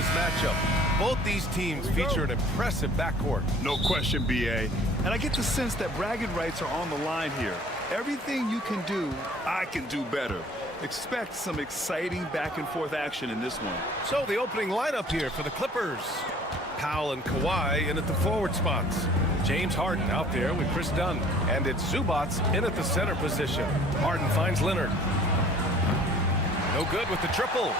this matchup. Both these teams feature an impressive backcourt. No question, B.A. And I get the sense that bragging rights are on the line here. Everything you can do, I can do better. Expect some exciting back-and-forth action in this one. So the opening lineup here for the Clippers. Powell and Kawhi in at the forward spots. James Harden out there with Chris Dunn. And it's Zubac in at the center position. Harden finds Leonard. No good with the triple.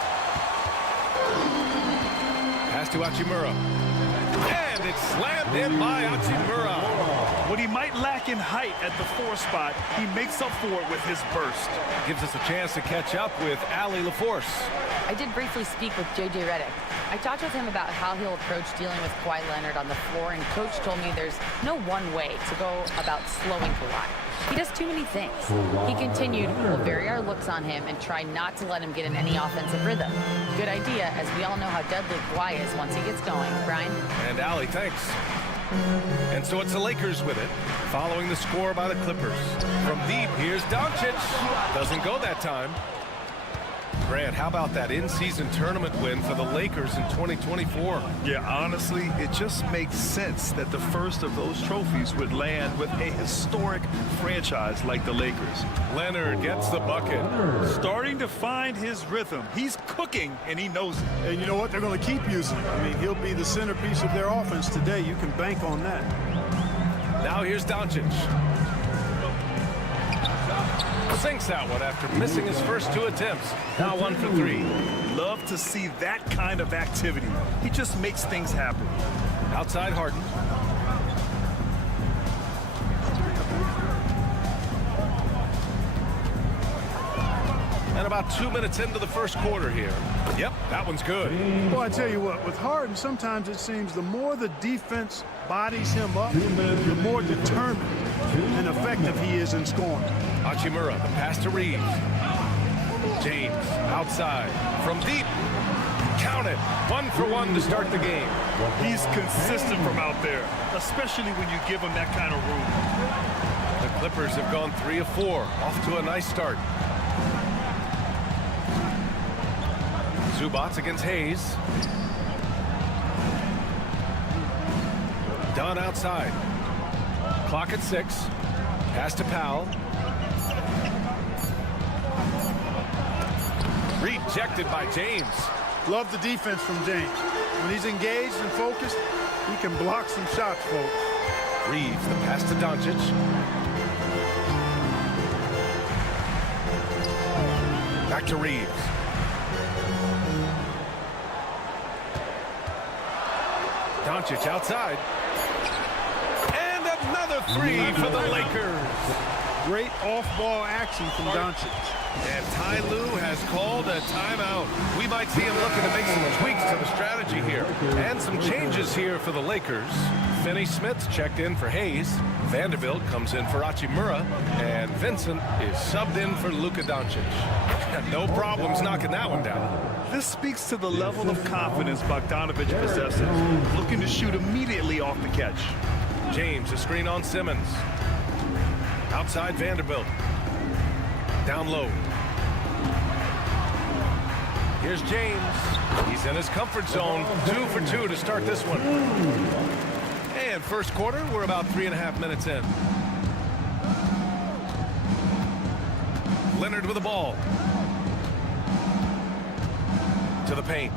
Pass to Hachimura. And it's slammed in by Hachimura. What he might lack in height at the 4 spot, he makes up for it with his burst. Gives us a chance to catch up with Allie LaForce. I did briefly speak with J.J. Redick. I talked with him about how he'll approach dealing with Kawhi Leonard on the floor, and Coach told me there's no one way to go about slowing Kawhi. He does too many things. He continued, we'll vary our looks on him and try not to let him get in any offensive rhythm. Good idea, as we all know how deadly Kawhi is once he gets going. Brian? And Allie, thanks. And so it's the Lakers with it, following the score by the Clippers. From deep, here's Doncic. Doesn't go that time. Grant, how about that in-season tournament win for the Lakers in 2024? Yeah, honestly, it just makes sense that the first of those trophies would land with a historic franchise like the Lakers. Leonard gets the bucket. Starting to find his rhythm. He's cooking, and he knows it. And you know what? They're going to keep using him. I mean, he'll be the centerpiece of their offense today. You can bank on that. Now here's Doncic. Sinks that one after missing his first 2 attempts. Now 1 for 3. Love to see that kind of activity. He just makes things happen. Outside Harden. And about 2 minutes into the first quarter here. Yep, that one's good. Well, I tell you what, with Harden, sometimes it seems the more the defense bodies him up, the more determined and effective he is in scoring. Hachimura, the pass to Reeves. James, outside, from deep. Count it. 1 for 1 to start the game. He's consistent from out there, especially when you give him that kind of room. The Clippers have gone 3 of 4, off to a nice start. Zubac against Hayes. Dunn outside. Clock at 6. Pass to Powell. Rejected by James. Love the defense from James. When he's engaged and focused, he can block some shots, folks. Reeves, the pass to Doncic. Back to Reeves. Doncic outside. And another 3 for the Lakers. Great off-ball action from Doncic. And Ty Lue has called a timeout. We might see him looking to make some tweaks to the strategy here. And some changes here for the Lakers. Finney Smith's checked in for Hayes. Vanderbilt comes in for Hachimura. And Vincent is subbed in for Luka Doncic. No problems knocking that one down. This speaks to the level of confidence Bogdanovic possesses. Looking to shoot immediately off the catch. James, a screen on Simmons. Outside Vanderbilt. Down low. Here's James. He's in his comfort zone. 2 for 2 to start this one. And first quarter, we're about 3.5 minutes in. Leonard with the ball. To the paint.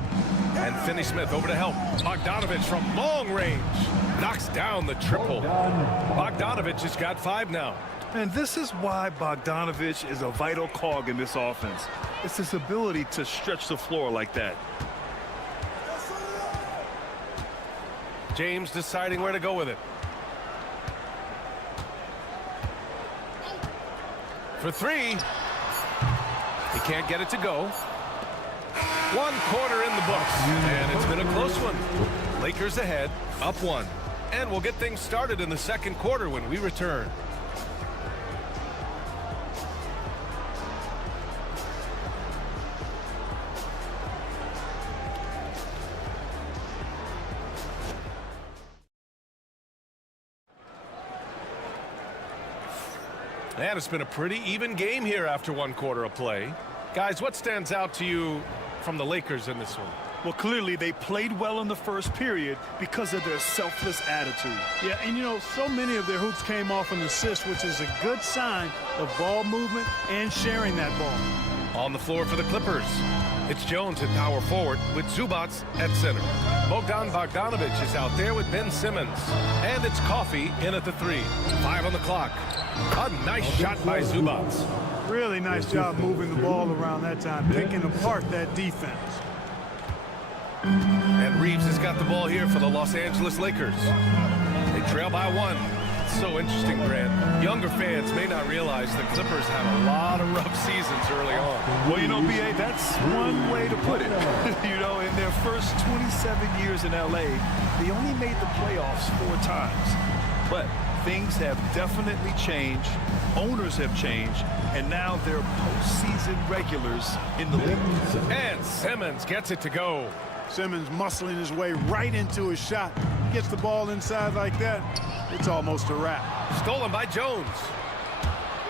And Finney Smith over to help. Bogdanovic from long range. Knocks down the triple. Bogdanovic has got 5 now. And this is why Bogdanovic is a vital cog in this offense. It's his ability to stretch the floor like that. James deciding where to go with it. For 3. He can't get it to go. 1 quarter in the books. And it's been a close one. Lakers ahead, up 1. And we'll get things started in the second quarter when we return. And it's been a pretty even game here after 1 quarter of play. Guys, what stands out to you from the Lakers in this one? Well, clearly they played well in the first period because of their selfless attitude. Yeah, and you know, so many of their hoops came off an assist, which is a good sign of ball movement and sharing that ball. On the floor for the Clippers, it's Jones at power forward with Zubats at center. Bogdan Bogdanovic is out there with Ben Simmons. And it's Coffey in at the 3. 5 on the clock. A nice shot by Zubats. Really nice job moving the ball around that time, picking apart that defense. And Reeves has got the ball here for the Los Angeles Lakers. They trail by 1. It's so interesting, Grant. Younger fans may not realize the Clippers had a lot of rough seasons early on. Well, you know, B.A., that's one way to put it. You know, in their first 27 years in L.A., they only made the playoffs 4 times. But things have definitely changed. Owners have changed. And now they're postseason regulars in the league. And Simmons gets it to go. Simmons muscling his way right into his shot. Gets the ball inside like that, it's almost a wrap. Stolen by Jones.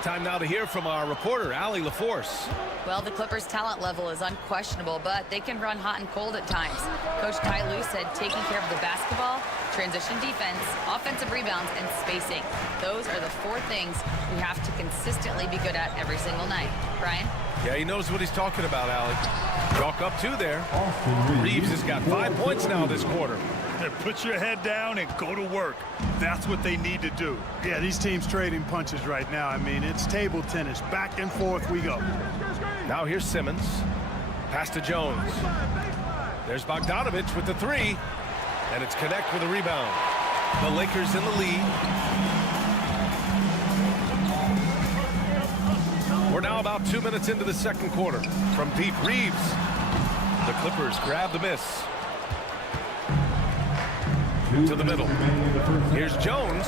Time now to hear from our reporter, Allie LaForce. Well, the Clippers' talent level is unquestionable, but they can run hot and cold at times. Coach Ty Lue said taking care of the basketball, transition defense, offensive rebounds, and spacing. Those are the 4 things we have to consistently be good at every single night. Brian? Yeah, he knows what he's talking about, Allie. Chalk up 2 there. Reeves has got 5 points now this quarter. Put your head down and go to work. That's what they need to do. Yeah, these teams trading punches right now. I mean, it's table tennis. Back and forth we go. Now here's Simmons. Pass to Jones. There's Bogdanovic with the 3. And it's Connect with a rebound. The Lakers in the lead. We're now about 2 minutes into the second quarter. From deep, Reeves. The Clippers grab the miss. To the middle. Here's Jones.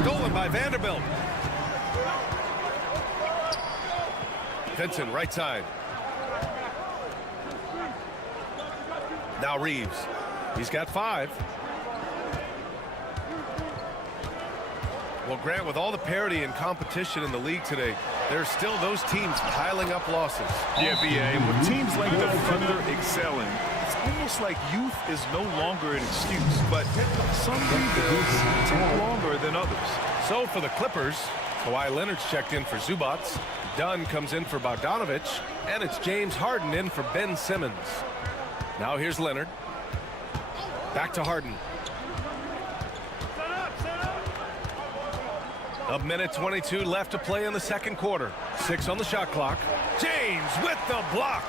Stolen by Vanderbilt. Vincent, right side. Now Reeves. He's got 5. Well, Grant, with all the parity and competition in the league today, there's still those teams piling up losses. Yeah, B.A., with teams like the Thunder excelling, it's almost like youth is no longer an excuse, but some rebuilds take longer than others. So for the Clippers, Kawhi Leonard's checked in for Zubats, Dunn comes in for Bogdanovic, and it's James Harden in for Ben Simmons. Now here's Leonard. Back to Harden. A minute 22 left to play in the second quarter. 6 on the shot clock. James with the block.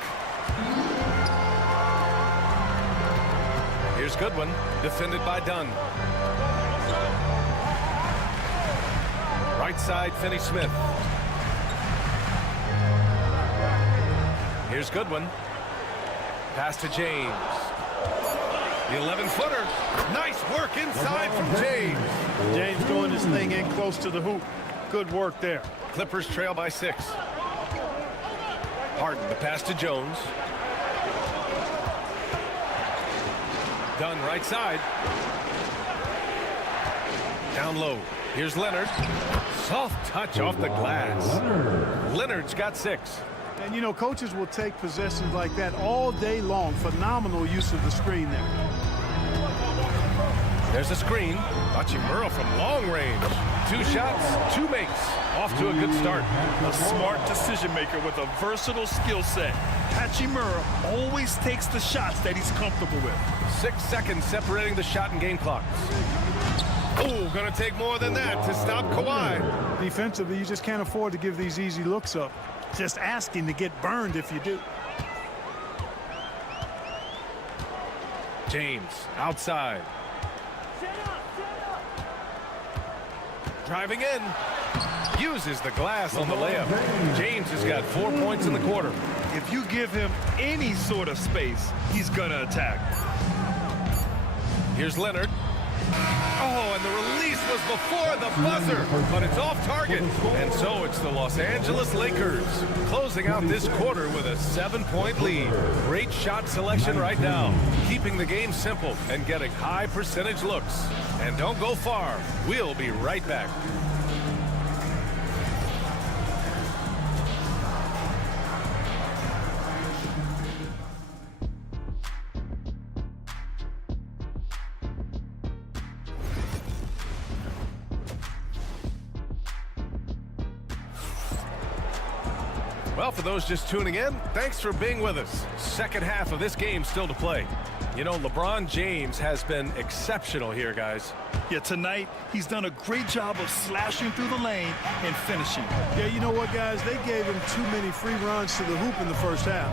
Here's Goodwin, defended by Dunn. Right side, Finney Smith. Here's Goodwin. Pass to James. The 11-footer. Nice work inside from James. James doing his thing in close to the hoop. Good work there. Clippers trail by 6. Harden, the pass to Jones. Dunn, right side. Down low. Here's Leonard. Soft touch off the glass. Leonard's got 6. And, you know, coaches will take possessions like that all day long. Phenomenal use of the screen there. There's a screen. Hachimura from long range. 2 shots, 2 makes. Off to a good start. A smart decision maker with a versatile skill set. Hachimura always takes the shots that he's comfortable with. 6 seconds separating the shot and game clocks. Oh, gonna take more than that to stop Kawhi. Defensively, you just can't afford to give these easy looks up. Just asking to get burned if you do. James, outside. Driving in. Uses the glass on the layup. James has got 4 points in the quarter. If you give him any sort of space, he's gonna attack. Here's Leonard. Oh, and the release was before the buzzer, but it's off target. And so it's the Los Angeles Lakers closing out this quarter with a 7-point lead. Great shot selection right now, keeping the game simple and getting high percentage looks. And don't go far. We'll be right back. Well, for those just tuning in, thanks for being with us. Second half of this game still to play. You know, LeBron James has been exceptional here, guys. Yeah, tonight he's done a great job of slashing through the lane and finishing. Yeah, you know what, guys? They gave him too many free runs to the hoop in the first half.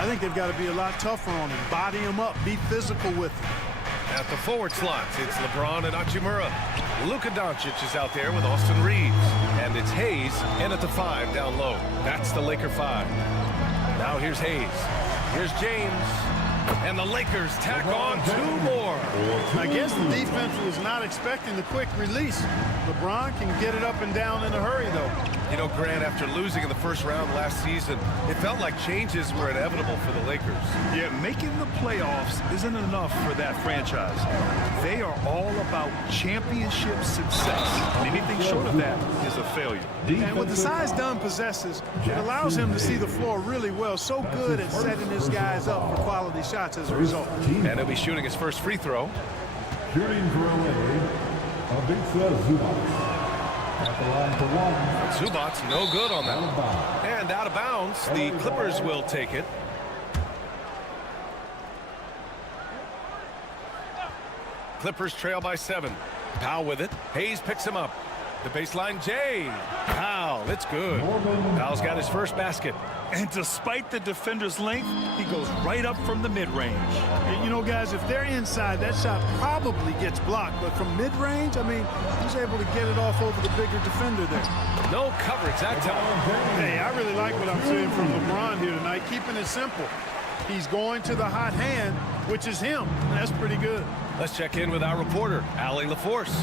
I think they've got to be a lot tougher on him. Body him up. Be physical with him. At the forward slots, it's LeBron and Hachimura. Luka Doncic is out there with Austin Reeves. And it's Hayes in at the 5 down low. That's the Laker 5. Now here's Hayes. Here's James. And the Lakers tack on 2 more. I guess the defense was not expecting the quick release. LeBron can get it up and down in a hurry, though. You know, Grant, after losing in the first round last season, it felt like changes were inevitable for the Lakers. Yeah, making the playoffs isn't enough for that franchise. They are all about championship success. And anything short of that is a failure. And with the size Dunn possesses, it allows him to see the floor really well. So good at setting his guys up for quality shots as a result. And he'll be shooting his first free throw. Shooting throw Zubac. At the line for one. Zubac's no good on that. And out of bounds, the Clippers will take it. Clippers trail by 7. Powell with it. Hayes picks him up. The baseline, Jay. Powell, it's good. Powell's got his first basket. And despite the defender's length, he goes right up from the mid-range. And you know, guys, if they're inside, that shot probably gets blocked. But from mid-range, I mean, he's able to get it off over the bigger defender there. No coverage that time. Hey, I really like what I'm seeing from LeBron here tonight, keeping it simple. He's going to the hot hand, which is him. That's pretty good. Let's check in with our reporter, Allie LaForce.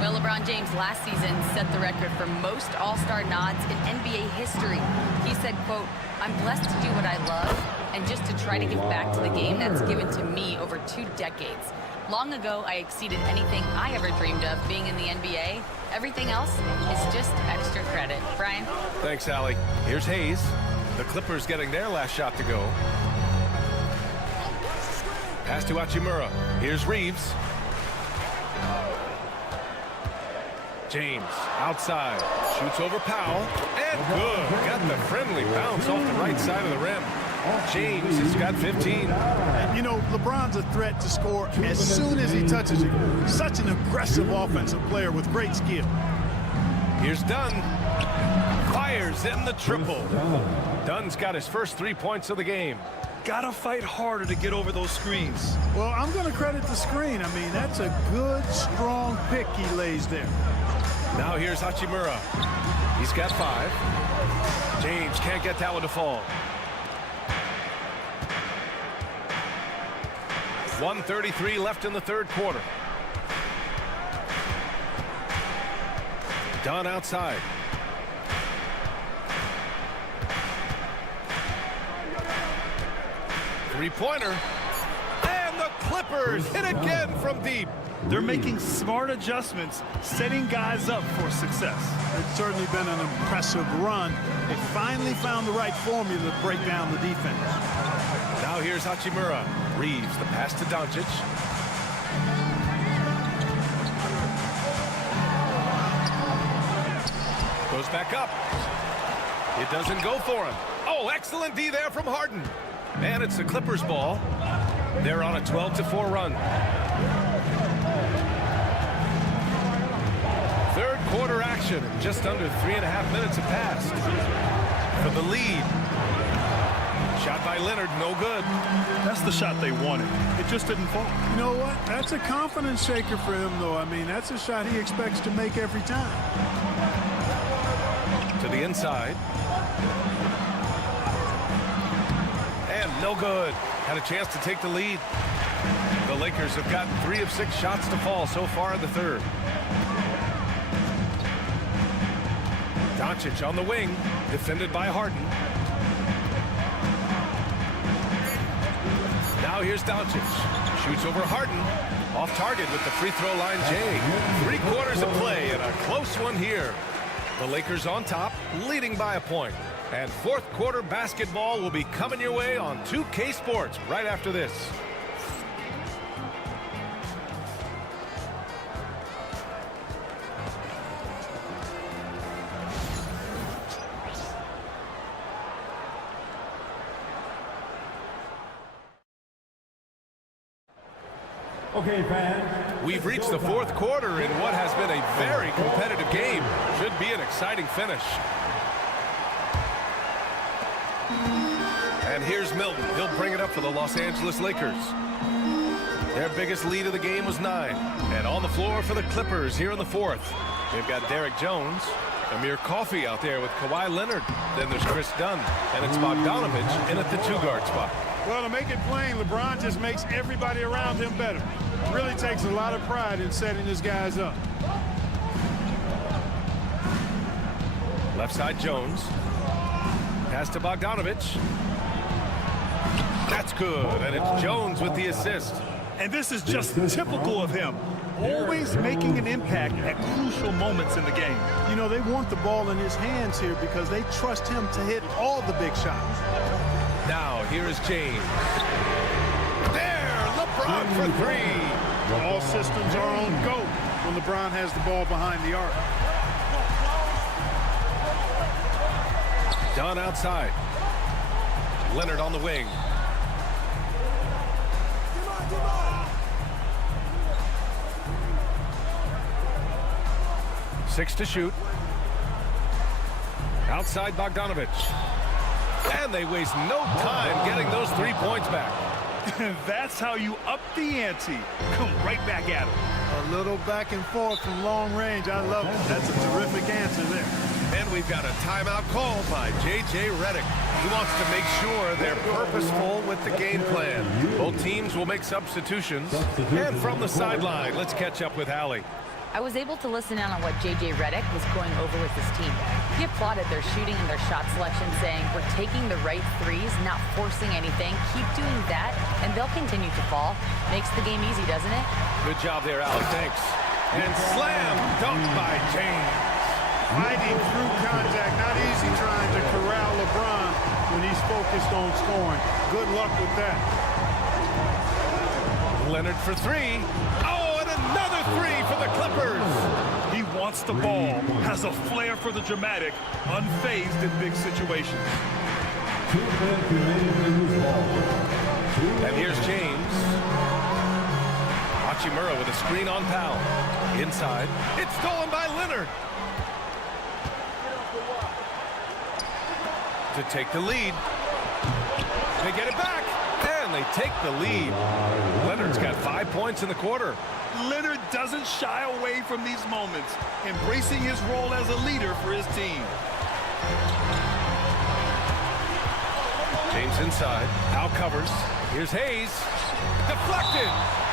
Well, LeBron James last season set the record for most All-Star nods in NBA history. He said, quote, "I'm blessed to do what I love and just to try to give back to the game that's given to me over 2 decades. Long ago, I exceeded anything I ever dreamed of being in the NBA. Everything else is just extra credit." Brian? Thanks, Allie. Here's Hayes. The Clippers getting their last shot to go. Pass to Hachimura. Here's Reeves. James outside. Shoots over Powell. And good. Got the friendly bounce off the right side of the rim. James has got 15. And, you know, LeBron's a threat to score as soon as he touches it. Such an aggressive offensive player with great skill. Here's Dunn. Fires in the triple. Dunn's got his first 3 points of the game. Gotta fight harder to get over those screens. Well, I'm going to credit the screen. I mean, that's a good, strong pick he lays there. Now here's Hachimura. He's got 5. James can't get that one to fall. 1:33 left in the third quarter. Dunn outside. Three-pointer. And the Clippers hit again from deep. They're making smart adjustments, setting guys up for success. It's certainly been an impressive run. They finally found the right formula to break down the defense. Now here's Hachimura. Reeves, the pass to Doncic. Goes back up. It doesn't go for him. Oh, excellent D there from Harden. And it's the Clippers ball. They're on a 12-4 run. Third quarter action. Just under 3.5 minutes have passed. For the lead. Shot by Leonard, no good. That's the shot they wanted. It just didn't fall. You know what? That's a confidence shaker for him, though. I mean, that's a shot he expects to make every time. To the inside. And no good. Had a chance to take the lead. The Lakers have gotten 3 of 6 shots to fall so far in the third. Doncic on the wing, defended by Harden. Now here's Doncic. Shoots over Harden. Off target with the free throw line, Jay. 3 quarters of play and a close one here. The Lakers on top, leading by a point. And fourth quarter basketball will be coming your way on 2K Sports right after this. Okay, fans. We've reached the fourth quarter in what has been a very competitive game. Should be an exciting finish. And here's Milton. He'll bring it up for the Los Angeles Lakers. Their biggest lead of the game was 9. And on the floor for the Clippers here in the fourth. They've got Derek Jones, Amir Coffey out there with Kawhi Leonard. Then there's Chris Dunn. And it's Bogdanovich in at the 2-guard spot. Well, to make it plain, LeBron just makes everybody around him better. Really takes a lot of pride in setting his guys up. Left side Jones. Pass to Bogdanovich. That's good. And it's Jones with the assist. And this is just typical of him. Always making an impact at crucial moments in the game. You know, they want the ball in his hands here because they trust him to hit all the big shots. Now, here is James. There, LeBron for 3. All systems are on go when LeBron has the ball behind the arc. Dunn outside. Leonard on the wing. Six to shoot. Outside Bogdanovich. And they waste no time getting those 3 points back. That's how you up the ante. Come right back at him. A little back and forth from long range. I love it. That's a terrific answer there. And we've got a timeout called by J.J. Redick. He wants to make sure they're purposeful with the game plan. Both teams will make substitutions. And from the sideline, let's catch up with Allie. I was able to listen in on what J.J. Redick was going over with his team. He applauded their shooting and their shot selection, saying, "We're taking the right threes, not forcing anything. Keep doing that, and they'll continue to fall." Makes the game easy, doesn't it? Good job there, Allie. Thanks. And slam dunk by James. Fighting through contact. Not easy trying to corral LeBron when he's focused on scoring. Good luck with that. Leonard for 3. Oh, and another 3 for the Clippers. He wants the ball, has a flair for the dramatic, unfazed in big situations. And here's James. Hachimura with a screen on Powell. Inside. It's stolen by Leonard. To take the lead. They get it back. And they take the lead. Leonard's got 5 points in the quarter. Leonard doesn't shy away from these moments, embracing his role as a leader for his team. James inside. Powell covers. Here's Hayes. Deflected.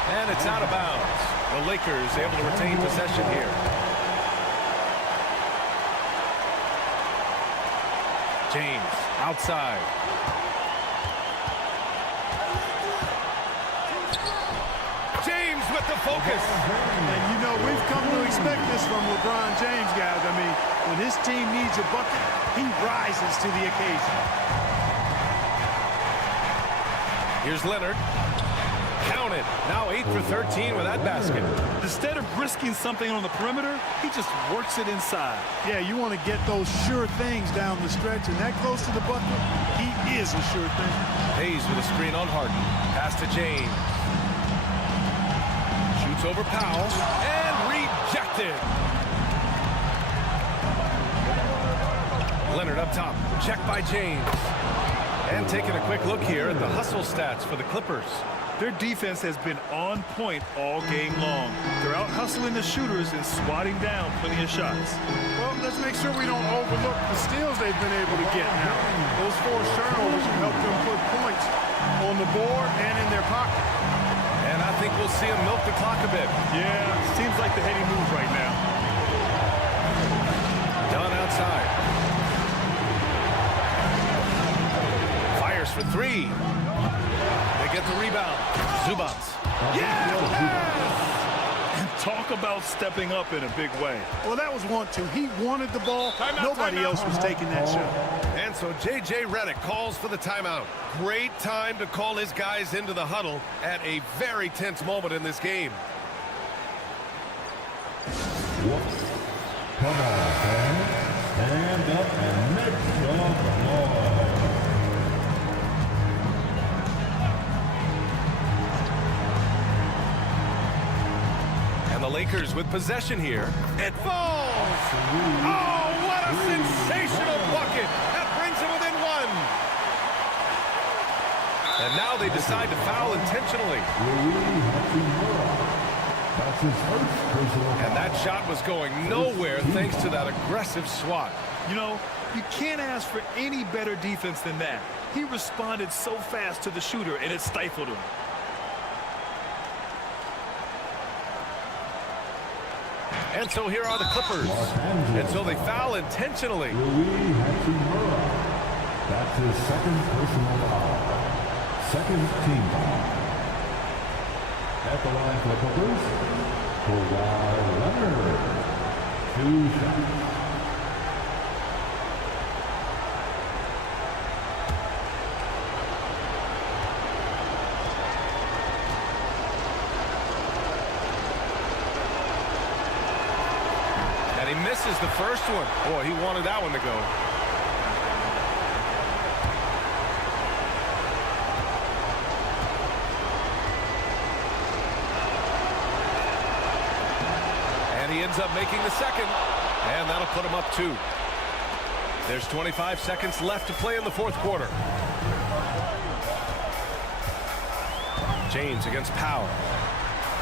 And it's out of bounds. The Lakers able to retain possession here. James outside. James with the focus. And you know, we've come to expect this from LeBron James, guys. I mean, when his team needs a bucket, he rises to the occasion. Here's Leonard. Counted. Now 8 for 13 with that basket. Instead of risking something on the perimeter, he just works it inside. Yeah, you want to get those sure things down the stretch, and that close to the bucket, he is a sure thing. Hayes with a screen on Harden. Pass to James. Shoots over Powell. And rejected. Leonard up top. Checked by James. And taking a quick look here at the hustle stats for the Clippers. Their defense has been on point all game long. They're out hustling the shooters and swatting down plenty of shots. Well, let's make sure we don't overlook the steals they've been able to get now. Those forced turnovers have helped them put points on the board and in their pocket. And I think we'll see them milk the clock a bit. Yeah, seems like the heady move right now. Dunn outside. Fires for 3. They get the rebound. Zubats. Yes! And talk about stepping up in a big way. Well, that was 1-2. He wanted the ball. Nobody else was taking that shot. And so J.J. Redick calls for the timeout. Great time to call his guys into the huddle at a very tense moment in this game. Come on, fans. Stand up and make some noise. And the Lakers with possession here. It falls! Oh, what a sensational bucket! That brings him within one. And now they decide to foul intentionally. That's his first personal foul. And that shot was going nowhere thanks to that aggressive swat. You know, you can't ask for any better defense than that. He responded so fast to the shooter, and it stifled him. And so here are the Clippers. And so they foul intentionally. That's his second personal foul. Second team foul. At the line for the Clippers, Kawhi Leonard. 2 shots. And he misses the first one. Boy, he wanted that one to go. He ends up making the second, and that'll put him up 2. There's 25 seconds left to play in the fourth quarter. James against Powell.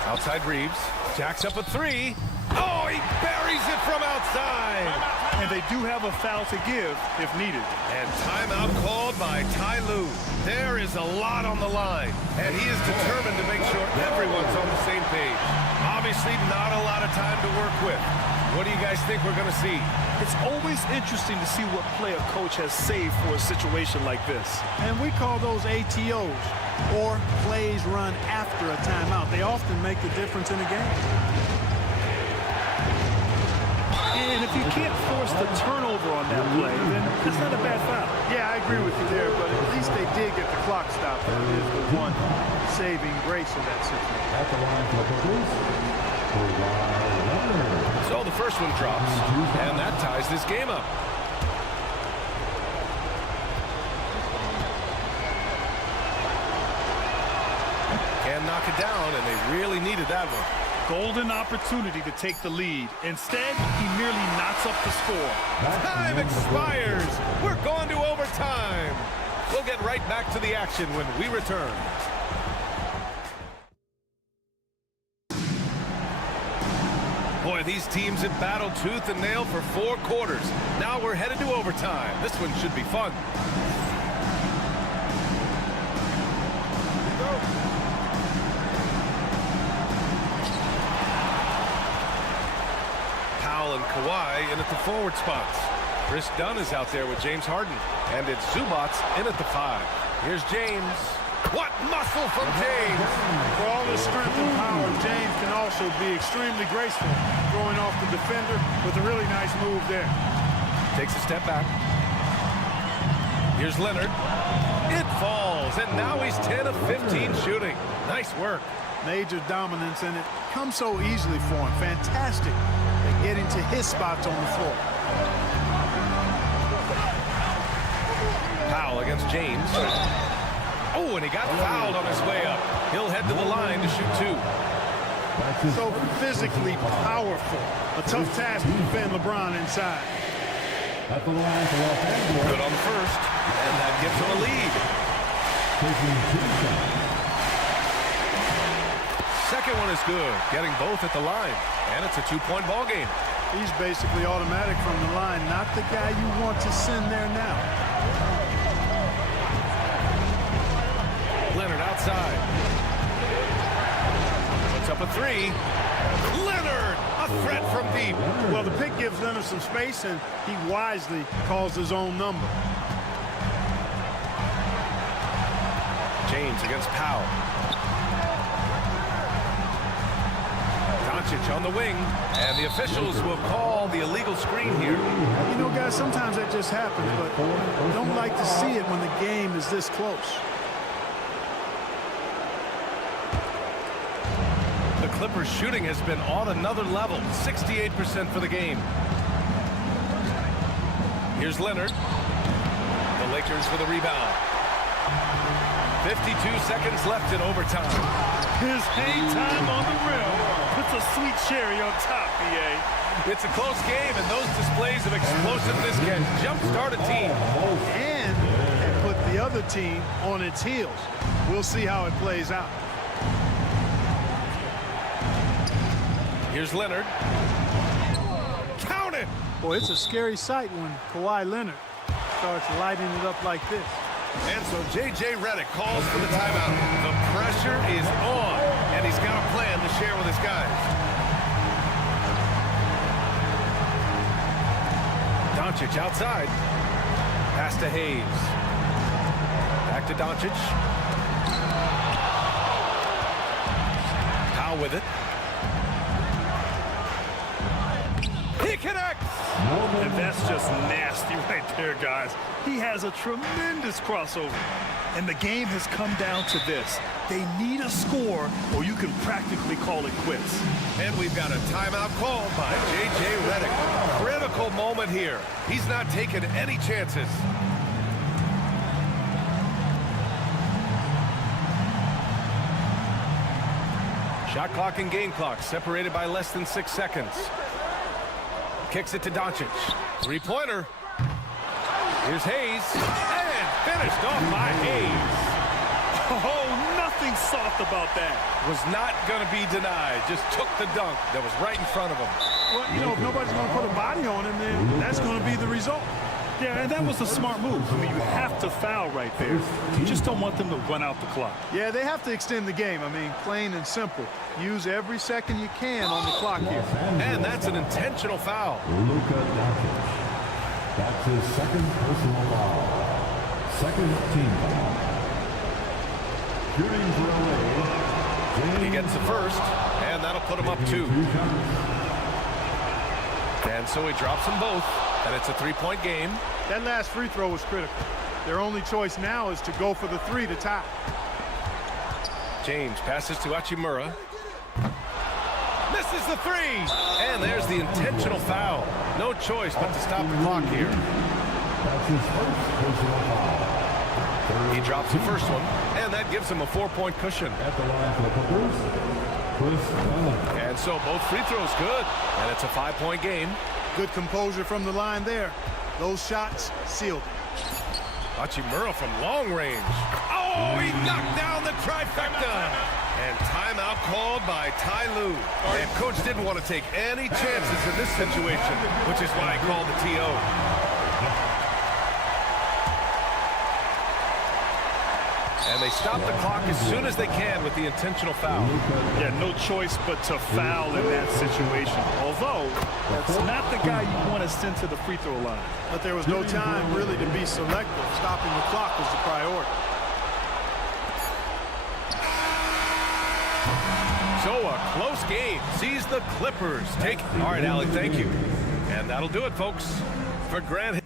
Outside Reeves. Jacks up a 3. Oh, he buries it from outside. And they do have a foul to give if needed. And timeout called by Ty Lue. There is a lot on the line, and he is determined to make sure everyone's on the same page. Obviously, not a lot of time to work with. What do you guys think we're going to see? It's always interesting to see what play a coach has saved for a situation like this. And we call those ATOs, or plays run after a timeout. They often make the difference in a game. And if you can't force the turnover on that play, then that's not a bad foul. Yeah, I agree with you there, but at least they did get the clock stopped. That is the one saving grace of that situation. At the line for the Clippers, Kawhi Leonard. So the first one drops, and that ties this game up. Can knock it down, and they really needed that one. Golden opportunity to take the lead. Instead, he merely knocks up the score. Time expires. We're going to overtime. We'll get right back to the action when we return. Boy, these teams have battled tooth and nail for 4 quarters. Now we're headed to overtime. This one should be fun. Powell and Kawhi in at the forward spots. Chris Dunn is out there with James Harden. And it's Zubats in at the 5. Here's James. What muscle from James! For all his strength and power, James can also be extremely graceful, throwing off the defender with a really nice move there. Takes a step back. Here's Leonard. It falls, and now he's 10 of 15 shooting. Nice work. Major dominance, and it comes so easily for him. Fantastic at getting to his spots on the floor. Powell against James. Oh, and he got fouled on his way up. He'll head to the line to shoot 2. So physically powerful. A tough task to defend LeBron inside. At the line for Los Angeles. Good on the first, and that gives him a lead. Taking 2 shots. Second one is good, getting both at the line, and it's a 2-point ball game. He's basically automatic from the line, not the guy you want to send there now. Leonard outside. Puts up a 3. Leonard, a threat from deep. Well, the pick gives Leonard some space, and he wisely calls his own number. James against Powell. Doncic on the wing, and the officials will call the illegal screen here. You know, guys, sometimes that just happens, but you don't like to see it when the game is this close. The Clippers shooting has been on another level, 68% for the game. Here's Leonard. The Lakers for the rebound. 52 seconds left in overtime. His hang time on the rim puts That's a sweet cherry on top, BA. It's a close game, and those displays of explosiveness can jumpstart a team. And put the other team on its heels. We'll see how it plays out. Here's Leonard. Count it! Boy, it's a scary sight when Kawhi Leonard starts lighting it up like this. And so J.J. Redick calls for the timeout. The pressure is on, and he's got a plan to share with his guys. Doncic outside. Pass to Hayes. Back to Doncic. Powell with it. He connects! And that's just nasty right there, guys. He has a tremendous crossover. And the game has come down to this. They need a score, or you can practically call it quits. And we've got a timeout called by J.J. Redick. Critical moment here. He's not taking any chances. Shot clock and game clock separated by less than 6 seconds. Kicks it to Doncic. Three-pointer. Here's Hayes. And finished off by Hayes. Oh, nothing soft about that. Was not going to be denied. Just took the dunk that was right in front of him. Well, you know, if nobody's going to put a body on him, then that's going to be the result. Yeah, and that was a smart move. I mean, you have to foul right there. You just don't want them to run out the clock. Yeah, they have to extend the game. I mean, plain and simple. Use every second you can on the clock here. And that's an intentional foul. Luka Doncic. That's his second personal foul. Second team foul. Shooting for LA. He gets the first, and that'll put him up 2. And so he drops them both, and it's a 3-point game. That last free throw was critical. Their only choice now is to go for the 3 to tie. James passes to Hachimura. Misses the 3! And there's the intentional foul. No choice but to stop the clock here. That's his first personal foul. He drops the first one, and that gives him a 4-point cushion. At the line for the Clippers, Chris Dunn. And so both free throws good, and it's a 5-point game. Good composure from the line there. Those shots sealed it. Hachimura from long range. Oh, he knocked down the trifecta. And timeout called by Ty Lue. And coach didn't want to take any chances in this situation, which is why he called the TO. And they stop the clock as soon as they can with the intentional foul. Yeah, no choice but to foul in that situation. Although, that's not the guy you want to send to the free throw line. But there was no time really to be selective. Stopping the clock was the priority. So a close game sees the Clippers take. All right, Allie, thank you. And that'll do it, folks, for Grant.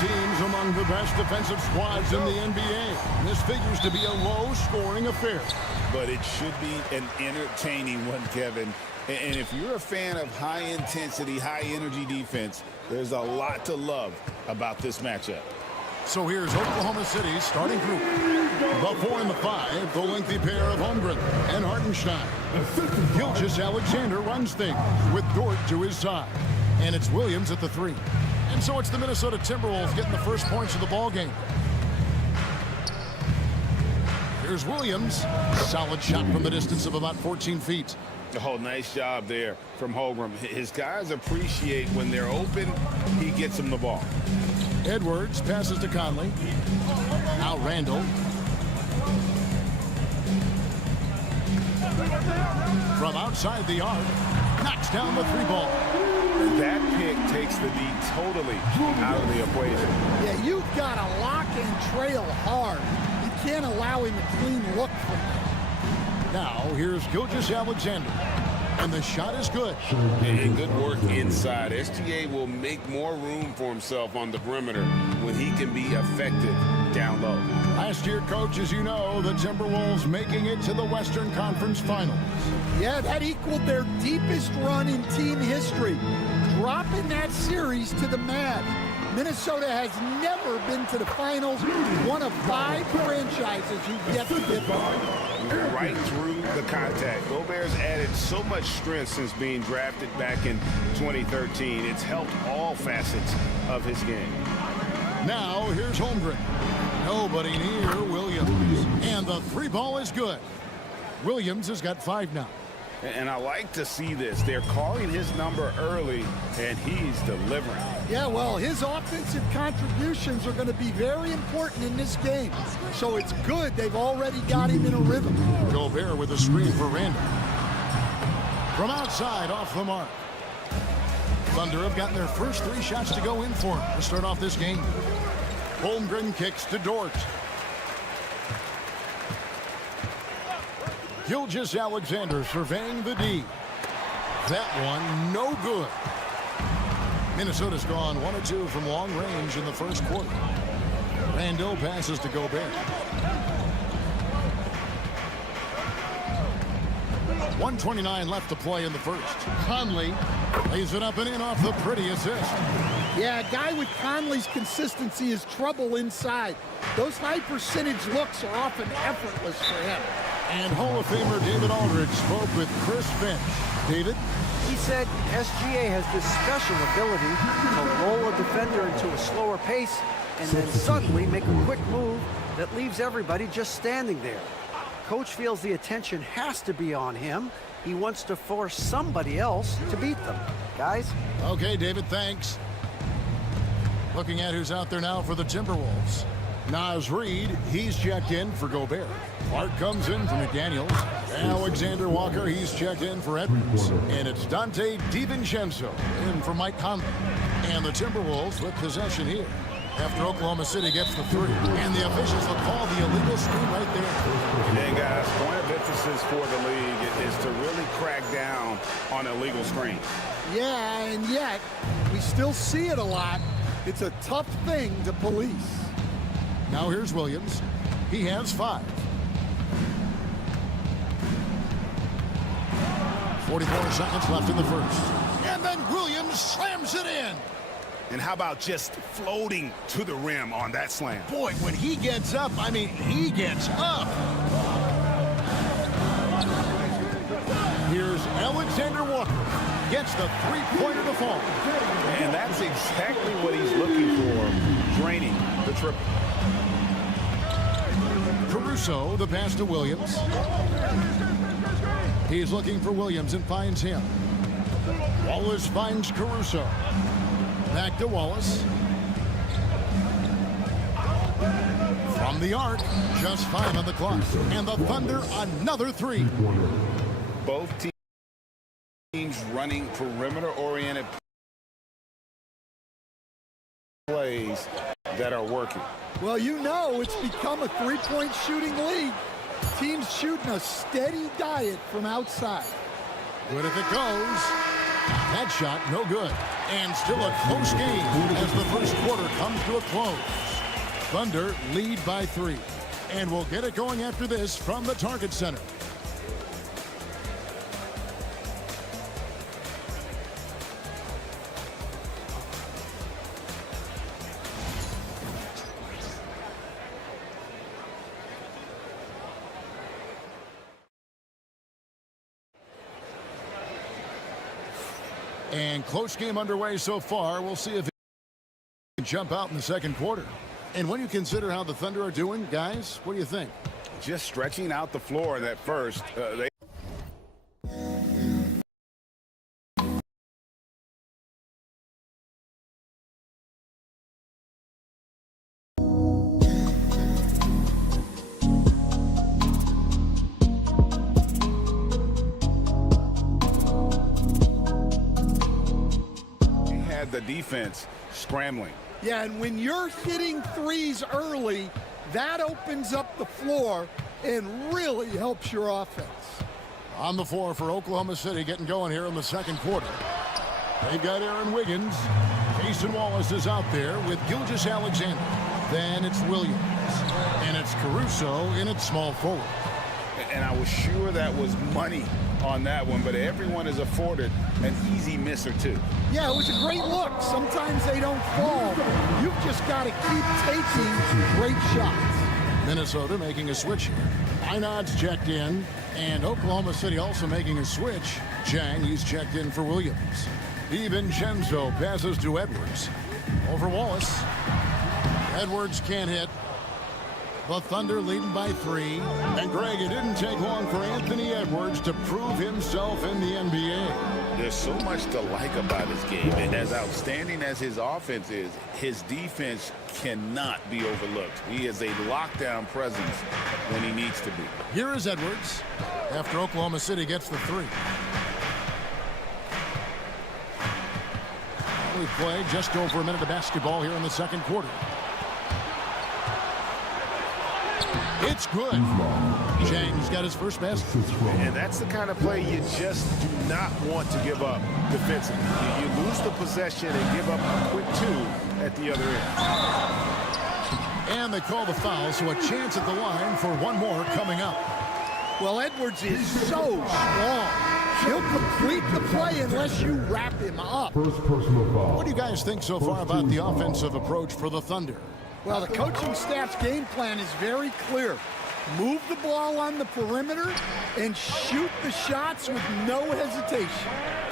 Teams among the best defensive squads in the NBA. This figures to be a low-scoring affair. But it should be an entertaining one, Kevin. And if you're a fan of high-intensity, high-energy defense, there's a lot to love about this matchup. So here's Oklahoma City's starting group. The 4 and the 5, the lengthy pair of Holmgren and Hartenstein. Gilgeous-Alexander runs things with Dort to his side. And it's Williams at the 3. And so it's the Minnesota Timberwolves getting the first points of the ball game. Here's Williams. Solid shot from the distance of about 14 feet. Oh, nice job there from Holmgren. His guys appreciate when they're open, he gets them the ball. Edwards passes to Conley. Now Randall. From outside the arc, knocks down the 3 ball. And that pick takes the D totally out of the equation. Yeah, you've got to lock and trail hard. You can't allow him a clean look from there. Now here's Gilgeous-Alexander. And the shot is good. And good work inside. SGA will make more room for himself on the perimeter when he can be effective down low. Last year, coach, as you know, the Timberwolves making it to the Western Conference Finals. Yeah, that equaled their deepest run in team history, dropping that series to the Mavs. Minnesota has never been to the finals, one of 5 franchises who've yet to get there. Right through the contact. Gobert's added so much strength since being drafted back in 2013. It's helped all facets of his game. Now here's Holmgren. Nobody near Williams. And the 3 ball is good. Williams has got 5 now. And I like to see this. They're calling his number early, and he's delivering. Yeah, well, his offensive contributions are going to be very important in this game. So it's good they've already got him in a rhythm. Gobert with a screen for Randall. From outside, off the mark. Thunder have gotten their first 3 shots to go in for him to start off this game. Holmgren kicks to Dort. Gilgeous-Alexander surveying the D. That one no good. Minnesota's gone 1 of 2 from long range in the first quarter. Randall passes to Gobert. 1:29 left to play in the first. Conley lays it up and in off the pretty assist. Yeah, a guy with Conley's consistency is trouble inside. Those high percentage looks are often effortless for him. And Hall of Famer David Aldridge spoke with Chris Finch. David? He said SGA has this special ability to roll a defender into a slower pace and then suddenly make a quick move that leaves everybody just standing there. Coach feels the attention has to be on him. He wants to force somebody else to beat them. Guys? Okay, David, thanks. Looking at who's out there now for the Timberwolves. Naz Reid, he's checked in for Gobert. Clark comes in for McDaniels. Alexander Walker, he's checked in for Edwards. And it's Dante DiVincenzo in for Mike Conley. And the Timberwolves with possession here after Oklahoma City gets the 3. And the officials will call the illegal screen right there. Yeah, guys, point of emphasis for the league is to really crack down on illegal screens. Yeah, and yet we still see it a lot. It's a tough thing to police. Now here's Williams. He has 5. 44 seconds left in the first. And then Williams slams it in. And how about just floating to the rim on that slam? Boy, when he gets up, I mean, he gets up. Here's Alexander Walker. Gets the 3-pointer to fall. And that's exactly what he's looking for, draining the triple. Caruso, the pass to Williams. He's looking for Williams and finds him. Wallace finds Caruso. Back to Wallace. From the arc, just 5 on the clock. And the Thunder, another 3. Both teams running perimeter-oriented plays that are working. Well, you know it's become a 3-point shooting league. Teams shooting a steady diet from outside. Good if it goes. That shot, no good. And still a close game as the first quarter comes to a close. Thunder lead by 3. And we'll get it going after this from the Target Center. And close game underway so far. We'll see if he can jump out in the second quarter. And when you consider how the Thunder are doing, guys, what do you think? Just stretching out the floor in that first. They had the defense scrambling. Yeah, and when you're hitting threes early, that opens up the floor and really helps your offense. On the floor for Oklahoma City, getting going here in the second quarter. They've got Aaron Wiggins. Jason Wallace is out there with Gilgeous-Alexander. Then it's Williams. And it's Caruso in its small forward. And I was sure that was money on that one, but everyone is afforded an easy miss or two. Yeah, it was a great look. Sometimes they don't fall. You've just got to keep taking great shots. Minnesota making a switch here. Einad's checked in, and Oklahoma City also making a switch. Chang, he's checked in for Williams. DiVincenzo passes to Edwards. Over Wallace. Edwards can't hit. The Thunder leading by 3. And Greg, it didn't take long for Anthony Edwards to prove himself in the NBA. There's so much to like about his game. And as outstanding as his offense is, his defense cannot be overlooked. He is a lockdown presence when he needs to be. Here is Edwards after Oklahoma City gets the 3. We play just over a minute of basketball here in the second quarter. It's good. Chang's got his first basket. And that's the kind of play you just do not want to give up defensively. You lose the possession and give up a quick 2 at the other end. And they call the foul, so a chance at the line for one more coming up. Well, Edwards is so strong. He'll complete the play unless you wrap him up. First personal foul. What do you guys think so far about the offensive approach for the Thunder? Well, the coaching staff's game plan is very clear. Move the ball on the perimeter and shoot the shots with no hesitation.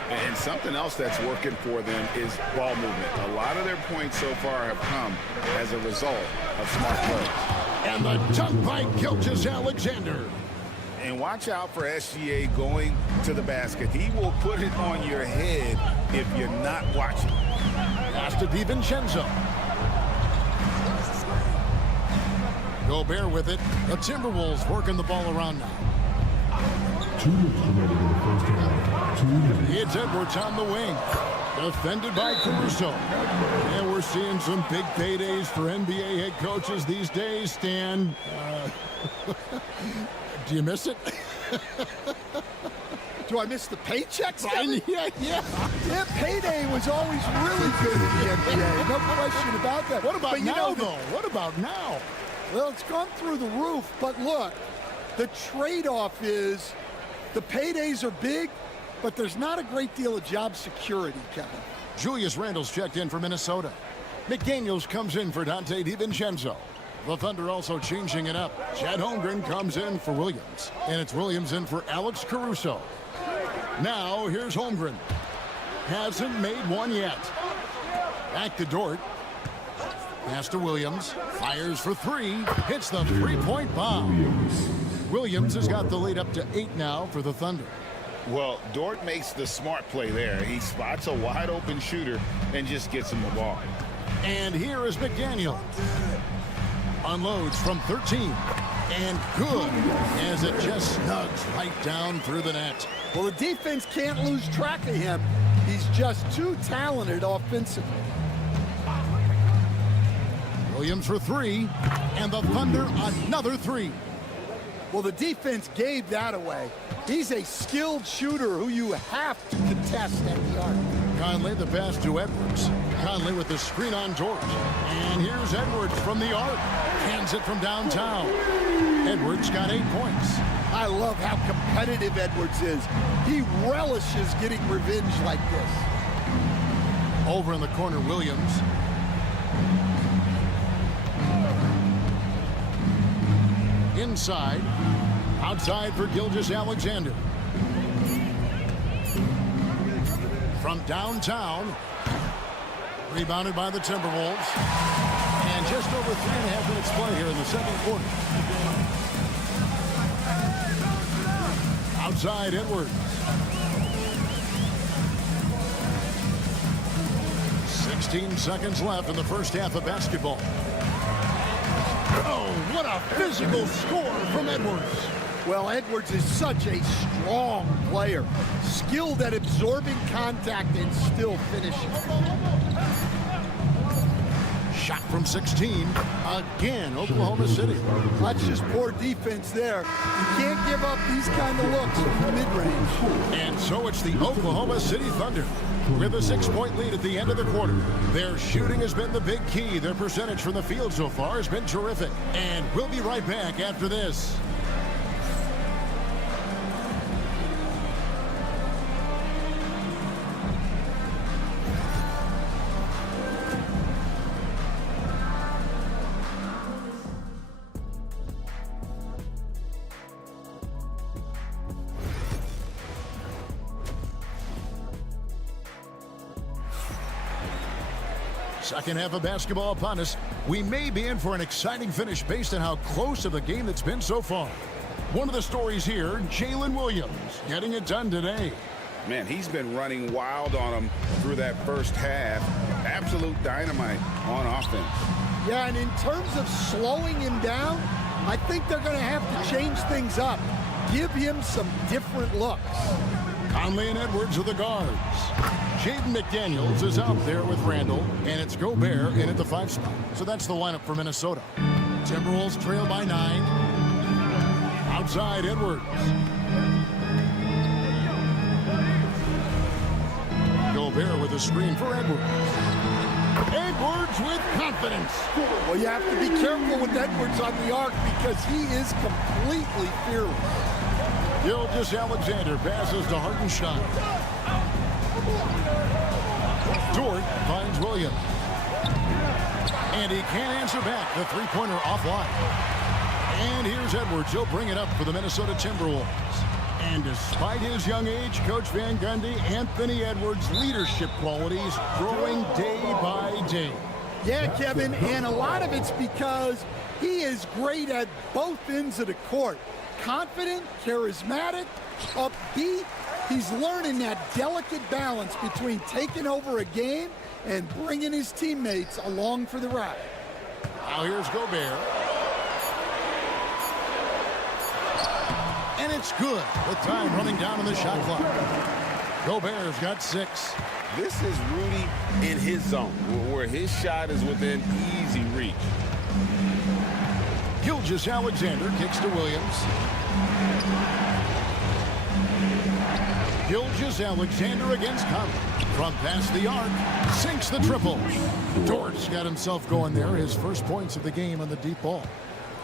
And something else that's working for them is ball movement. A lot of their points so far have come as a result of smart play. And the dunk by Gilgeous-Alexander. And watch out for SGA going to the basket. He will put it on your head if you're not watching. Pass to DiVincenzo. Gobert with it. The Timberwolves working the ball around now. 2 minutes remaining in the first half. 2 minutes. It's Edwards on the wing. Defended by Caruso. And we're seeing some big paydays for NBA head coaches these days, Stan. Do you miss it? Do I miss the paychecks? Yeah. Payday was always really good in the NBA. No question about that. What about but now, though? What about now? Well, it's gone through the roof, but look, the trade-off is the paydays are big, but there's not a great deal of job security, Kevin. Julius Randle's checked in for Minnesota. McDaniels comes in for Dante DiVincenzo. The Thunder also changing it up. Chad Holmgren comes in for Williams. And it's Williams in for Alex Caruso. Now, here's Holmgren. Hasn't made one yet. Back to Dort. Pass to Williams. Fires for 3. Hits the three-point bomb. Williams has got the lead up to 8 now for the Thunder. Well, Dort makes the smart play there. He spots a wide-open shooter and just gets him the ball. And here is McDaniel. Unloads from 13. And good as it just snugs right down through the net. Well, the defense can't lose track of him. He's just too talented offensively. Williams for 3. And the Thunder another 3. Well, the defense gave that away. He's a skilled shooter who you have to contest at the arc. Conley the pass to Edwards. Conley with the screen on George. And here's Edwards from the arc. Hands it from downtown. Edwards got 8 points. I love how competitive Edwards is. He relishes getting revenge like this. Over in the corner, Williams. Inside. Outside for Gilgeous-Alexander. from downtown. Rebounded by the Timberwolves. And just over 3.5 minutes play here in the second quarter. Outside Edwards. 16 seconds left in the first half of basketball. Oh, what a physical score from Edwards. Well, Edwards is such a strong player. Skilled at absorbing contact and still finishing. Shot from 16. Again, Oklahoma City. That's just poor defense there. You can't give up these kind of looks from the mid-range. And so it's the Oklahoma City Thunder with a 6-point lead at the end of the quarter. Their shooting has been the big key. Their percentage from the field so far has been terrific. And we'll be right back after this. Second half of basketball upon us. We may be in for an exciting finish based on how close of a game it's been so far. One of the stories here, Jalen Williams getting it done today. Man, he's been running wild on him through that first half. Absolute dynamite on offense. Yeah, and in terms of slowing him down, I think they're going to have to change things up. Give him some different looks. Conley and Edwards are the guards. Jaden McDaniels is out there with Randall, and it's Gobert in at the 5 spot. So that's the lineup for Minnesota. Timberwolves trail by 9. Outside Edwards. Gobert with a screen for Edwards. Edwards with confidence. Well, you have to be careful with Edwards on the arc because he is completely fearless. Gilgeous-Alexander passes to Hartenstein. Dort finds Williams. And he can't answer back. The three-pointer offline. And here's Edwards. He'll bring it up for the Minnesota Timberwolves. And despite his young age, Coach Van Gundy, Anthony Edwards' leadership qualities growing day by day. Yeah, Kevin, and a lot of it's because he is great at both ends of the court. Confident, charismatic, upbeat. He's learning that delicate balance between taking over a game and bringing his teammates along for the ride. Now here's Gobert. And it's good with time running down on the shot clock. Gobert's got 6. This is Rudy in his zone, where his shot is within easy reach. Gilgeous-Alexander kicks to Williams. Gilgeous-Alexander against Conley. From past the arc, sinks the triple. Dort's got himself going there. His first points of the game on the deep ball.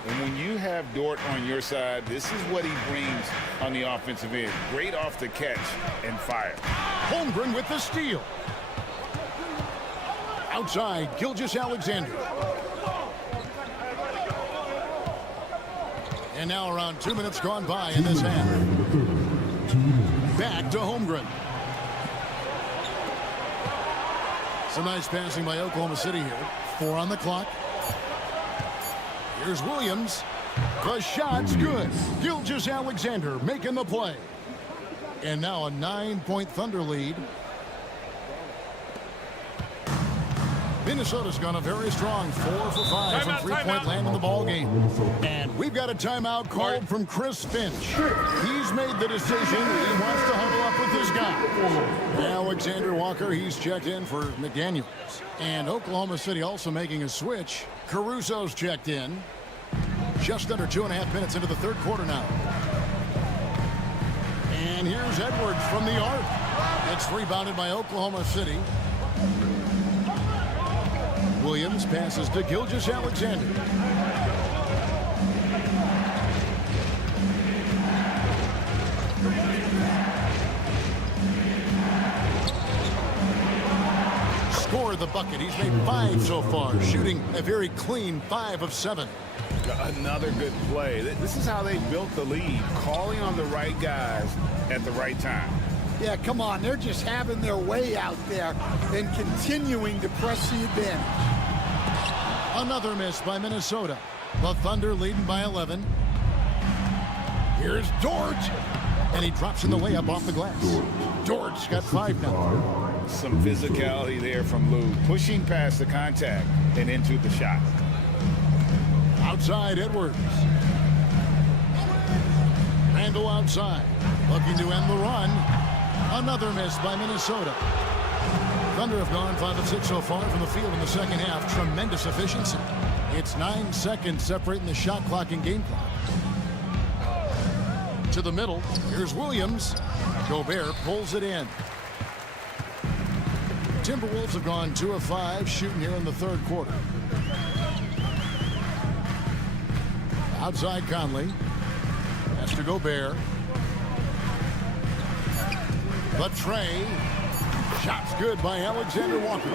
And when you have Dort on your side, this is what he brings on the offensive end. Great off the catch and fire. Holmgren with the steal. Outside, Gilgeous-Alexander. And now around 2 minutes gone by in this half. Back to Holmgren. Some nice passing by Oklahoma City here. 4 on the clock. Here's Williams. The shot's good. Gilgeous-Alexander making the play. And now a 9-point Thunder lead. Minnesota's gone a very strong 4 for 5 from three-point land in the ball game. And we've got a timeout called from Chris Finch. He's made the decision. He wants to huddle up with this guy. Alexander Walker, he's checked in for McDaniels. And Oklahoma City also making a switch. Caruso's checked in. Just under 2.5 minutes into the third quarter now. And here's Edwards from the arc. It's rebounded by Oklahoma City. Williams passes to Gilgeous-Alexander. Scored the bucket. He's made 5 so far, shooting a very clean 5 of 7. Another good play. This is how they built the lead, calling on the right guys at the right time. Yeah, come on. They're just having their way out there and continuing to press the advantage. Another miss by Minnesota. The Thunder leading by 11. Here's George. And he drops in the layup off the glass. George got 5 now. Some physicality there from Lou, pushing past the contact and into the shot. Outside Edwards. Randall outside, looking to end the run. Another miss by Minnesota. Thunder have gone 5 of 6 so far from the field in the second half. Tremendous efficiency. It's 9 seconds separating the shot clock and game clock. To the middle, here's Williams. Gobert pulls it in. Timberwolves have gone 2 of 5 shooting here in the third quarter. Outside Conley. That's to Gobert. The tray. Shots good by Alexander Walker.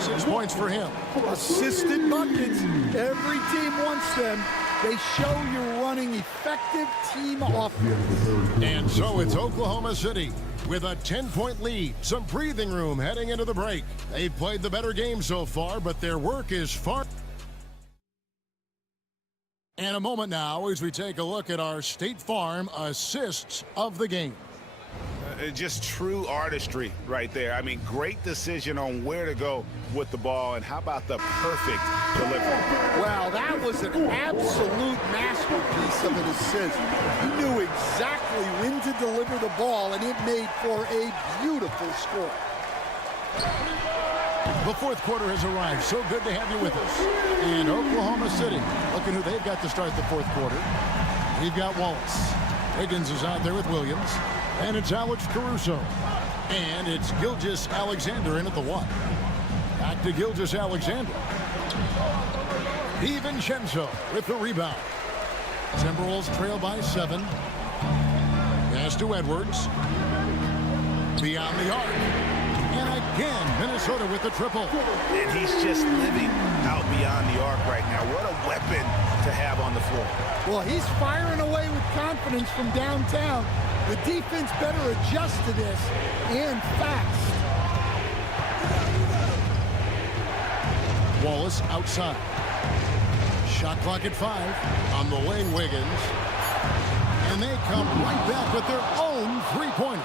6 points for him. Assisted buckets. Every team wants them. They show you're running effective team offense. And so it's Oklahoma City with a 10-point lead. Some breathing room heading into the break. They've played the better game so far, but their work is far. And a moment now as we take a look at our State Farm assists of the game. Just true artistry right there. I mean, great decision on where to go with the ball, and how about the perfect delivery? Well, that was an absolute masterpiece of an assist. He knew exactly when to deliver the ball, and it made for a beautiful score. The fourth quarter has arrived. So good to have you with us. And Oklahoma City, looking who they've got to start the fourth quarter. We've got Wallace. Higgins is out there with Williams. And it's Alex Caruso. And it's Gilgeous-Alexander in at the 1. Back to Gilgeous-Alexander. DiVincenzo with the rebound. Timberwolves trail by 7. Pass to Edwards. Beyond the arc. And again, Minnesota with the triple. And he's just living out beyond the arc right now. What a weapon to have on the floor. Well, he's firing away with confidence from downtown. The defense better adjust to this, and fast. Wallace outside. Shot clock at 5 on the wing, Wiggins. And they come right back with their own three-pointer.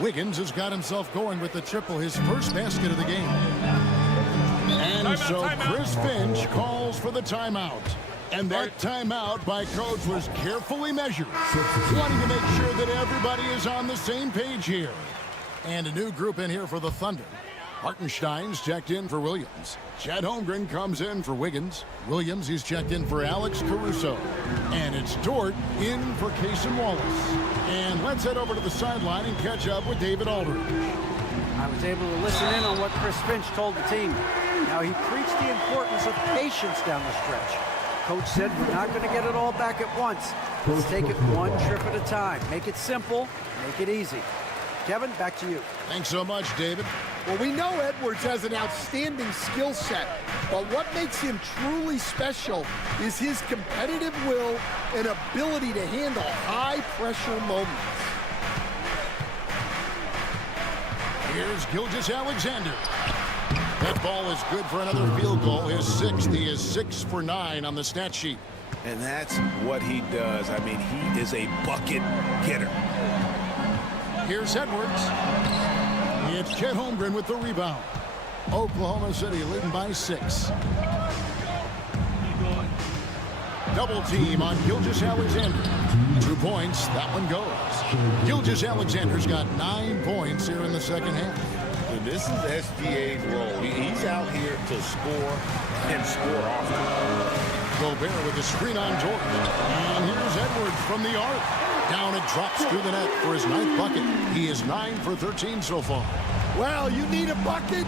Wiggins has got himself going with the triple, his first basket of the game. And so Chris Finch calls for the timeout. And that timeout by coach was carefully measured, wanting to make sure that everybody is on the same page here. And a new group in here for the Thunder. Hartenstein's checked in for Williams. Chet Holmgren comes in for Wiggins. Williams, he's checked in for Alex Caruso. And it's Dort in for Cason Wallace. And let's head over to the sideline and catch up with David Aldridge. I was able to listen in on what Chris Finch told the team. Now, he preached the importance of patience down the stretch. Coach said we're not going to get it all back at once. Let's take it one trip at a time. Make it simple, make it easy. Kevin, back to you. Thanks so much, David. Well, we know Edwards has an outstanding skill set, but what makes him truly special is his competitive will and ability to handle high-pressure moments. Here's Gilgeous-Alexander. That ball is good for another field goal, his 6th. He is 6 for 9 on the stat sheet. And that's what he does. I mean, he is a bucket getter. Here's Edwards. It's Chet Holmgren with the rebound. Oklahoma City leading by 6. Double team on Gilgeous-Alexander. 2 points, that one goes. Gilgeous-Alexander's got 9 points here in the second half. And this is SGA's role. He's out here to score and score often. Gobert with the screen on George. And here's Edwards from the arc. Down it drops through the net for his 9th bucket. He is 9 for 13 so far. Well, you need a bucket?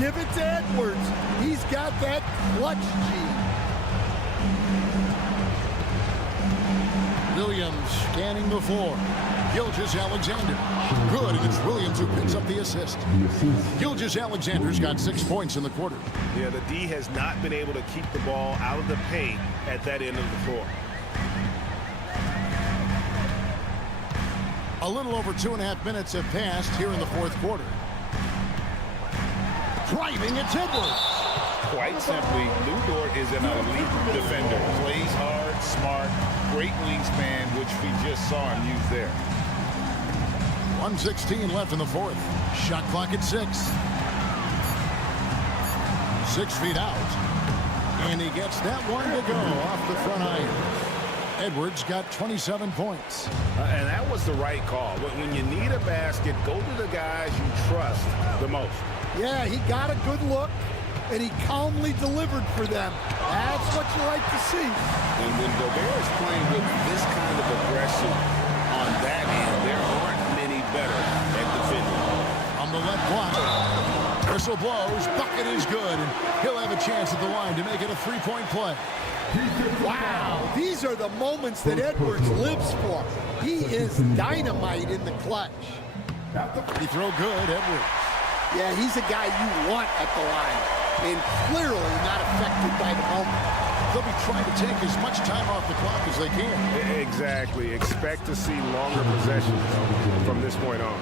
Give it to Edwards. He's got that clutch gene. Williams scanning the floor. Gilgeous-Alexander. Good, and it's Williams who picks up the assist. Gilgeous-Alexander's got 6 points in the quarter. Yeah, the D has not been able to keep the ball out of the paint at that end of the floor. A little over 2.5 minutes have passed here in the fourth quarter. Driving, it's Edwards. Quite simply, Lou Dort is an elite defender. Plays hard, smart, great wingspan, which we just saw him use there. 1:16 left in the fourth. Shot clock at 6. 6 feet out. And he gets that one to go off the front iron. Edwards got 27 points. And that was the right call. When you need a basket, go to the guys you trust the most. Yeah, he got a good look, and he calmly delivered for them. That's what you like to see. And when Gobert is playing with this kind of aggression on that end, there aren't many better at defending. On the left block. Whistle blows. Bucket is good. And he'll have a chance at the line to make it a three-point play. Wow, these are the moments that Edwards lives for. He is dynamite in the clutch. He throw good, Edwards. Yeah, he's a guy you want at the line, and clearly not affected by the moment. They'll be trying to take as much time off the clock as they can. Exactly. Expect to see longer possessions from this point on.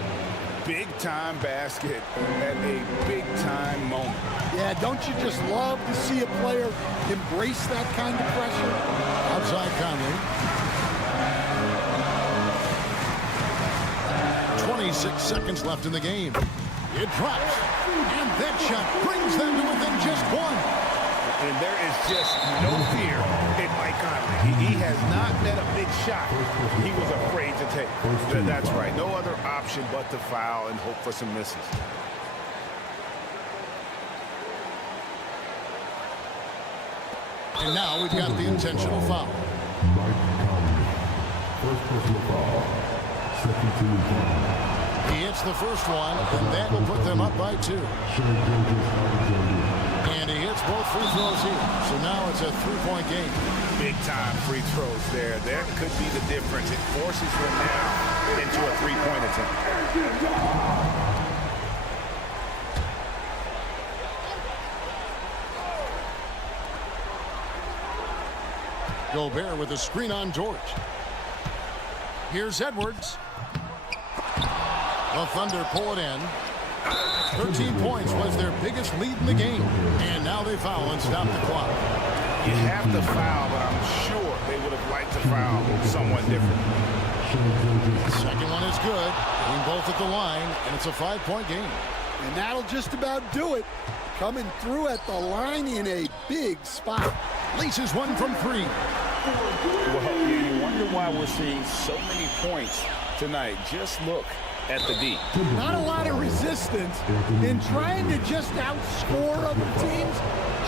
Big-time basket at a big-time moment. Yeah, don't you just love to see a player embrace that kind of pressure? Outside Conley. 26 seconds left in the game. It drops, and that shot brings them to within just one. And there is just no fear in Mike Conley. He has not met a big shot he was afraid to take. That's right. No other option but to foul and hope for some misses. And now we've got the intentional foul. Mike Conley. First personal foul. Second team foul. He hits the first one, and that will put them up by 2. And he hits both free throws here. So now it's a three-point game. Big-time free throws there. That could be the difference. It forces them now into a three-point attempt. Gobert with a screen on George. Here's Edwards. The Thunder pull it in. 13 points was their biggest lead in the game. And now they foul and stop the clock. You have to foul, but I'm sure they would have liked to foul someone different. Second one is good. Being both at the line, and it's a 5-point game. And that'll just about do it. Coming through at the line in a big spot. Laces one from 3. Well, you wonder why we're seeing so many points tonight. Just look at the D. Not a lot of resistance in trying to just outscore other teams.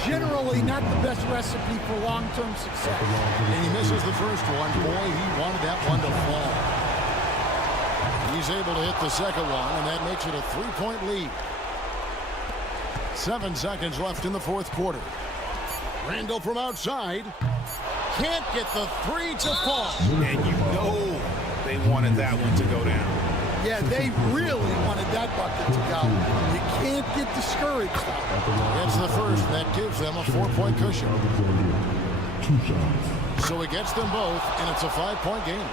Generally not the best recipe for long-term success. And he misses the first one. Boy, he wanted that one to fall. He's able to hit the second one, and that makes it a 3-point lead. 7 seconds left in the fourth quarter. Randall from outside. Can't get the 3 to fall. And you know they wanted that one to go down. Yeah, they really wanted that bucket to go. You can't get discouraged. That's the first. That gives them a 4-point cushion. 2 shots. So he gets them both, and it's a 5-point game.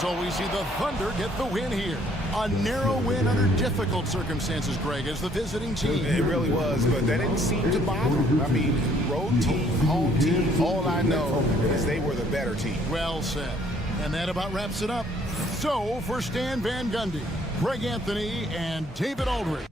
So we see the Thunder get the win here. A narrow win under difficult circumstances, Greg, as the visiting team. It really was, but that didn't seem to bother them. I mean, road team, home team, all I know is they were the better team. Well said. And that about wraps it up. So for Stan Van Gundy, Greg Anthony, and David Aldridge.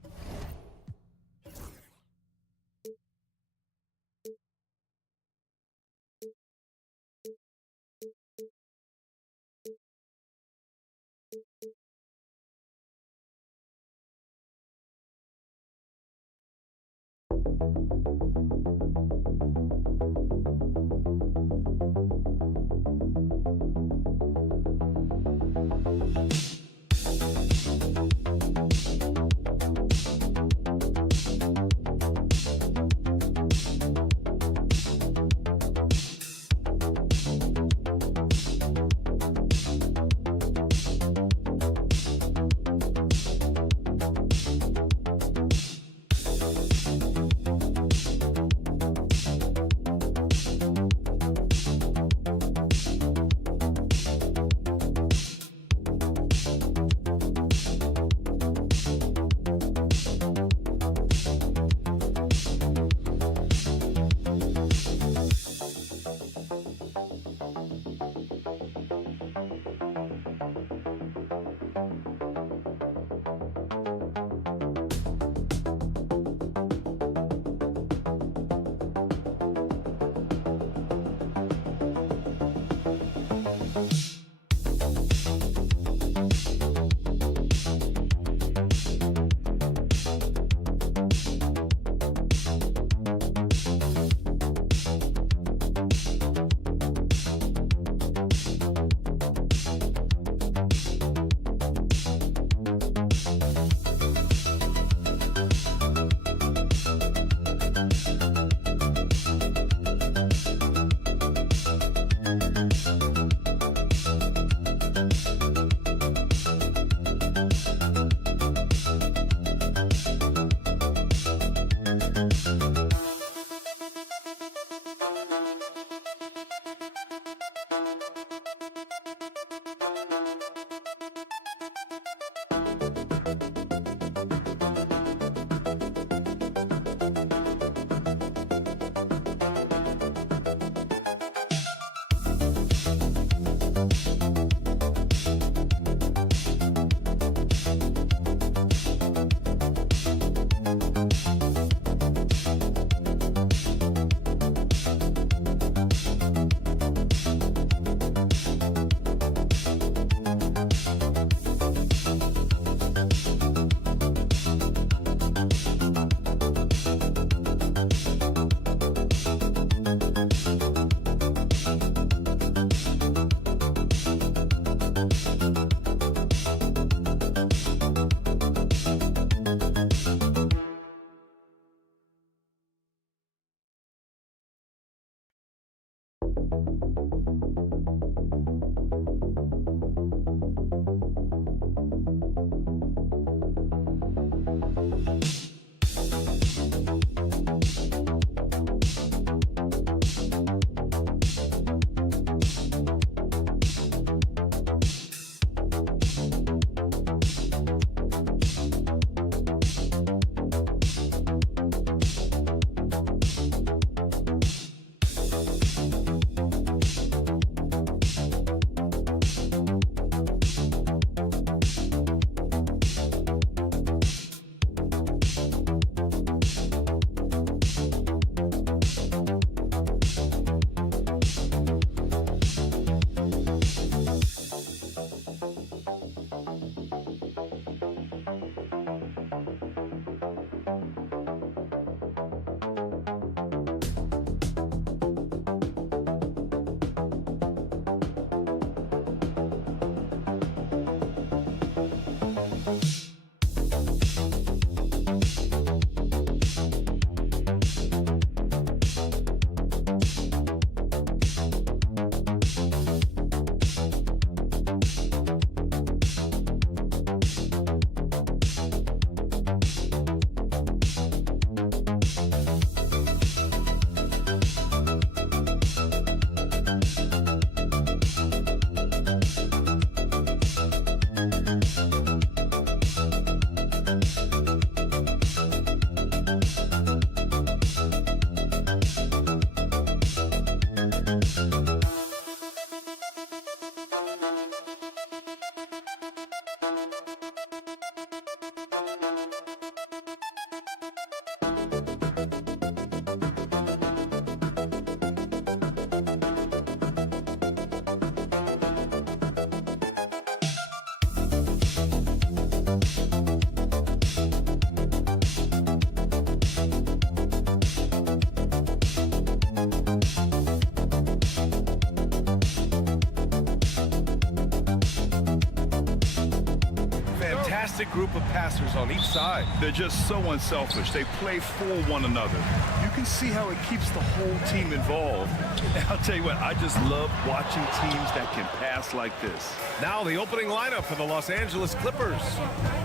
Fantastic group of passers on each side. They're just so unselfish. They play for one another. You can see how it keeps the whole team involved. And I'll tell you what, I just love watching teams that can pass like this. Now the opening lineup for the Los Angeles Clippers.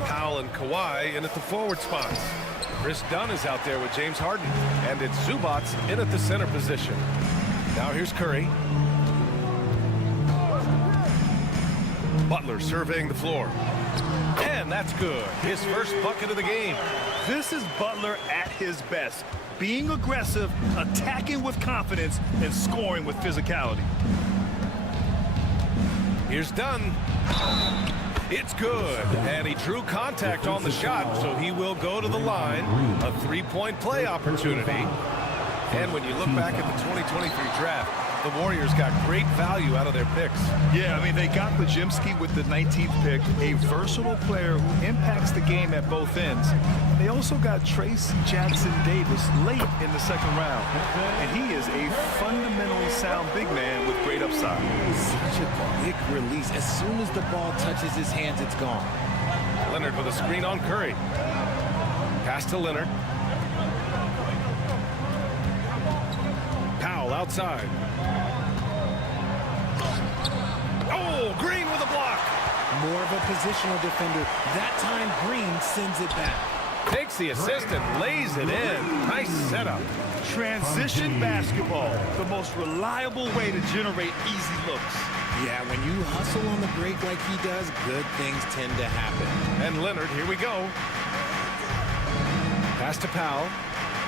Powell and Kawhi in at the forward spots. Chris Dunn is out there with James Harden. And it's Zubac in at the center position. Now here's Curry. Butler surveying the floor. And that's good. His first bucket of the game. This is Butler at his best. Being aggressive, attacking with confidence, and scoring with physicality. Here's Dunn. It's good. And he drew contact on the shot, so he will go to the line. A three-point play opportunity. And when you look back at the 2023 draft, the Warriors got great value out of their picks. Yeah, I mean, they got Pajemski with the 19th pick, a versatile player who impacts the game at both ends. They also got Trace Jackson-Davis late in the second round. And he is a fundamentally sound big man with great upside. Such a quick release. As soon as the ball touches his hands, it's gone. Leonard with a screen on Curry. Pass to Leonard. Powell outside. Oh, Green with a block. More of a positional defender. That time, Green sends it back. Takes the assist and lays it in. Nice setup. Transition basketball, the most reliable way to generate easy looks. Yeah, when you hustle on the break like he does, good things tend to happen. And Leonard, here we go. Pass to Powell.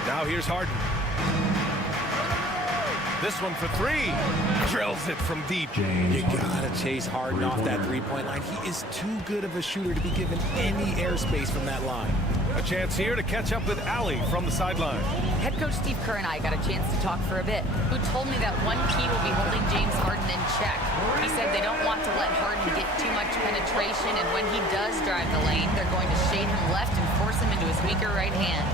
Now here's Harden. This one for three. Drills it from deep. You gotta chase Harden off that three-point line. He is too good of a shooter to be given any airspace from that line. A chance here to catch up with Allie from the sideline. Head coach Steve Kerr and I got a chance to talk for a bit, who told me that one key will be holding James Harden in check. He said they don't want to let Harden get too much penetration, and when he does drive the lane, they're going to shade him left and force him into his weaker right hand.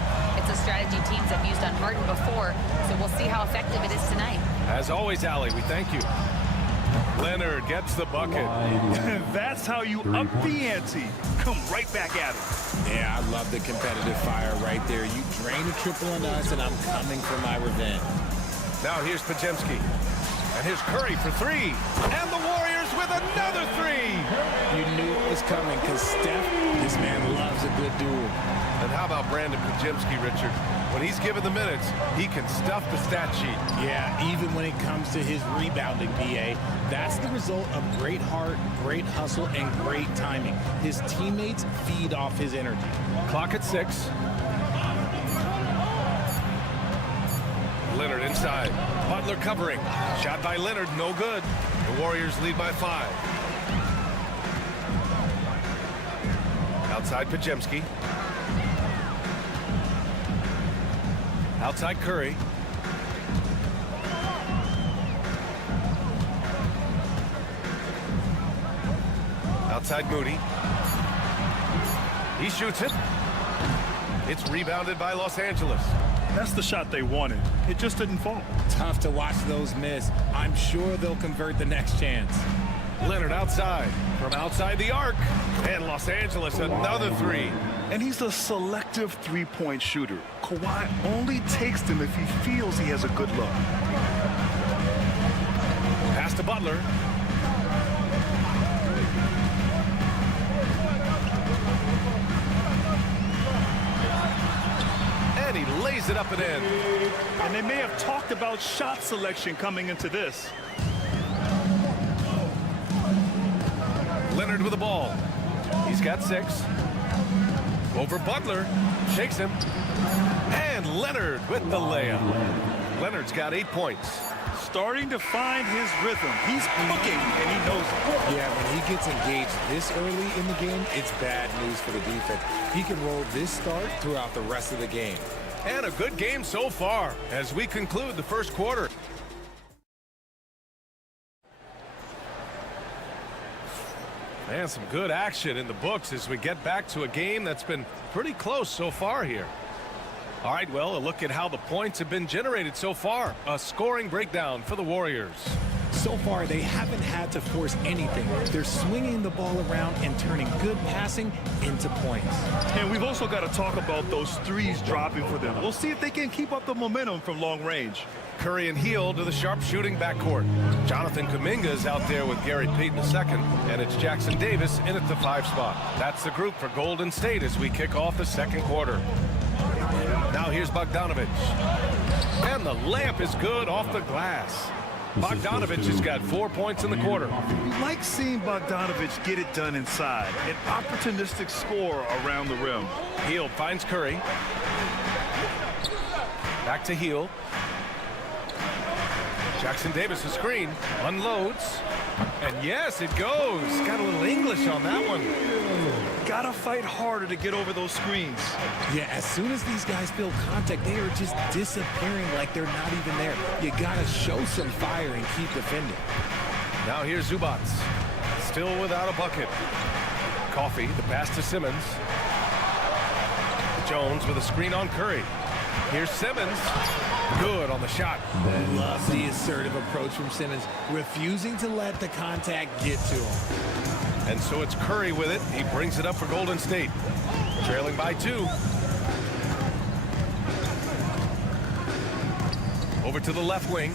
It's a strategy teams have used on Harden before, so we'll see how effective it is tonight. As always, Allie, we thank you. Leonard gets the bucket. That's how you up the ante. Come right back at it. Yeah, I love the competitive fire right there. You drain a triple on us, and I'm coming for my revenge. Now here's Pajemski. And here's Curry for three. And the Warriors with another three. You knew it was coming because Steph, this man loves a good duel. And how about Brandon Pajemski, Richard? When he's given the minutes, he can stuff the stat sheet. Yeah, even when it comes to his rebounding, PA, that's the result of great heart, great hustle, and great timing. His teammates feed off his energy. Clock at 6. Leonard inside. Butler covering. Shot by Leonard, no good. The Warriors lead by 5. Outside Pajemski. Outside Curry. Outside Moody. He shoots it. It's rebounded by Los Angeles. That's the shot they wanted. It just didn't fall. Tough to watch those miss. I'm sure they'll convert the next chance. Leonard outside, from outside the arc. And Los Angeles, another three. And he's a selective three-point shooter. Kawhi only takes them if he feels he has a good look. Pass to Butler. And he lays it up and in. And they may have talked about shot selection coming into this. Leonard with the ball. He's got 6. Over Butler. Shakes him. And Leonard with the layup. Leonard's got 8 points. Starting to find his rhythm. He's cooking, and he knows it. Yeah, when he gets engaged this early in the game, it's bad news for the defense. He can roll this start throughout the rest of the game. And a good game so far as we conclude the first quarter. And some good action in the books as we get back to a game that's been pretty close so far here. All right, well, a look at how the points have been generated so far. A scoring breakdown for the Warriors. So far, they haven't had to force anything. They're swinging the ball around and turning good passing into points. And we've also got to talk about those threes dropping for them. We'll see if they can keep up the momentum from long range. Curry and Hill to the sharp-shooting backcourt. Jonathan Kuminga is out there with Gary Payton II, and it's Jackson Davis in at the 5 spot. That's the group for Golden State as we kick off the second quarter. Now here's Bogdanovic. And the layup is good off the glass. Bogdanovic has got 4 points in the quarter. We like seeing Bogdanovic get it done inside. An opportunistic score around the rim. Hill finds Curry. Back to Hill. Jackson Davis, a screen, unloads, and yes, it goes. Got a little English on that one. Gotta fight harder to get over those screens. Yeah, as soon as these guys feel contact, they are just disappearing like they're not even there. You gotta show some fire and keep defending. Now here's Zubac, still without a bucket. Coffee, the pass to Simmons. Jones with a screen on Curry. Here's Simmons. Good on the shot. Love the assertive approach from Simmons, refusing to let the contact get to him. And so it's Curry with it. He brings it up for Golden State. Trailing by 2. Over to the left wing.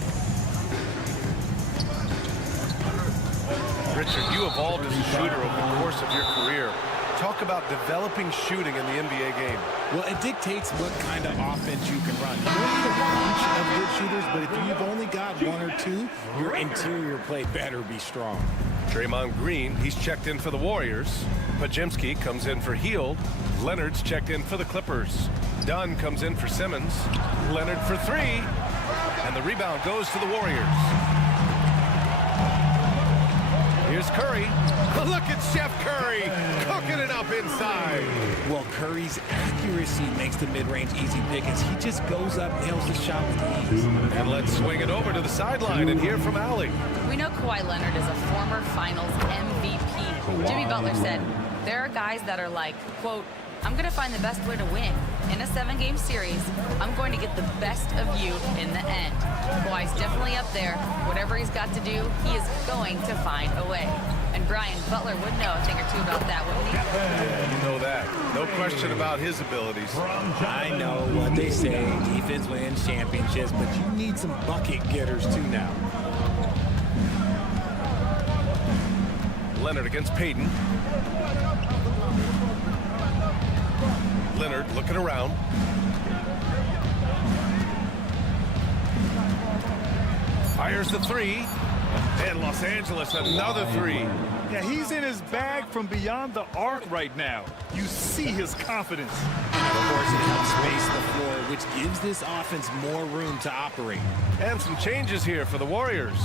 Richard, you evolved as a shooter over the course of your career. Talk about developing shooting in the NBA game. Well, it dictates what kind of offense you can run. You don't need a bunch of good shooters, but if you've only got 1 or 2, your interior play better be strong. Draymond Green, he's checked in for the Warriors. Pajemski comes in for Hield. Leonard's checked in for the Clippers. Dunn comes in for Simmons. Leonard for 3. And the rebound goes to the Warriors. Here's Curry. Look at Chef Curry cooking it up inside. Well, Curry's accuracy makes the mid-range easy pickings. He just goes up, nails the shot with ease. And let's swing it over to the sideline and hear from Allie. We know Kawhi Leonard is a former Finals MVP. Jimmy Butler said, there are guys that are like, quote, I'm going to find the best way to win. In a 7-game series, I'm going to get the best of you in the end. Kawhi's definitely up there. Whatever he's got to do, he is going to find a way. And Brian Butler would know a thing or two about that, wouldn't he? You know that. No question about his abilities. I know what they say, defense wins championships, but you need some bucket getters too now. Leonard against Payton. Leonard looking around. Fires the 3. And Los Angeles another 3. Yeah, he's in his bag from beyond the arc right now. You see his confidence. And of course, it helps space the floor, which gives this offense more room to operate. And some changes here for the Warriors.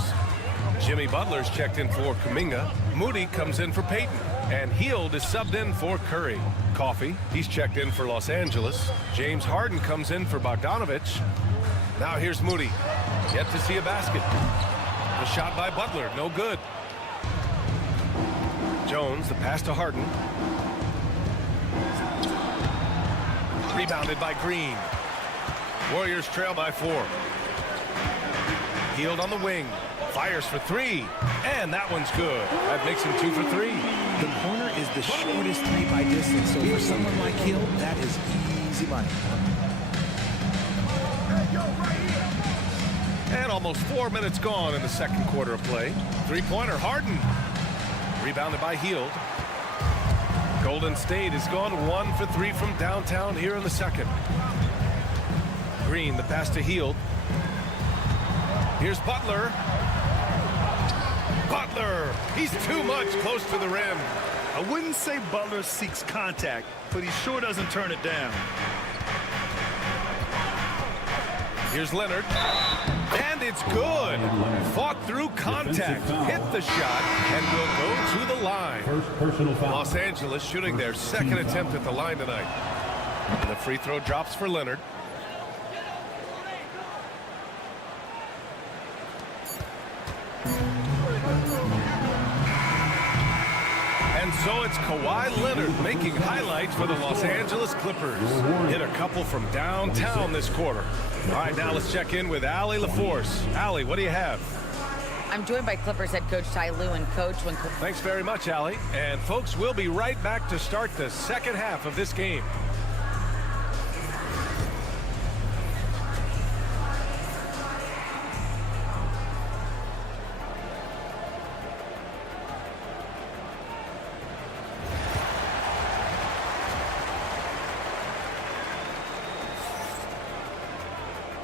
Jimmy Butler's checked in for Kuminga. Moody comes in for Payton. And Hield is subbed in for Curry. Coffee, he's checked in for Los Angeles. James Harden comes in for Bogdanovic. Now here's Moody. Yet to see a basket. The shot by Butler, no good. Jones, the pass to Harden. Rebounded by Green. Warriors trail by 4. Hield on the wing. Fires for three, and that one's good. That makes him 2 for 3. The corner is the shortest three by distance, so for someone like Hill, that is easy money. And almost 4 minutes gone in the second quarter of play. Three-pointer, Harden. Rebounded by Hield. Golden State has gone 1 for 3 from downtown here in the second. Green, the pass to Hield. Here's Butler. Butler, he's too much close to the rim. I wouldn't say Butler seeks contact, but he sure doesn't turn it down. Here's Leonard. And it's good. Fought through contact, hit the shot, and will go to the line. First personal foul. Los Angeles shooting their second attempt at the line tonight. And the free throw drops for Leonard. And so it's Kawhi Leonard making highlights for the Los Angeles Clippers. Hit a couple from downtown this quarter. All right, now let's check in with Allie LaForce. Allie, what do you have? I'm joined by Clippers head coach Ty Lue, and coach when... Thanks very much, Allie. And folks, we'll be right back to start the second half of this game.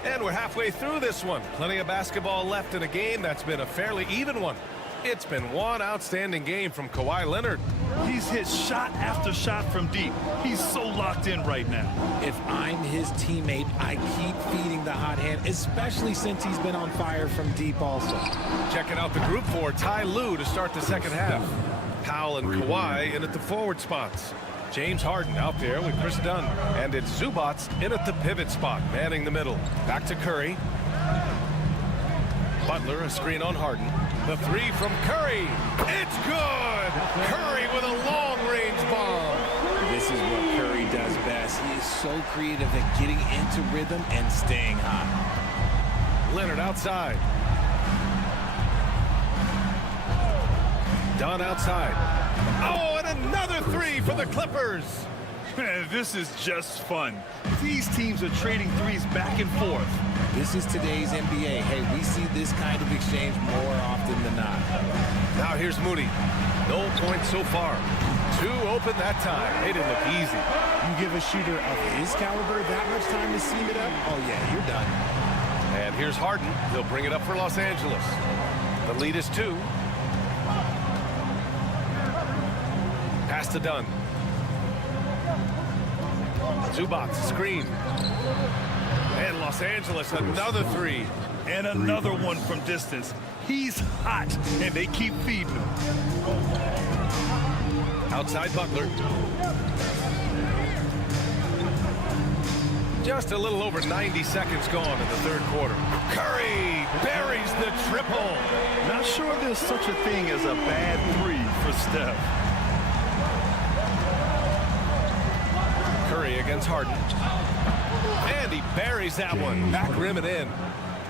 And we're halfway through this one. Plenty of basketball left in a game that's been a fairly even one. It's been one outstanding game from Kawhi Leonard. He's hit shot after shot from deep. He's so locked in right now. If I'm his teammate, I keep feeding the hot hand, especially since he's been on fire from deep also. Checking out the group for Ty Lue to start the second half. Powell and Kawhi in at the forward spots. James Harden out there with Chris Dunn. And it's Zubats in at the pivot spot, manning the middle. Back to Curry. Butler, a screen on Harden. The three from Curry. It's good! Curry with a long-range bomb. This is what Curry does best. He is so creative at getting into rhythm and staying hot. Leonard outside. Dunn outside. Oh, and another three for the Clippers. Man, this is just fun. These teams are trading threes back and forth. This is today's NBA. Hey, we see this kind of exchange more often than not. Now here's Moody. No points so far. Two open that time. They didn't look easy. You give a shooter of his caliber that much time to seam it up? Oh, yeah, you're done. And here's Harden. He'll bring it up for Los Angeles. The lead is 2. Pass to Dunn. Zubats, screen. And Los Angeles, another three. And another one from distance. He's hot, and they keep feeding him. Outside Butler. Just a little over 90 seconds gone in the third quarter. Curry buries the triple. Not sure there's such a thing as a bad three for Steph. Curry against Harden. And he buries that one. Back rim and in.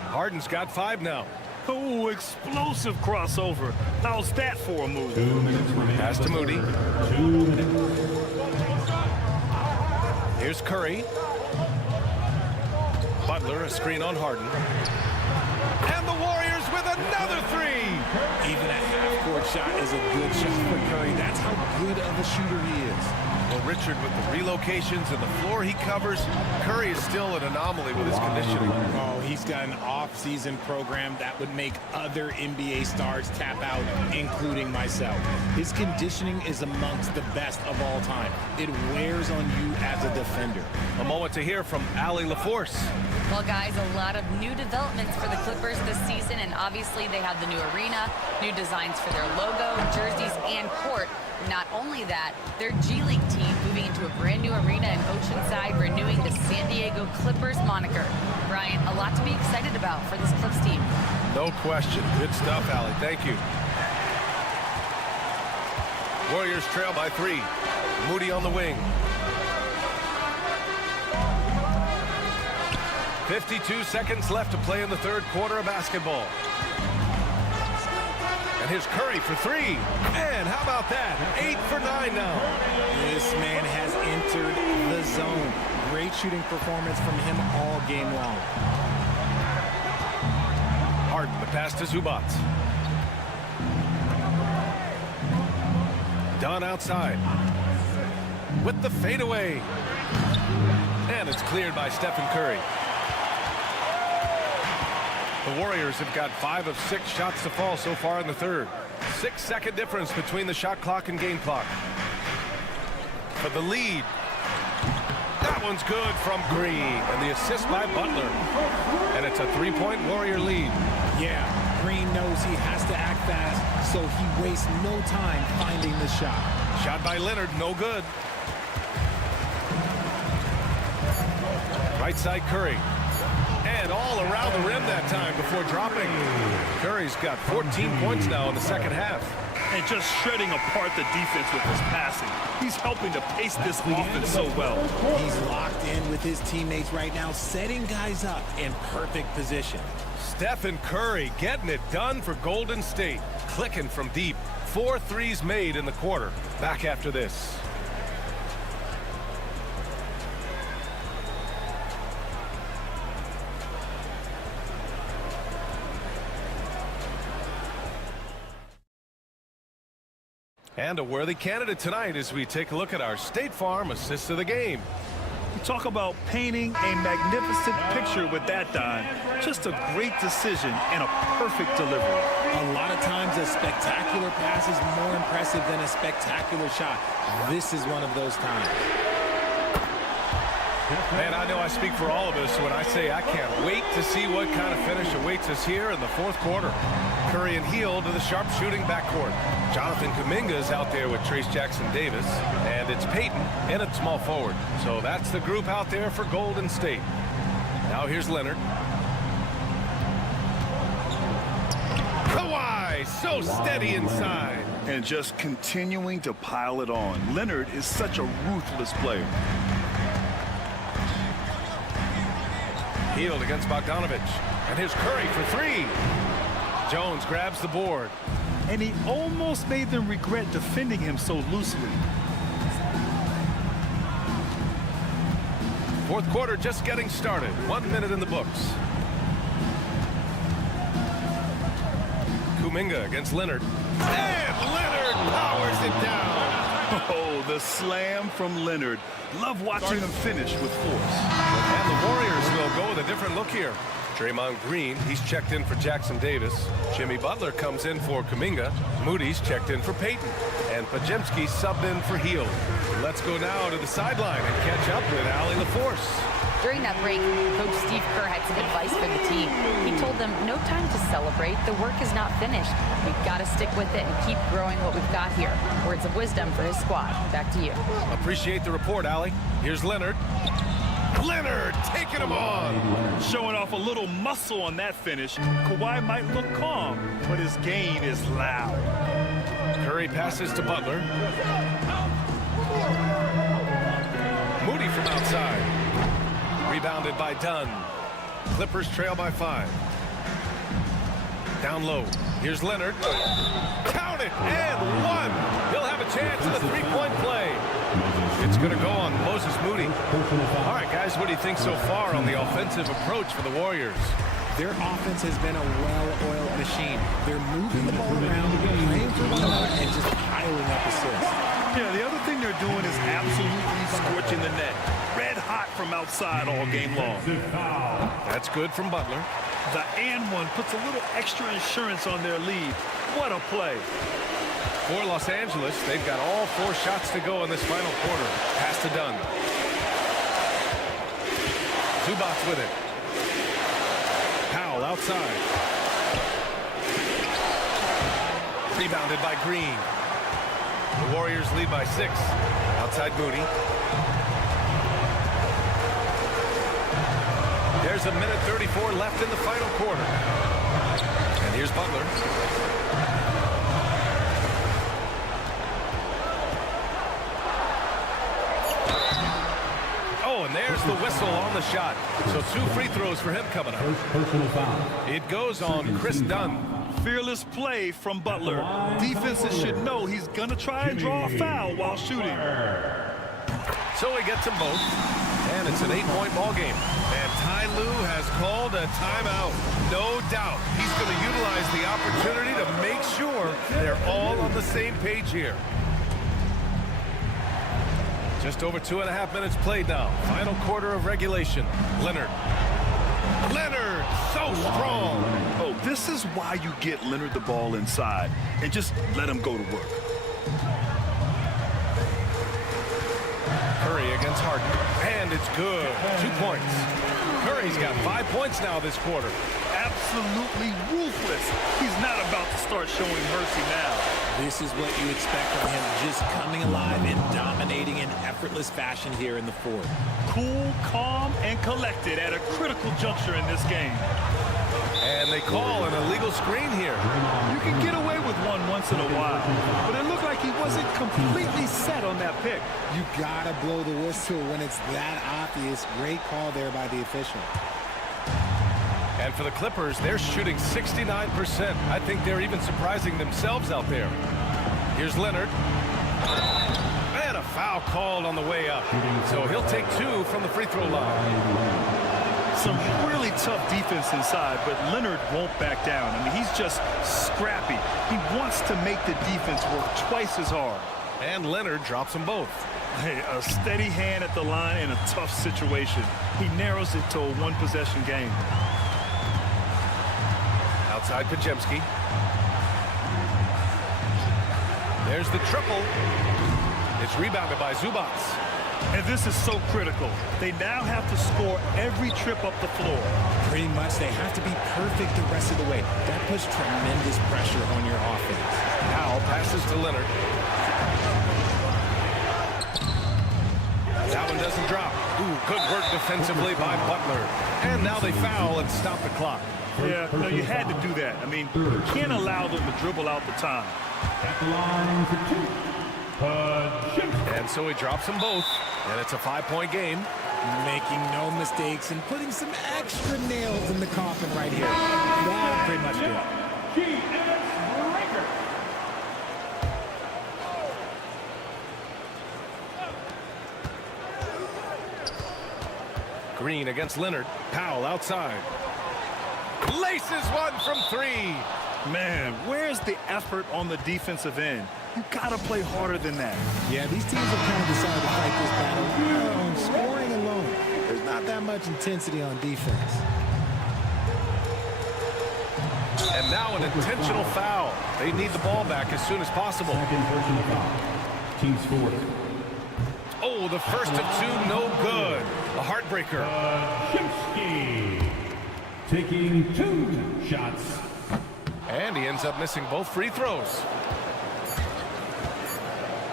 Harden's got 5 now. Oh, explosive crossover. How's that for a move? 2 minutes remaining. Pass to Moody. 2 minutes. Here's Curry. Butler, a screen on Harden. And the Warriors with another three. Even a half-court shot is a good shot for Curry. That's how good of a shooter he is. Well, Richard, with the relocations and the floor he covers, Curry is still an anomaly with his conditioning. Oh, he's got an off-season program that would make other NBA stars tap out, including myself. His conditioning is amongst the best of all time. It wears on you as a defender. A moment to hear from Allie LaForce. Well, guys, a lot of new developments for the Clippers this season, and obviously they have the new arena, new designs for their logo, jerseys, and court. Not only that, their G League team moving into a brand new arena in Oceanside, renewing the San Diego Clippers moniker. Brian, a lot to be excited about for this Clips team. No question. Good stuff, Allie. Thank you. Warriors trail by 3. Moody on the wing. 52 seconds left to play in the third quarter of basketball. And here's Curry for three. And how about that? 8 for 9 now. This man has entered the zone. Great shooting performance from him all game long. Harden, the pass to Zubac. Dunn outside. With the fadeaway. And it's cleared by Stephen Curry. The Warriors have got 5 of 6 shots to fall so far in the third. 6-second difference between the shot clock and game clock. For the lead. That one's good from Green. And the assist by Butler. And it's a 3-point Warrior lead. Yeah, Green knows he has to act fast, so he wastes no time finding the shot. Shot by Leonard, no good. Right side Curry. And all around the rim that time before dropping. Curry's got 14 points now in the second half. And just shredding apart the defense with his passing. He's helping to pace this offense so well. He's locked in with his teammates right now, setting guys up in perfect position. Stephen Curry getting it done for Golden State. Clicking from deep. 4 threes made in the quarter. Back after this. And a worthy candidate tonight as we take a look at our State Farm assist of the game. You talk about painting a magnificent picture with that dime. Just a great decision and a perfect delivery. A lot of times a spectacular pass is more impressive than a spectacular shot. This is one of those times. Man, I know I speak for all of us when I say I can't wait to see what kind of finish awaits us here in the fourth quarter. Curry and Hield to the sharp shooting backcourt. Jonathan Kuminga is out there with Trace Jackson-Davis, and it's Payton in at small forward. So that's the group out there for Golden State. Now here's Leonard. Kawhi, so steady inside. And just continuing to pile it on. Leonard is such a ruthless player. Hield against Bogdanovich. And here's Curry for three. Jones grabs the board. And he almost made them regret defending him so loosely. Fourth quarter just getting started. 1 minute in the books. Kuminga against Leonard. And Leonard powers it down. Oh, the slam from Leonard. Love watching him finish with force. And the Warriors will go with a different look here. Draymond Green, he's checked in for Jackson-Davis. Jimmy Butler comes in for Kuminga. Moody's checked in for Payton. And Pajemski subbed in for Hield. Let's go now to the sideline and catch up with Allie LaForce. During that break, Coach Steve Kerr had some advice for the team. He told them, no time to celebrate. The work is not finished. We've got to stick with it and keep growing what we've got here. Words of wisdom for his squad. Back to you. Appreciate the report, Allie. Here's Leonard. Leonard taking him on. Showing off a little muscle on that finish. Kawhi might look calm, but his gain is loud. Curry passes to Butler. Moody from outside. Rebounded by Dunn. Clippers trail by 5. Down low. Here's Leonard. Count it and 1. He'll have a chance at a three-point play. It's going to go on Moses Moody. All right, guys, what do you think so far on the offensive approach for the Warriors? Their offense has been a well-oiled machine. They're moving the ball around, playing for one another, and just piling up assists. Yeah, the other thing they're doing is absolutely scorching the net. Red hot from outside all game long. That's good from Butler. The and one puts a little extra insurance on their lead. What a play. For Los Angeles, they've got all 4 shots to go in this final quarter. Pass to Dunn. Zubac with it. Powell outside. Rebounded by Green. The Warriors lead by 6. Outside Moody. There's a minute 34 left in the final quarter. And here's Butler. Oh, and there's the whistle on the shot. So 2 free throws for him coming up. Personal foul. It goes on Chris Dunn. Fearless play from Butler. Defenses should know he's going to try and draw a foul while shooting. So he gets them both, and it's an 8-point ball game. And Ty Lue has called a timeout. No doubt he's going to utilize the opportunity to make sure they're all on the same page here. Just over 2.5 minutes played now. Final quarter of regulation. Leonard, so strong. Oh, this is why you get Leonard the ball inside and just let him go to work. Curry against Harden, and it's good. 2 points. Curry's got 5 points now this quarter. Absolutely ruthless. He's not about to start showing mercy now. This is what you expect from him, just coming alive and dominating in effortless fashion here in the fourth. Cool, calm, and collected at a critical juncture in this game. And they call an illegal screen here. You can get away with one once in a while, but it looked like he wasn't completely set on that pick. You gotta blow the whistle when it's that obvious. Great call there by the official. And for the Clippers, they're shooting 69%. I think they're even surprising themselves out there. Here's Leonard. And a foul called on the way up. So he'll take 2 from the free throw line. Some really tough defense inside, but Leonard won't back down. I mean, he's just scrappy. He wants to make the defense work twice as hard. And Leonard drops them both. Hey, a steady hand at the line in a tough situation. He narrows it to a one-possession game. Outside Pajemski. There's the triple. It's rebounded by Zubats. And this is so critical. They now have to score every trip up the floor. Pretty much, they have to be perfect the rest of the way. That puts tremendous pressure on your offense. Powell passes to Leonard. That one doesn't drop. Ooh, good work defensively by Butler. And now they foul and stop the clock. Yeah, no, you had to do that. I mean, you can't allow them to dribble out the time. At the line for 2. And so he drops them both, and it's a 5-point game. Making no mistakes and putting some extra nails in the coffin right here. That'll pretty much do it. Green against Leonard. Powell outside. Laces one from 3. Man, where's the effort on the defensive end? You gotta play harder than that. Yeah, these teams have kind of decided to fight this battle on scoring alone. There's not that much intensity on defense. And now an intentional foul. They need the ball back as soon as possible. Second personal foul. Team's fourth. Oh, the first of 2, no good. A heartbreaker. Taking 2 shots. And he ends up missing both free throws.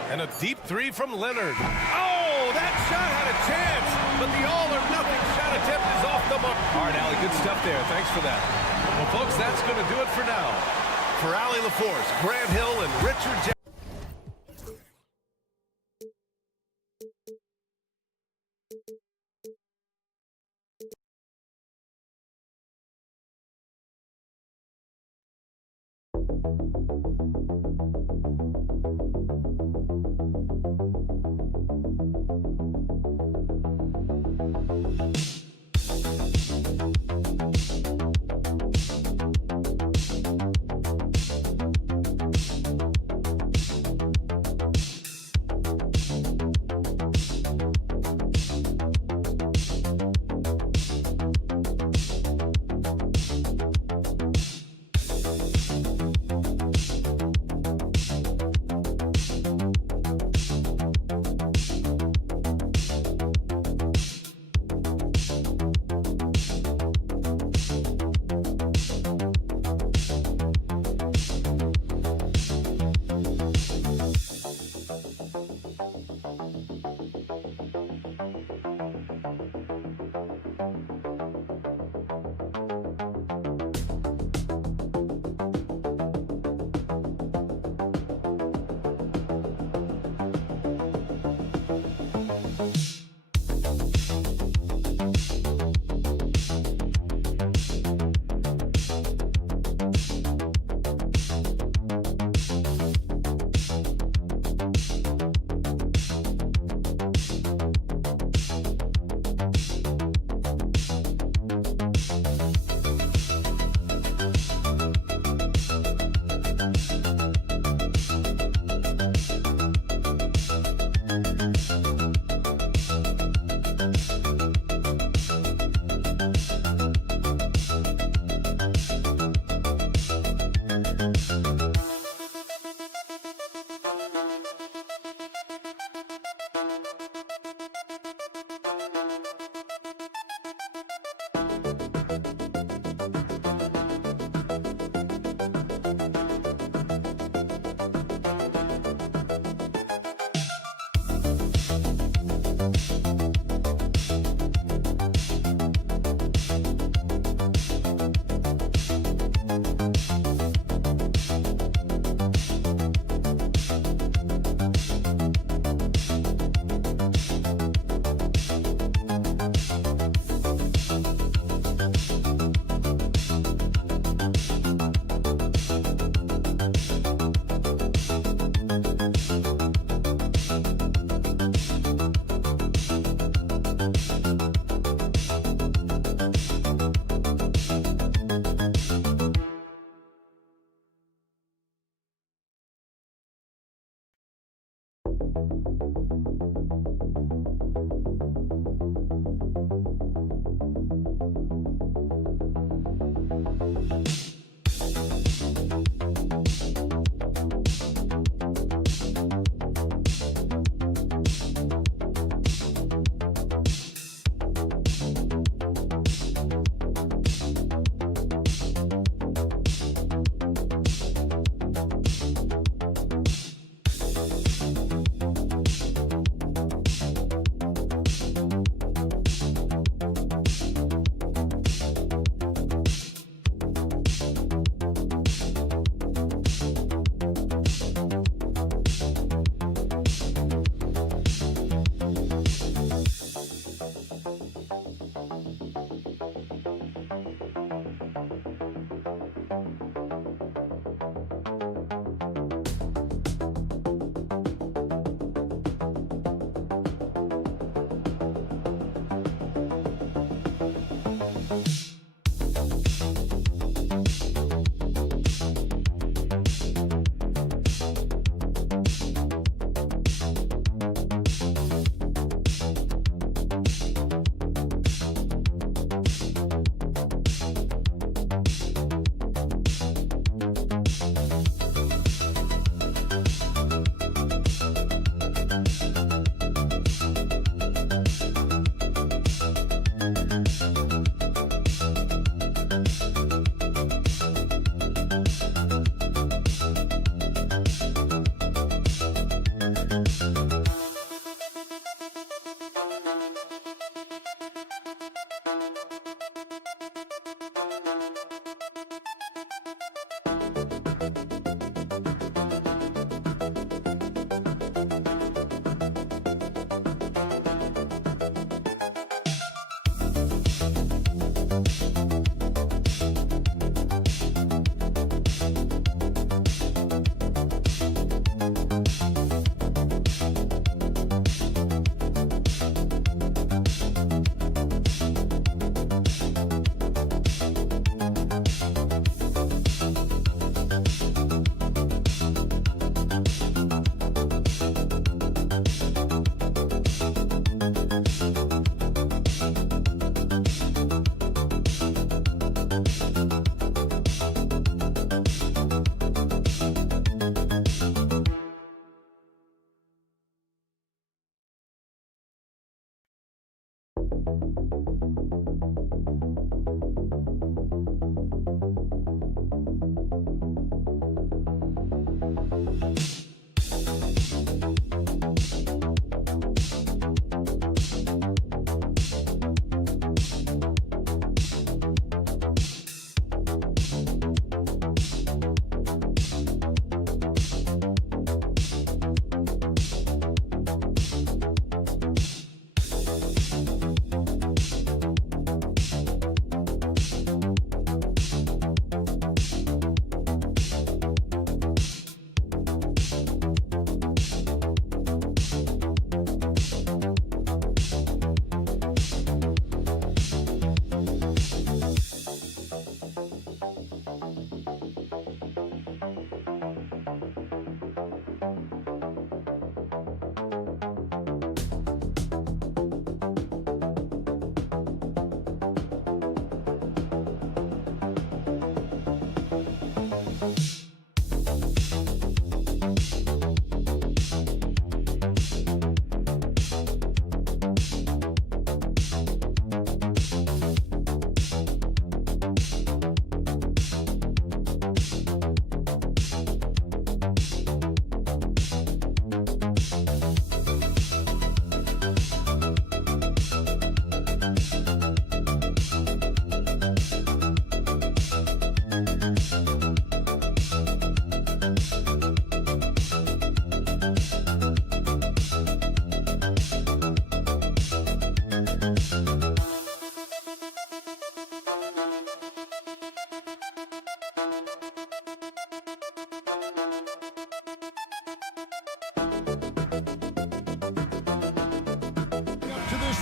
And a deep 3 from Leonard. Oh, that shot had a chance, but the all-or-nothing shot attempt is off the mark. All right, Allie, good stuff there. Thanks for that. Well, folks, that's going to do it for now. For Allie LaForce, Grant Hill, and Richard Jackson.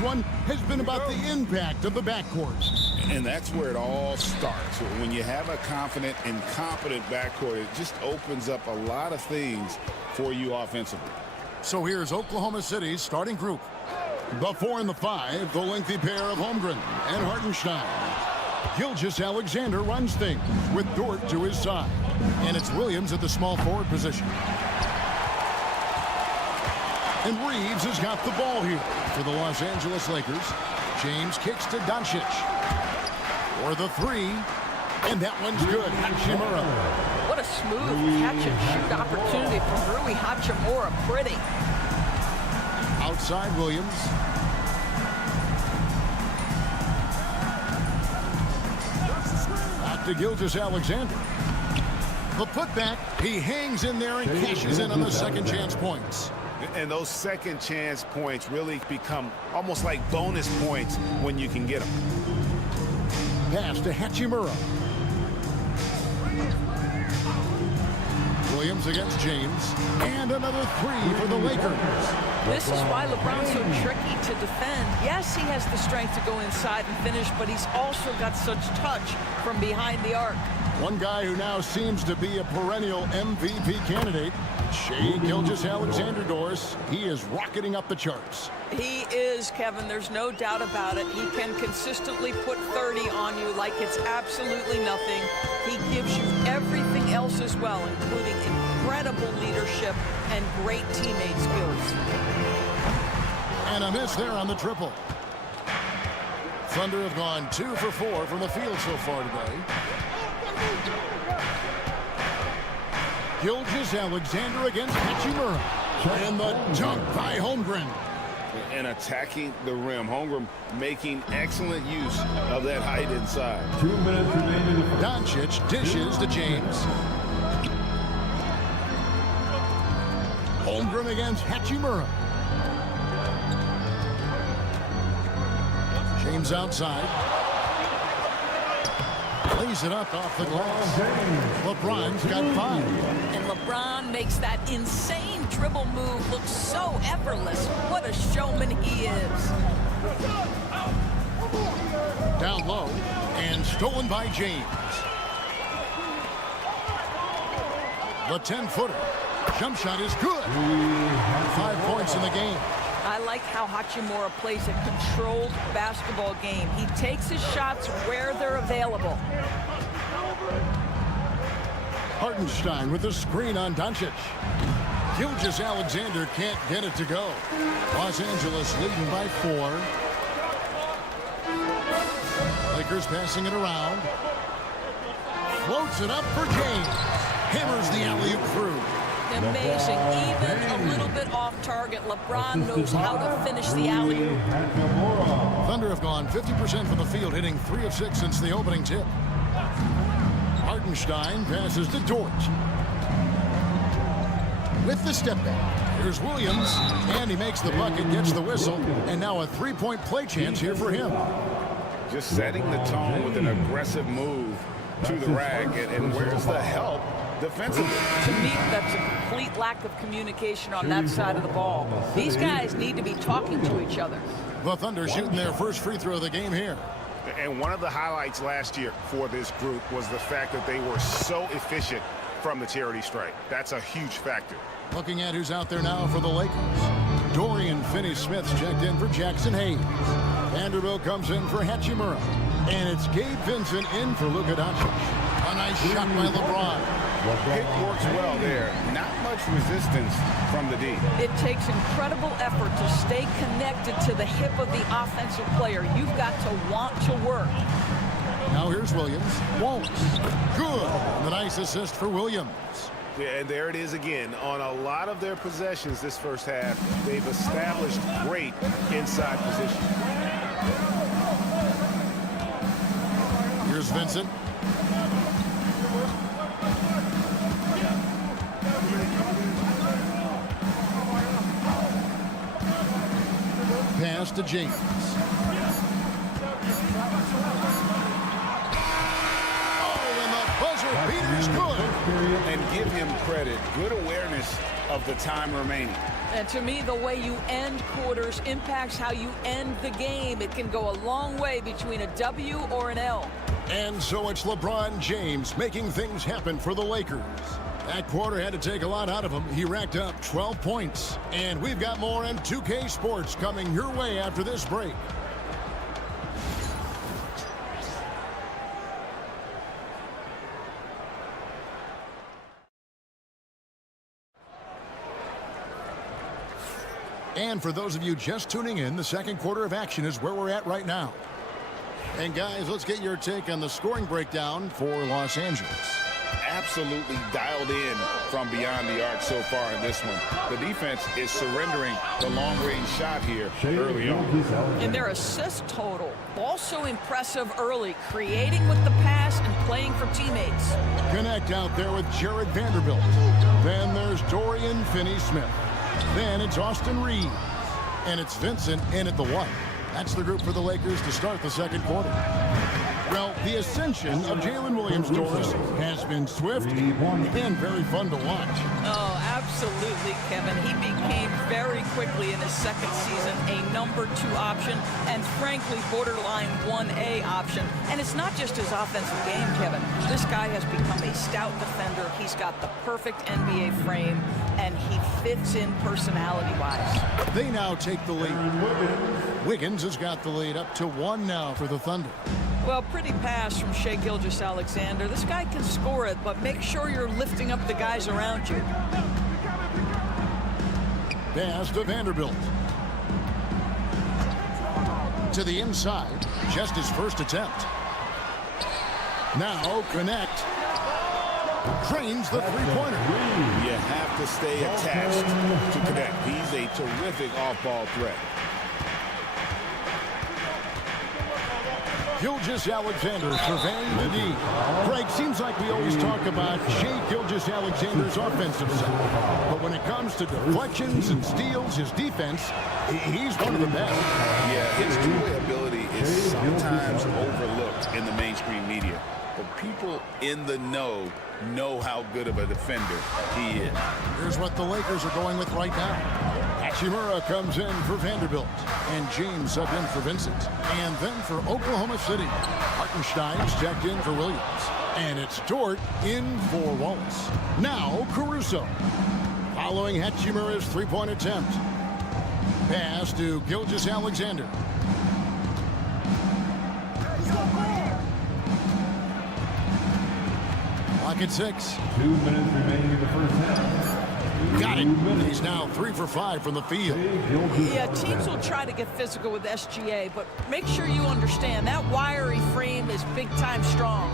One has been about the impact of the backcourt. And that's where it all starts. When you have a confident and competent backcourt, it just opens up a lot of things for you offensively. So here's Oklahoma City's starting group. The 4 and the 5, the lengthy pair of Holmgren and Hartenstein. Gilgeous-Alexander runs things with Dort to his side. And it's Williams at the small forward position. And Reeves has got the ball here for the Los Angeles Lakers. James kicks to Doncic. For the 3. And that one's good. Hachimura. What a smooth catch-and-shoot opportunity from Rui Hachimura. Pretty. Outside Williams. Back to Gilgeous-Alexander. The putback. He hangs in there and cashes in on the second chance points. And those second chance points really become almost like bonus points when you can get them. Pass to Hachimura. Williams against James. And another 3 for the Lakers. This is why LeBron's so tricky to defend. Yes, he has the strength to go inside and finish, but he's also got such touch from behind the arc. One guy who now seems to be a perennial MVP candidate, Shai Gilgeous-Alexander, Doris. He is rocketing up the charts. He is, Kevin. There's no doubt about it. He can consistently put 30 on you like it's absolutely nothing. He gives you everything else as well, including incredible leadership and great teammate skills. And a miss there on the triple. Thunder have gone 2 for 4 from the field so far today. Gilgeous-Alexander against Hachimura. And the dunk by Holmgren. And attacking the rim. Holmgren making excellent use of that height inside. 2 minutes remaining. Doncic dishes to James. Holmgren against Hachimura. James outside. Lays it up off the glass. LeBron's got 5. And LeBron makes that insane dribble move look so effortless. What a showman he is. Down low and stolen by James. The 10-footer. Jump shot is good. 5 points in the game. I like how Hachimura plays a controlled basketball game. He takes his shots where they're available. Hartenstein with the screen on Doncic. Gilgeous-Alexander can't get it to go. Los Angeles leading by 4. Lakers passing it around. Floats it up for James. Hammers the alley-oop through. Amazing. Even a little bit off target. LeBron knows how to finish the alley-oop. Thunder have gone 50% from the field, hitting 3 of 6 since the opening tip. Hartenstein passes to Dort. With the step back, here's Williams, and he makes the bucket, gets the whistle, and now a 3-point play chance here for him. Just setting the tone with an aggressive move to the rack, and where's the help defensively? To me, that's a complete lack of communication on that side of the ball. These guys need to be talking to each other. The Thunder shooting their first free throw of the game here. And one of the highlights last year for this group was the fact that they were so efficient from the charity stripe. That's a huge factor. Looking at who's out there now for the Lakers. Dorian Finney-Smith's checked in for Jackson Hayes. Vanderbilt comes in for Hachimura. And it's Gabe Vincent in for Luka Doncic. A nice shot by LeBron. Pick works well there. Not much resistance from the D. It takes incredible effort to stay connected to the hip of the offensive player. You've got to want to work. Now here's Williams. Wallace. Good. The nice assist for Williams. Yeah, and there it is again. On a lot of their possessions this first half, they've established great inside position. Here's Vincent. Pass to James. Oh, and the buzzer beater's good. And give him credit. Good awareness of the time remaining. And to me, the way you end quarters impacts how you end the game. It can go a long way between a W or an L. And so it's LeBron James making things happen for the Lakers. That quarter had to take a lot out of him. He racked up 12 points. And we've got more in 2K Sports coming your way after this break. And for those of you just tuning in, the second quarter of action is where we're at right now. And guys, let's get your take on the scoring breakdown for Los Angeles. Absolutely dialed in from beyond the arc so far in this one. The defense is surrendering the long-range shot here early on. And their assist total, also impressive early, creating with the pass and playing for teammates. Connect out there with Jared Vanderbilt. Then there's Dorian Finney-Smith. Then it's Austin Reeves. And it's Vincent in at the 1. That's the group for the Lakers to start the second quarter. Well, the ascension of Jalen Williams-Dort has been swift and very fun to watch. Oh, absolutely, Kevin. He became very quickly in his second season a number 2 option and, frankly, borderline 1A option. And it's not just his offensive game, Kevin. This guy has become a stout defender. He's got the perfect NBA frame, and he fits in personality-wise. They now take the lead. Wiggins has got the lead up to 1 now for the Thunder. Well, pretty pass from Shai Gilgeous-Alexander. This guy can score it, but make sure you're lifting up the guys around you. Pass to Vanderbilt. To the inside, just his first attempt. Now connect. Drains the three-pointer. You have to stay attached to connect. He's a terrific off-ball threat. Gilgeous-Alexander surveying the D. Craig, seems like we always talk about Shai Gilgeous-Alexander's offensive side. But when it comes to deflections and steals, his defense, he's one of the best. Yeah, his two-way ability is sometimes overlooked in the mainstream media. But people in the know how good of a defender he is. Here's what the Lakers are going with right now. Hachimura comes in for Vanderbilt. And James subbed in for Vincent. And then for Oklahoma City, Hartenstein's checked in for Williams. And it's Dort in for Wallace. Now Caruso. Following Hachimura's three-point attempt. Pass to Gilgeous-Alexander. Clock at 6. 2 minutes remaining in the first half. Got it. He's now 3 for 5 from the field. Yeah, teams will try to get physical with SGA, but make sure you understand that wiry frame is big-time strong.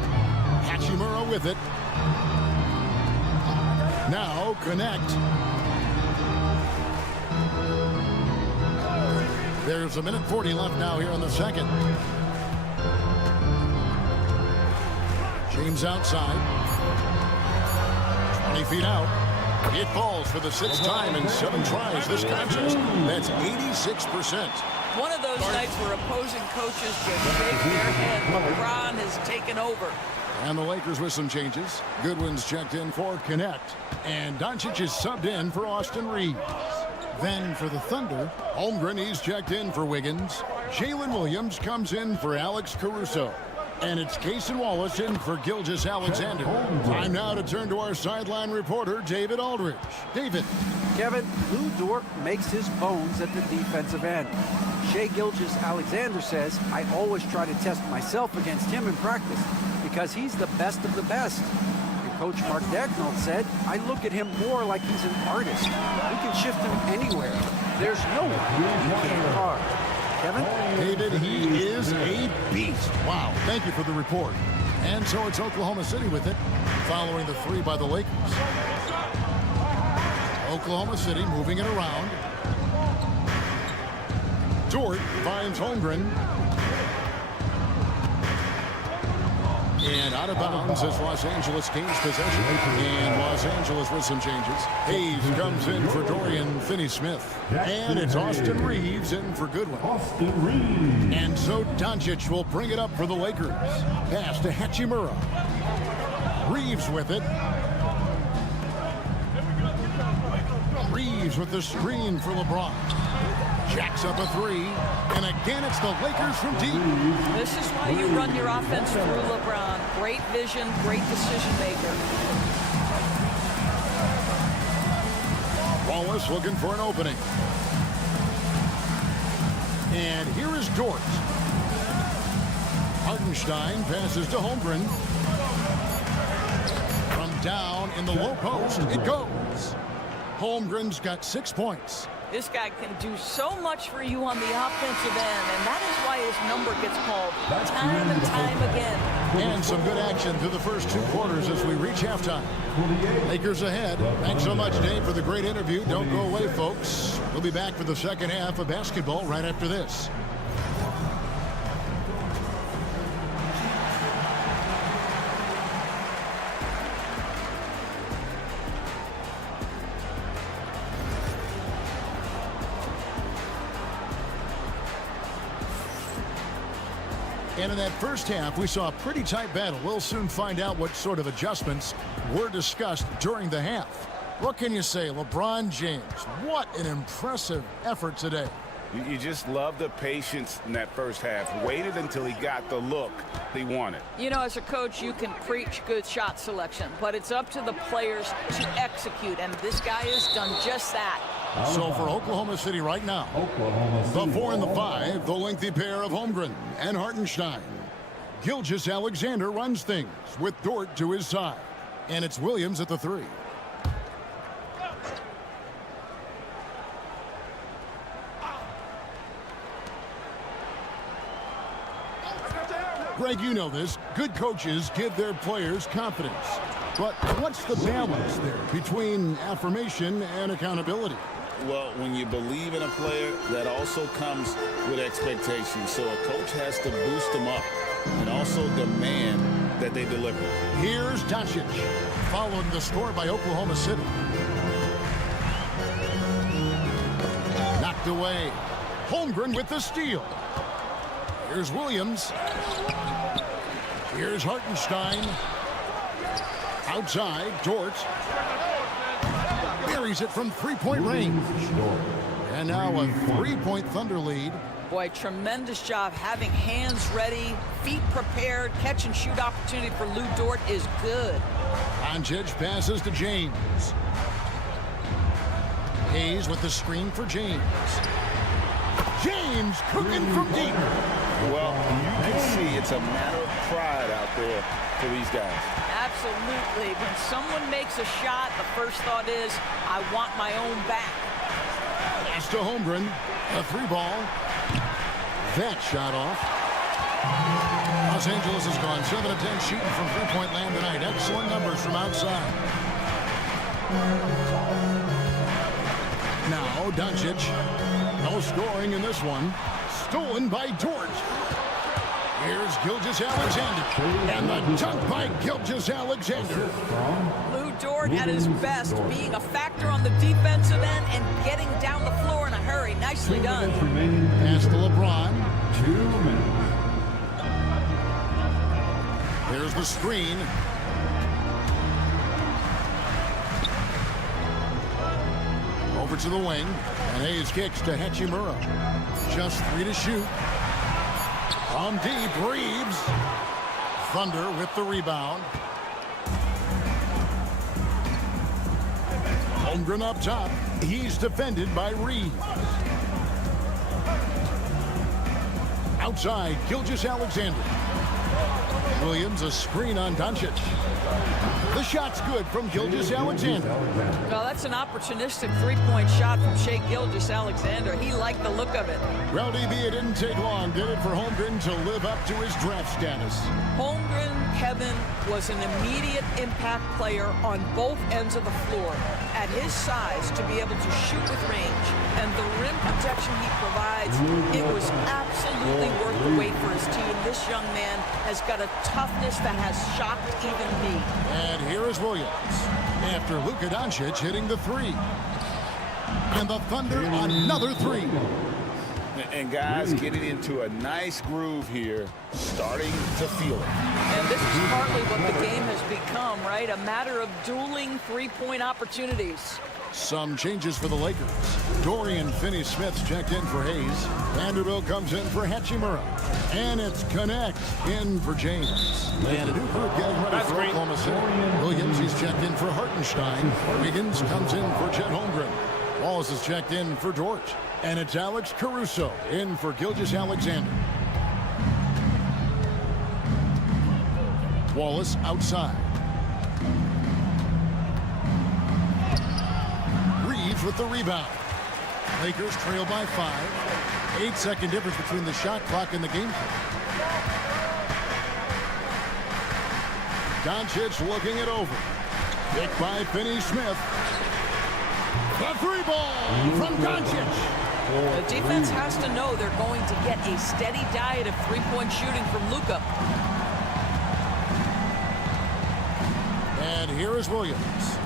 Hachimura with it. Now connect. There's 1:40 left now here in the second. James outside. 20 feet out. It falls for the 6th time in 7 tries this contest. That's 86%. One of those nights where opposing coaches just shake their head. LeBron has taken over. And the Lakers with some changes. Goodwin's checked in for Connect. And Doncic is subbed in for Austin Reeves. Then for the Thunder, Holmgren, he's checked in for Wiggins. Jalen Williams comes in for Alex Caruso. And it's Cason Wallace in for Gilgeous-Alexander. Time now to turn to our sideline reporter, David Aldridge. David. Kevin, Lou Dort makes his bones at the defensive end. Shai Gilgeous-Alexander says, I always try to test myself against him in practice because he's the best of the best. And Coach Mark Daigneault said, I look at him more like he's an artist. We can shift him anywhere. There's no one who can guard. Kevin? David, he is a beast. Wow, thank you for the report. And so it's Oklahoma City with it, following the 3 by the Lakers. Oklahoma City moving it around. Dort finds Holmgren. And out of bounds as Los Angeles gains possession. And Los Angeles with some changes. Hayes comes in for Dorian Finney-Smith. And it's Austin Reeves in for Goodwin. Austin Reeves. And so Doncic will bring it up for the Lakers. Pass to Hachimura. Reeves with it. Reeves with the screen for LeBron. Jacks up a 3. And again, it's the Lakers from deep. This is why you run your offense through LeBron. Great vision, great decision maker. Wallace looking for an opening. And here is Dort. Hartenstein passes to Holmgren. From down in the low post, it goes. Holmgren's got 6 points. This guy can do so much for you on the offensive end, and that is why his number gets called time and time again. And some good action through the first 2 quarters as we reach halftime. Lakers ahead. Thanks so much, Dave, for the great interview. Don't go away, folks. We'll be back for the second half of basketball right after this. And in that first half, we saw a pretty tight battle. We'll soon find out what sort of adjustments were discussed during the half. What can you say, LeBron James? What an impressive effort today. You just love the patience in that first half. Waited until he got the look he wanted. You know, as a coach, you can preach good shot selection, but it's up to the players to execute, and this guy has done just that. So for Oklahoma City right now, the 4 and the 5, the lengthy pair of Holmgren and Hartenstein. Gilgeous-Alexander runs things with Dort to his side. And it's Williams at the 3. Greg, you know this. Good coaches give their players confidence. But what's the balance there between affirmation and accountability? Well, when you believe in a player, that also comes with expectations. So a coach has to boost them up and also demand that they deliver. Here's Doncic, following the score by Oklahoma City. Knocked away. Holmgren with the steal. Here's Williams. Here's Hartenstein. Outside, Dort. Buries it from 3-point range. And now a 3-point Thunder lead. Boy, tremendous job having hands ready, feet prepared, catch and shoot opportunity for Lou Dort is good. Doncic passes to James. Hayes with the screen for James. James cooking from deep. Well, you can see it's a matter of pride out there for these guys. Absolutely. When someone makes a shot, the first thought is, I want my own back. Pass to Holmgren. A 3-ball. That shot off. Los Angeles has gone 7 of 10 shooting from 3-point land tonight. Excellent numbers from outside. Now Doncic. No scoring in this one. Stolen by Dort. Here's Gilgeous-Alexander. And the dunk by Gilgeous-Alexander. Lou Dort at his best, being a factor on the defensive end and getting down the floor in a hurry. Nicely done. Pass to LeBron. 2 minutes. There's the screen. Over to the wing. And Hayes kicks to Hachimura. Just 3 to shoot. From deep, Reeves. Thunder with the rebound. Holmgren up top. He's defended by Reeves. Outside, Gilgeous-Alexander. Williams, a screen on Doncic. The shot's good from Gilgeous-Alexander. Well, that's an opportunistic three-point shot from Shai Gilgeous-Alexander. He liked the look of it. Well, DB, it didn't take long, did it, for Holmgren to live up to his draft status? Holmgren, Kevin, was an immediate impact player on both ends of the floor. At his size, to be able to shoot with range and the rim protection he provides, it was absolutely worth the wait for his team. This young man has got a toughness that has shocked even me. And here is Williams after Luka Doncic hitting the 3. And the Thunder another 3. And guys getting into a nice groove here, starting to feel it. And this is partly what the game has become, right? A matter of dueling three-point opportunities. Some changes for the Lakers. Dorian Finney-Smith's checked in for Hayes. Vanderbilt comes in for Hachimura. And it's Connect in for James. And a new group getting ready for Oklahoma City. Williams, he's checked in for Hartenstein. Wiggins comes in for Chet Holmgren. Wallace is checked in for George. And it's Alex Caruso in for Gilgeous-Alexander. Wallace outside. With the rebound. Lakers trail by 5. 8-second difference between the shot clock and the game clock. Doncic looking it over. Picked by Finney-Smith. The three ball from Doncic. The defense has to know they're going to get a steady diet of three-point shooting from Luka. And here is Williams.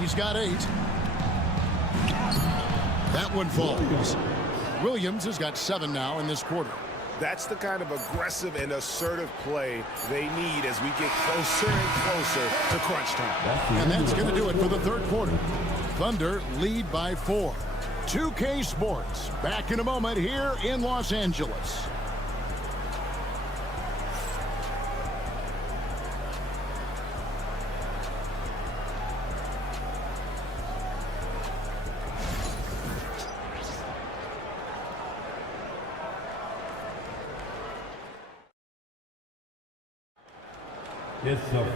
He's got 8. That one falls. Williams has got 7 now in this quarter. That's the kind of aggressive and assertive play they need as we get closer and closer to crunch time. And that's going to do it for the third quarter. Thunder lead by 4. 2K Sports back in a moment here in Los Angeles.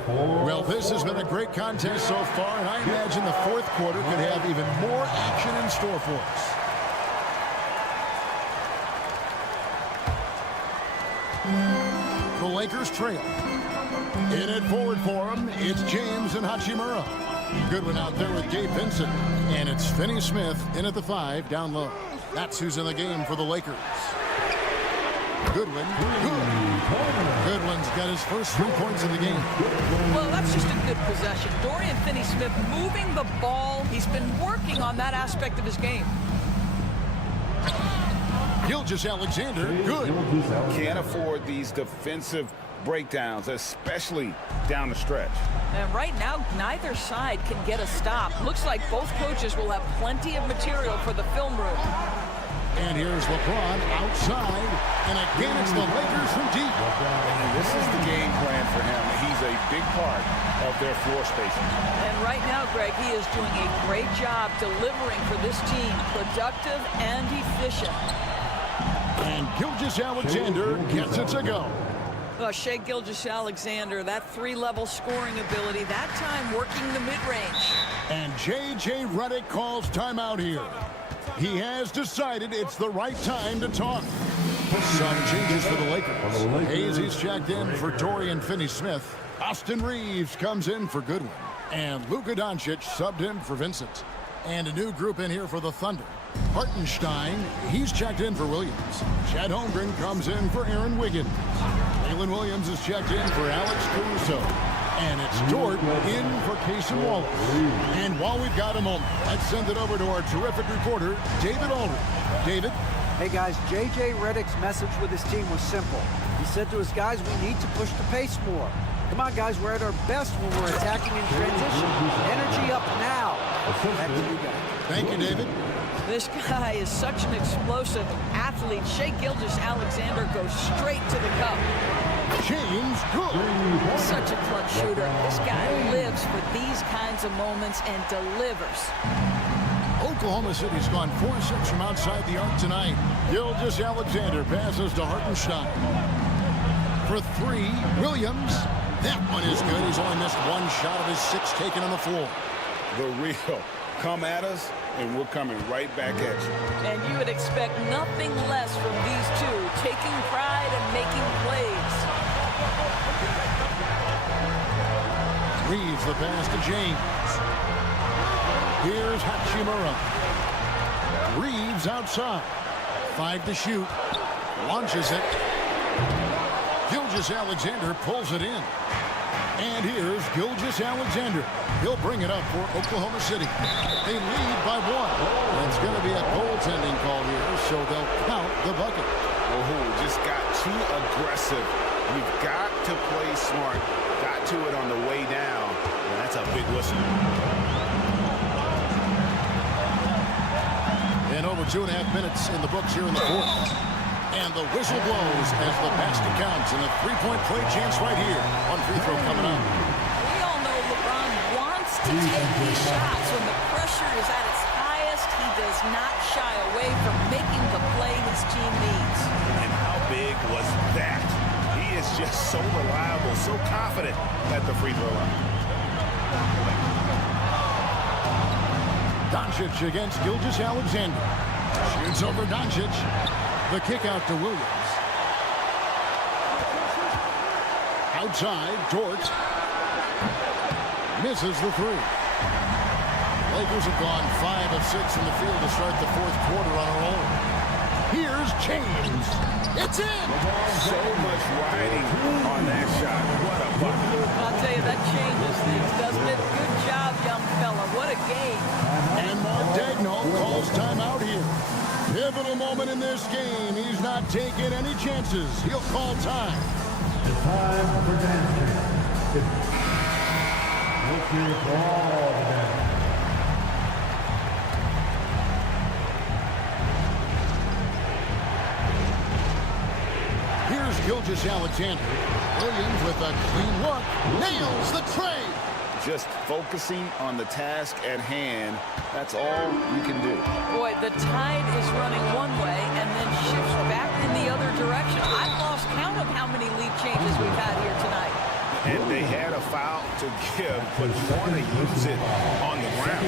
Well, this has been a great contest so far, and I imagine the fourth quarter could have even more action in store for us. The Lakers trail. In it forward for him, it's James and Hachimura. Goodwin out there with Gabe Vincent, and it's Finney-Smith in at the 5 down low. That's who's in the game for the Lakers. Goodwin. Goodwin's got his first 3 points of the game. Well, that's just a good possession. Dorian Finney-Smith moving the ball. He's been working on that aspect of his game. Gilgeous-Alexander, good. Can't afford these defensive breakdowns, especially down the stretch. And right now, neither side can get a stop. Looks like both coaches will have plenty of material for the film room. And here's LeBron outside. And again, it's the Lakers from deep. And this is the game plan for him. He's a big part of their floor spacing. And right now, Greg, he is doing a great job delivering for this team. Productive and efficient. And Gilgeous-Alexander gets it to go. Shai Gilgeous-Alexander, that 3-level scoring ability, that time working the mid-range. And J.J. Redick calls timeout here. He has decided it's the right time to talk. Some changes for the Lakers. Hayes, he's checked in for Dorian Finney-Smith. Austin Reeves comes in for Goodwin. And Luka Doncic subbed in for Vincent. And a new group in here for the Thunder. Hartenstein, he's checked in for Williams. Chet Holmgren comes in for Aaron Wiggins. Jalen Williams is checked in for Alex Caruso. And it's Dort in for Cason Wallace. And while we've got a moment, let's send it over to our terrific reporter, David Aldridge. David? Hey guys, J.J. Redick's message with his team was simple. He said to his guys, we need to push the pace more. Come on, guys, we're at our best when we're attacking in transition. Energy up now. Back to you guys. Thank you, David. This guy is such an explosive athlete. Shai Gilgeous-Alexander goes straight to the cup. James good. Such a clutch shooter. This guy lives for these kinds of moments and delivers. Oklahoma City's gone 4-6 from outside the arc tonight. Gilgeous-Alexander passes to Hartenstein. For 3, Williams. That one is good. He's only missed 1 shot of his 6 taken on the floor. The real come at us, and we're coming right back at you. And you would expect nothing less from these two, taking pride and making plays. Reeves the pass to James. Here's Hachimura. Reeves outside. 5 to shoot. Launches it. Gilgeous-Alexander pulls it in. And here's Gilgeous-Alexander. He'll bring it up for Oklahoma City. They lead by 1. It's going to be a goaltending call here, so they'll count the bucket. Oh, just got too aggressive. We've got to play smart. Got to it on the way down. And that's a big whistle. And over 2.5 minutes in the books here in the fourth. And the whistle blows as the basket counts. And a three-point play chance right here. One free throw coming up. We all know LeBron wants to take these shots. When the pressure is at its highest, he does not shy away from making the play his team needs. And how big was that? He is just so reliable, so confident at the free throw line. Doncic against Gilgeous-Alexander. Shoots over Doncic. The kick out to Williams. Outside, Dort. Misses the three. Lakers have gone 5 of 6 in the field to start the fourth quarter on a roll. Here's James. It's in! So much riding on that shot. What a bucket. I'll tell you, that changes things, doesn't it? Good job, young fella. What a game. And Mark Daigneault calls timeout here. Pivotal moment in this game. He's not taking any chances. He'll call time. The time for dancing. Looking for all the dance. Here's Gilgeous-Alexander. Williams with a clean look. Nails the tray. Just focusing on the task at hand. That's all you can do. Boy, the tide is running one way and then shifts back in the other direction. I've lost count of how many lead changes we've had here tonight. And they had a foul to give, but you want to use it on the ground.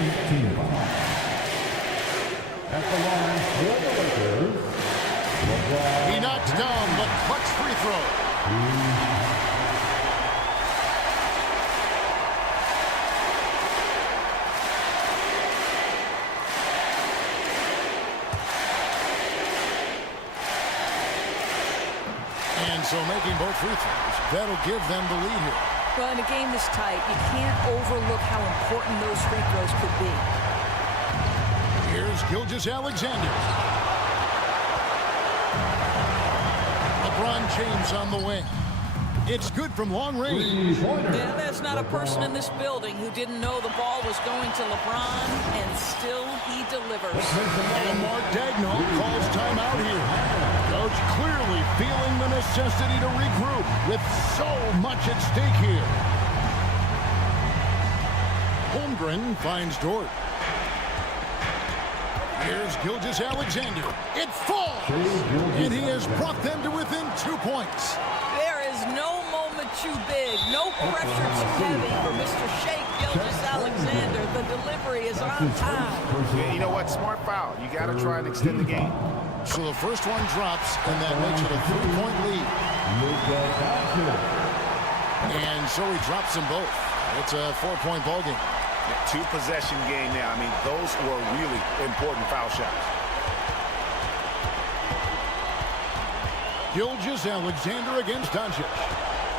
At the line for the Lakers, LeBron. He knocks down the clutch free throw. And so making both free throws, that'll give them the lead here. Well, in a game this tight, you can't overlook how important those free throws could be. Here's Gilgeous-Alexander. LeBron James on the wing. It's good from long range. Yeah, there's not a person in this building who didn't know the ball was going to LeBron, and still he delivers. And Mark Daigneault calls timeout here. Coach clearly feeling the necessity to regroup with so much at stake here. Holmgren finds Dort. Here's Gilgeous-Alexander. It falls! And he has brought them to within 2 points. There is no moment too big, no pressure too heavy for Mr. Shake Gilgeous-Alexander. The delivery is on time. Yeah, you know what? Smart foul. You got to try and extend the game. So the first one drops, and that makes it a 3-point lead. And so he drops them both. It's a 4-point ball game. Two-possession game now. I mean, those were really important foul shots. Gilgeous-Alexander against Doncic.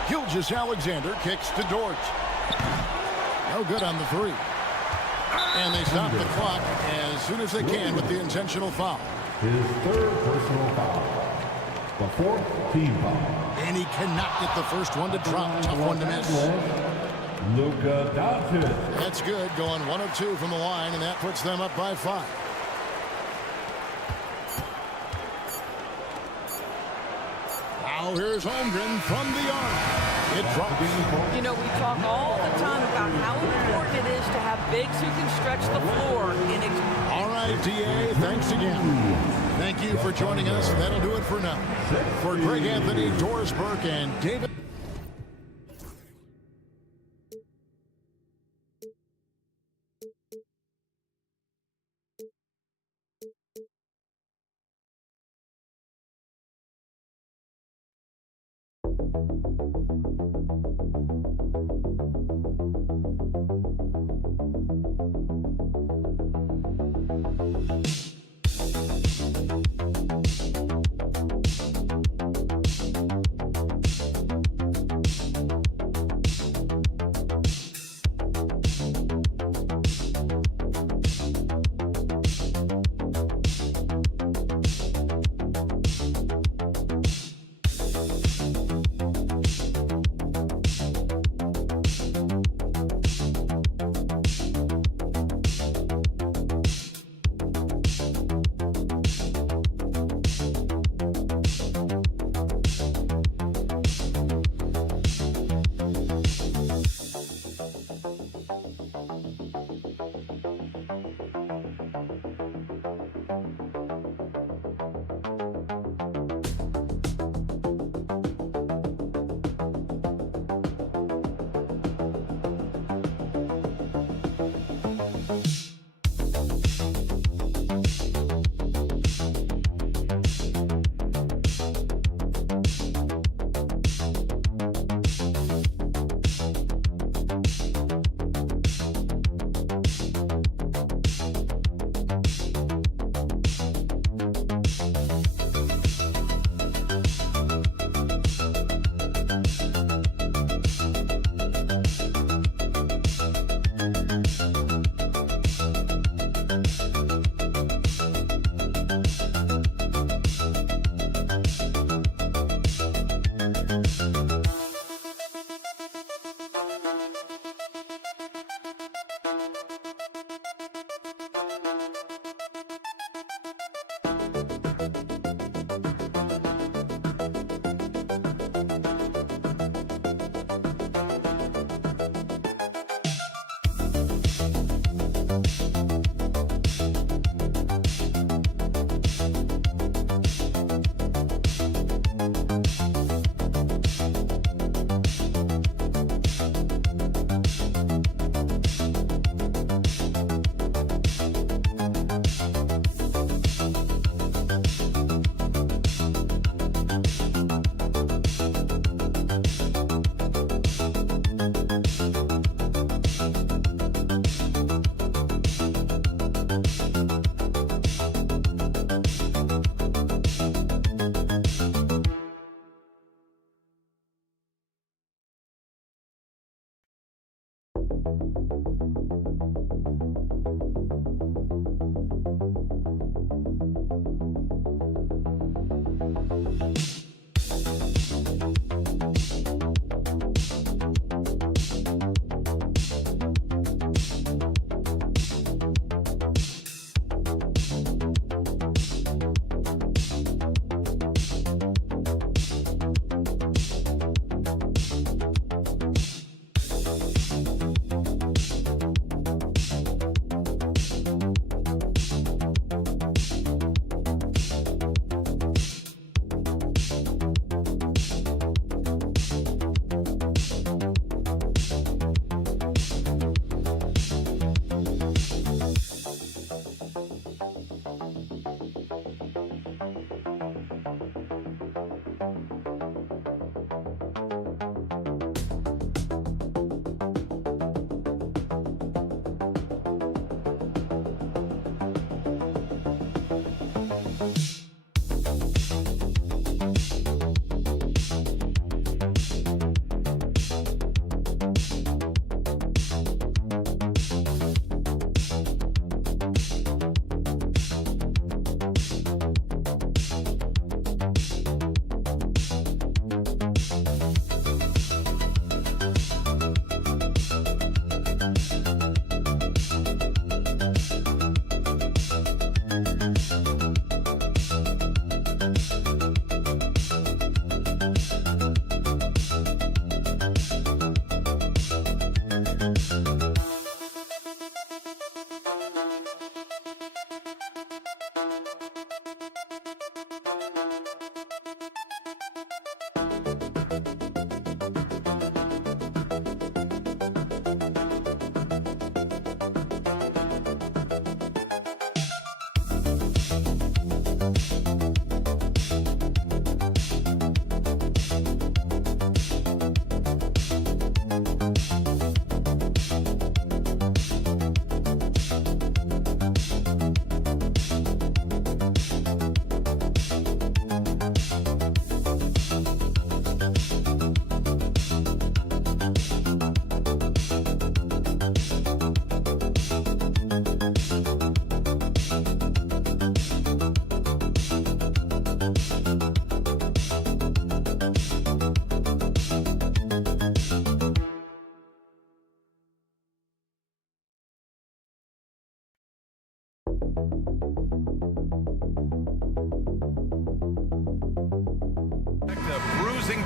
Gilgeous-Alexander kicks to Dort. No good on the three. And they stop the clock as soon as they can with the intentional foul. His third personal foul. The fourth team foul. And he cannot get the first one to drop. Tough one to miss. Luka Doncic. That's good, going 1 of 2 from the line, and that puts them up by 5. Now here's Holmgren from the arc. It drops. You know, we talk all the time about how important it is to have bigs who can stretch the floor. All right, DA, thanks again. Thank you for joining us. That'll do it for now. For Greg Anthony, Doris Burke, and David.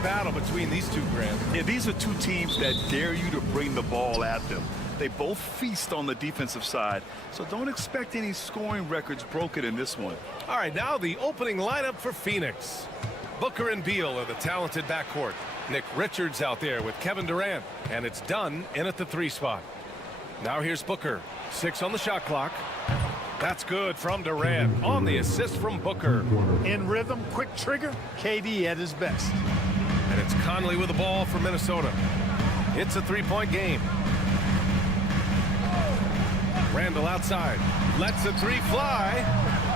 Battle between these two, Grant. Yeah, these are two teams that dare you to bring the ball at them. They both feast on the defensive side, so don't expect any scoring records broken in this one. All right, now the opening lineup for Phoenix. Booker and Beal are the talented backcourt. Nick Richards out there with Kevin Durant, and it's done in at the 3 spot. Now here's Booker, 6 on the shot clock. That's good from Durant on the assist from Booker. In rhythm, quick trigger, KD at his best. And it's Conley with the ball for Minnesota. It's a 3-point game. Randall outside, lets the 3 fly,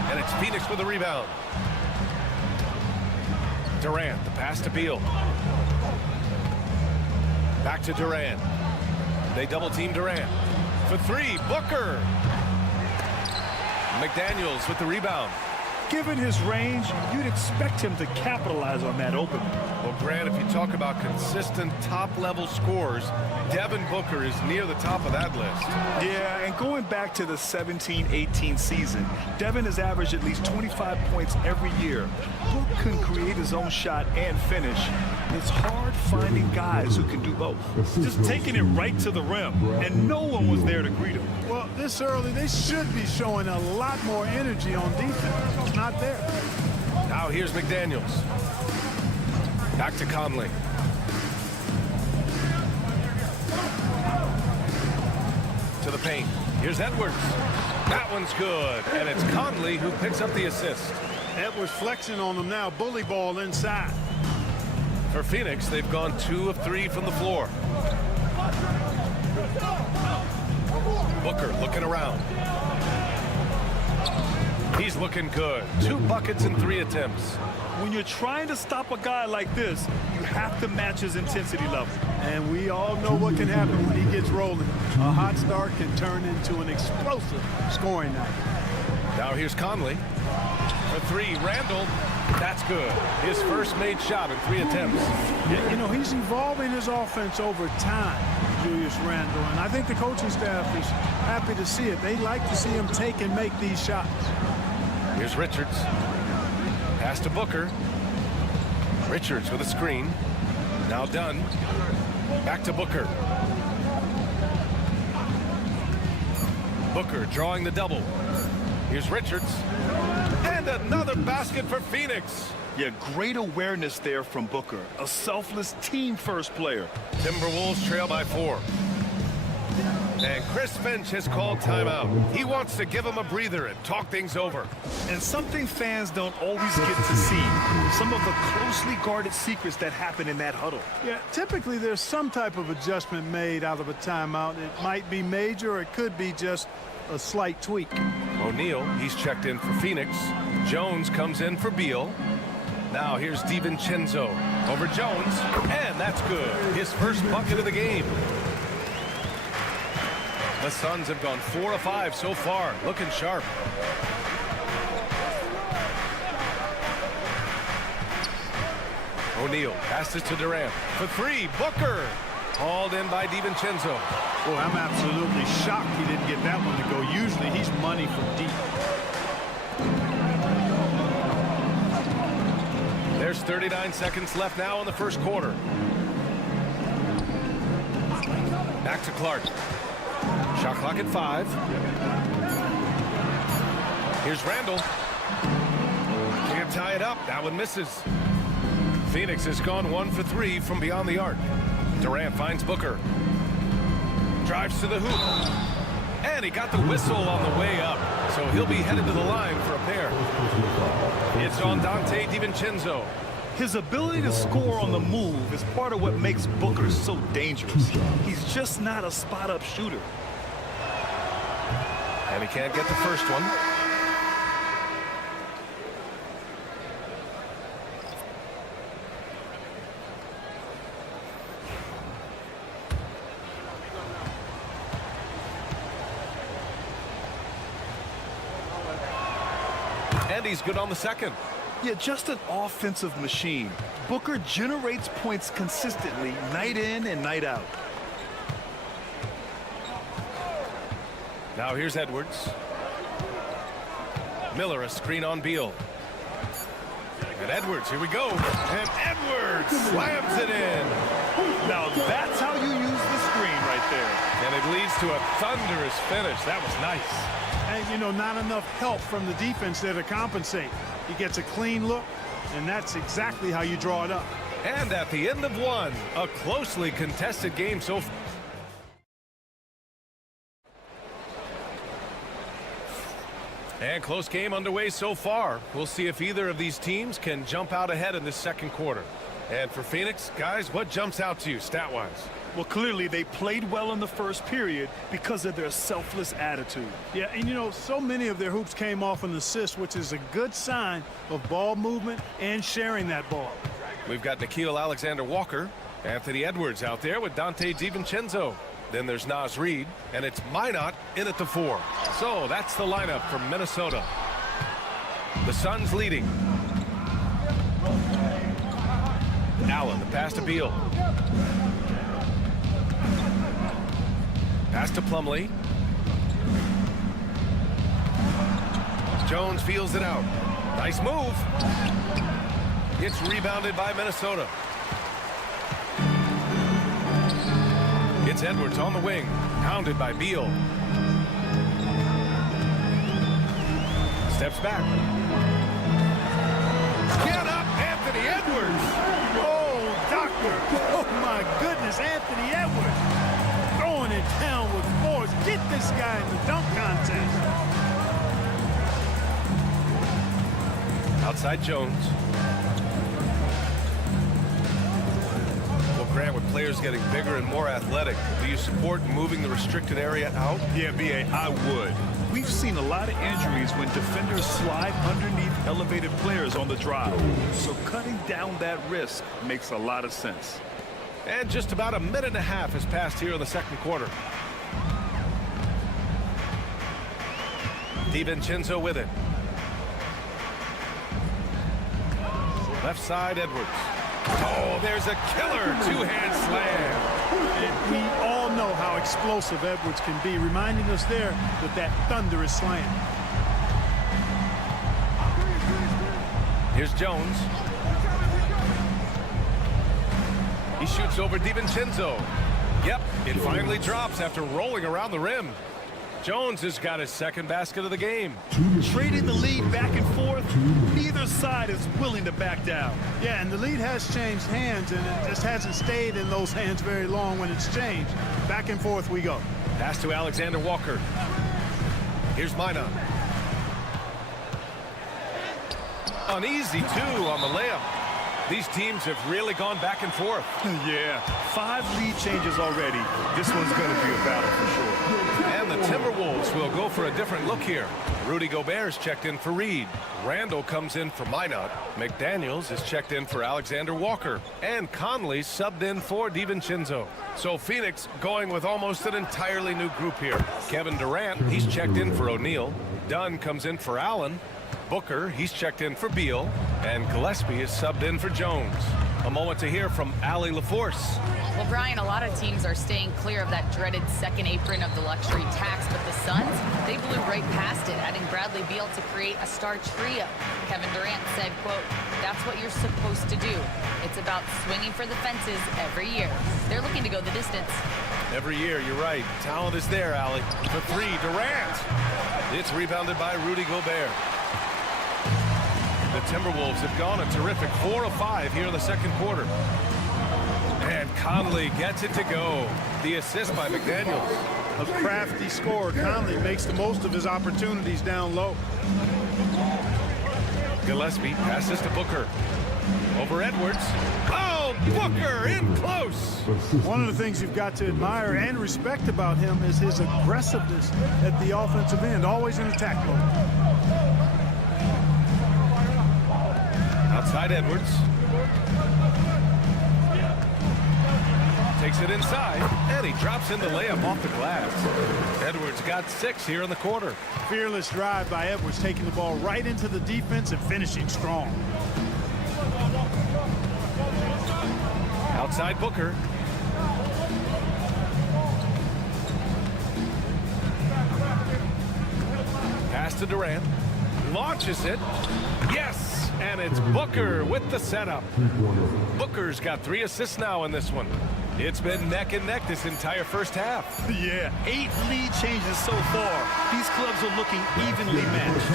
and it's Phoenix with the rebound. Durant, the pass to Beal. Back to Durant. They double team Durant. For 3, Booker. McDaniels with the rebound. Given his range, you'd expect him to capitalize on that opening. Well, Grant, if you talk about consistent top-level scores, Devin Booker is near the top of that list. Yeah, and going back to the 17-18 season, Devin has averaged at least 25 points every year. Book can create his own shot and finish. It's hard finding guys who can do both. Just taking it right to the rim, and no one was there to greet him. Well, this early, they should be showing a lot more energy on defense. It's not there. Now here's McDaniels. Back to Conley. To the paint. Here's Edwards. That one's good. And it's Conley who picks up the assist. Edwards flexing on them now. Bully ball inside. For Phoenix, they've gone 2 of 3 from the floor. Booker looking around. He's looking good. 2 buckets in 3 attempts. when you're trying to stop a guy like this, you have to match his intensity level. And we all know what can happen when he gets rolling. A hot start can turn into an explosive scoring night. Now here's Conley. For three, Randall. That's good. His first made shot in 3 attempts. Yeah, you know, he's evolving his offense over time, Julius Randle, and I think the coaching staff is happy to see it. They like to see him take and make these shots. Here's Richards. Pass to Booker. Richards with a screen. Now Dunn. Back to Booker. Booker drawing the double. Here's Richards. And another basket for Phoenix. Yeah, great awareness there from Booker. A selfless team-first player. Timberwolves trail by 4. And Chris Finch has called timeout. He wants to give him a breather and talk things over. And something fans don't always get to see. Some of the closely guarded secrets that happen in that huddle. Yeah, typically there's some type of adjustment made out of a timeout. It might be major or it could be just a slight tweak. O'Neal, he's checked in for Phoenix. Jones comes in for Beal. Now here's DiVincenzo over Jones, and that's good. His first bucket of the game. The Suns have gone 4 of 5 so far, looking sharp. O'Neal passes to Durant for 3. Booker hauled in by DiVincenzo. Boy, I'm absolutely shocked he didn't get that one to go. Usually he's money from deep. There's 39 seconds left now in the first quarter. Back to Clark. Shot clock at 5. Here's Randall. Can't tie it up. That one misses. Phoenix has gone 1 for 3 from beyond the arc. Durant finds Booker. Drives to the hoop. And he got the whistle on the way up. So he'll be headed to the line for a pair. It's on Dante DiVincenzo. His ability to score on the move is part of what makes Booker so dangerous. He's just not a spot-up shooter. And he can't get the first one. And he's good on the second. Yeah, just an offensive machine. Booker generates points consistently, night in and night out. Now here's Edwards. Miller, a screen on Beal. And Edwards, here we go. And Edwards slams it in. Now that's how you use the screen right there. And it leads to a thunderous finish. That was nice. And, you know, not enough help from the defense there to compensate. He gets a clean look, and that's exactly how you draw it up. And at the end of one, a closely contested game so far. And close game underway so far. We'll see if either of these teams can jump out ahead in this second quarter. And for Phoenix, guys, what jumps out to you stat-wise? Well, clearly they played well in the first period because of their selfless attitude. Yeah, and you know, so many of their hoops came off an assist, which is a good sign of ball movement and sharing that ball. We've got Nickeil Alexander-Walker, Anthony Edwards out there with Dante DiVincenzo. Then there's Naz Reid, and it's Minot in at the 4. So that's the lineup from Minnesota. The Suns leading. Allen, the pass to Beal. Pass to Plumlee. Jones feels it out. Nice move. It's rebounded by Minnesota. It's Edwards on the wing, pounded by Beal. Steps back. Get up, Anthony Edwards! Oh, doctor! Oh, my goodness, Anthony Edwards! Throwing it down with force. Get this guy in the dunk contest. Outside Jones. Well, Grant with players getting bigger and more athletic. Do you support moving the restricted area out? Yeah, B.A., I would. We've seen a lot of injuries when defenders slide underneath elevated players on the drive. So cutting down that risk makes a lot of sense. And just about a minute and a half has passed here in the second quarter. DiVincenzo with it. Left side, Edwards. Oh, there's a killer two-hand slam. And we all know how explosive Edwards can be, reminding us there with that thunderous slam. Here's Jones. He shoots over DiVincenzo. Yep, it finally drops after rolling around the rim. Jones has got his second basket of the game. Trading the lead back and forth, neither side is willing to back down. Yeah, and the lead has changed hands, and it just hasn't stayed in those hands very long when it's changed. Back and forth we go. Pass to Alexander Walker. Here's Minot. Uneasy, too, on the layup. These teams have really gone back and forth. Yeah, 5 lead changes already. This one's going to be a battle for sure. And the Timberwolves will go for a different look here. Rudy Gobert's checked in for Reed. Randall comes in for Minot. McDaniels is checked in for Alexander Walker. And Conley subbed in for DiVincenzo. So Phoenix going with almost an entirely new group here. Kevin Durant, he's checked in for O'Neal. Dunn comes in for Allen. Booker, he's checked in for Beal, and Gillespie is subbed in for Jones. A moment to hear from Allie LaForce. Well, Brian, a lot of teams are staying clear of that dreaded second apron of the luxury tax, but the Suns, they blew right past it, adding Bradley Beal to create a star trio. Kevin Durant said, quote, "That's what you're supposed to do. It's about swinging for the fences every year." They're looking to go the distance. Every year, you're right. Talent is there, Allie. For 3, Durant. It's rebounded by Rudy Gobert. The Timberwolves have gone a terrific 4 of 5 here in the second quarter. And Conley gets it to go. The assist by McDaniels. A crafty scorer. Conley makes the most of his opportunities down low. Gillespie passes to Booker. Over Edwards. Oh, Booker in close. One of the things you've got to admire and respect about him is his aggressiveness at the offensive end. Always in attack mode. Outside Edwards. Takes it inside, and he drops in the layup off the glass. Edwards got 6 here in the quarter. Fearless drive by Edwards, taking the ball right into the defense and finishing strong. Outside Booker. Pass to Durant. Launches it. Yes! And it's Booker with the setup. Booker's got 3 assists now in this one. It's been neck and neck this entire first half. Yeah, 8 lead changes so far. These clubs are looking evenly matched.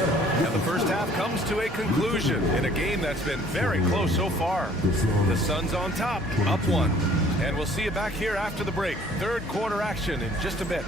And the first half comes to a conclusion in a game that's been very close so far. The Suns on top, up 1. And we'll see you back here after the break. Third quarter action in just a bit.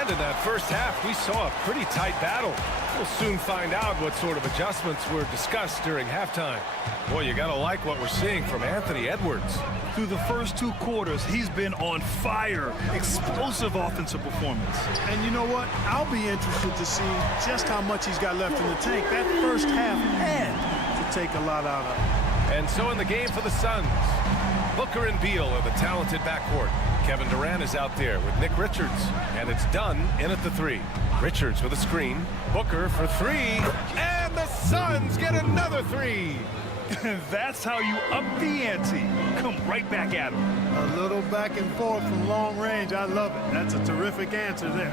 In that first half, we saw a pretty tight battle. We'll soon find out what sort of adjustments were discussed during halftime. Boy, you gotta like what we're seeing from Anthony Edwards. Through the first 2 quarters, he's been on fire. Explosive offensive performance. And you know what? I'll be interested to see just how much he's got left in the tank. That first half had to take a lot out of it. And so in the game for the Suns, Booker and Beal are the talented backcourt. Kevin Durant is out there with Nick Richards, and it's Dunn in at the 3. Richards with a screen. Booker for 3, and the Suns get another 3. That's how you up the ante. Come right back at him. A little back and forth from long range. I love it. That's a terrific answer there.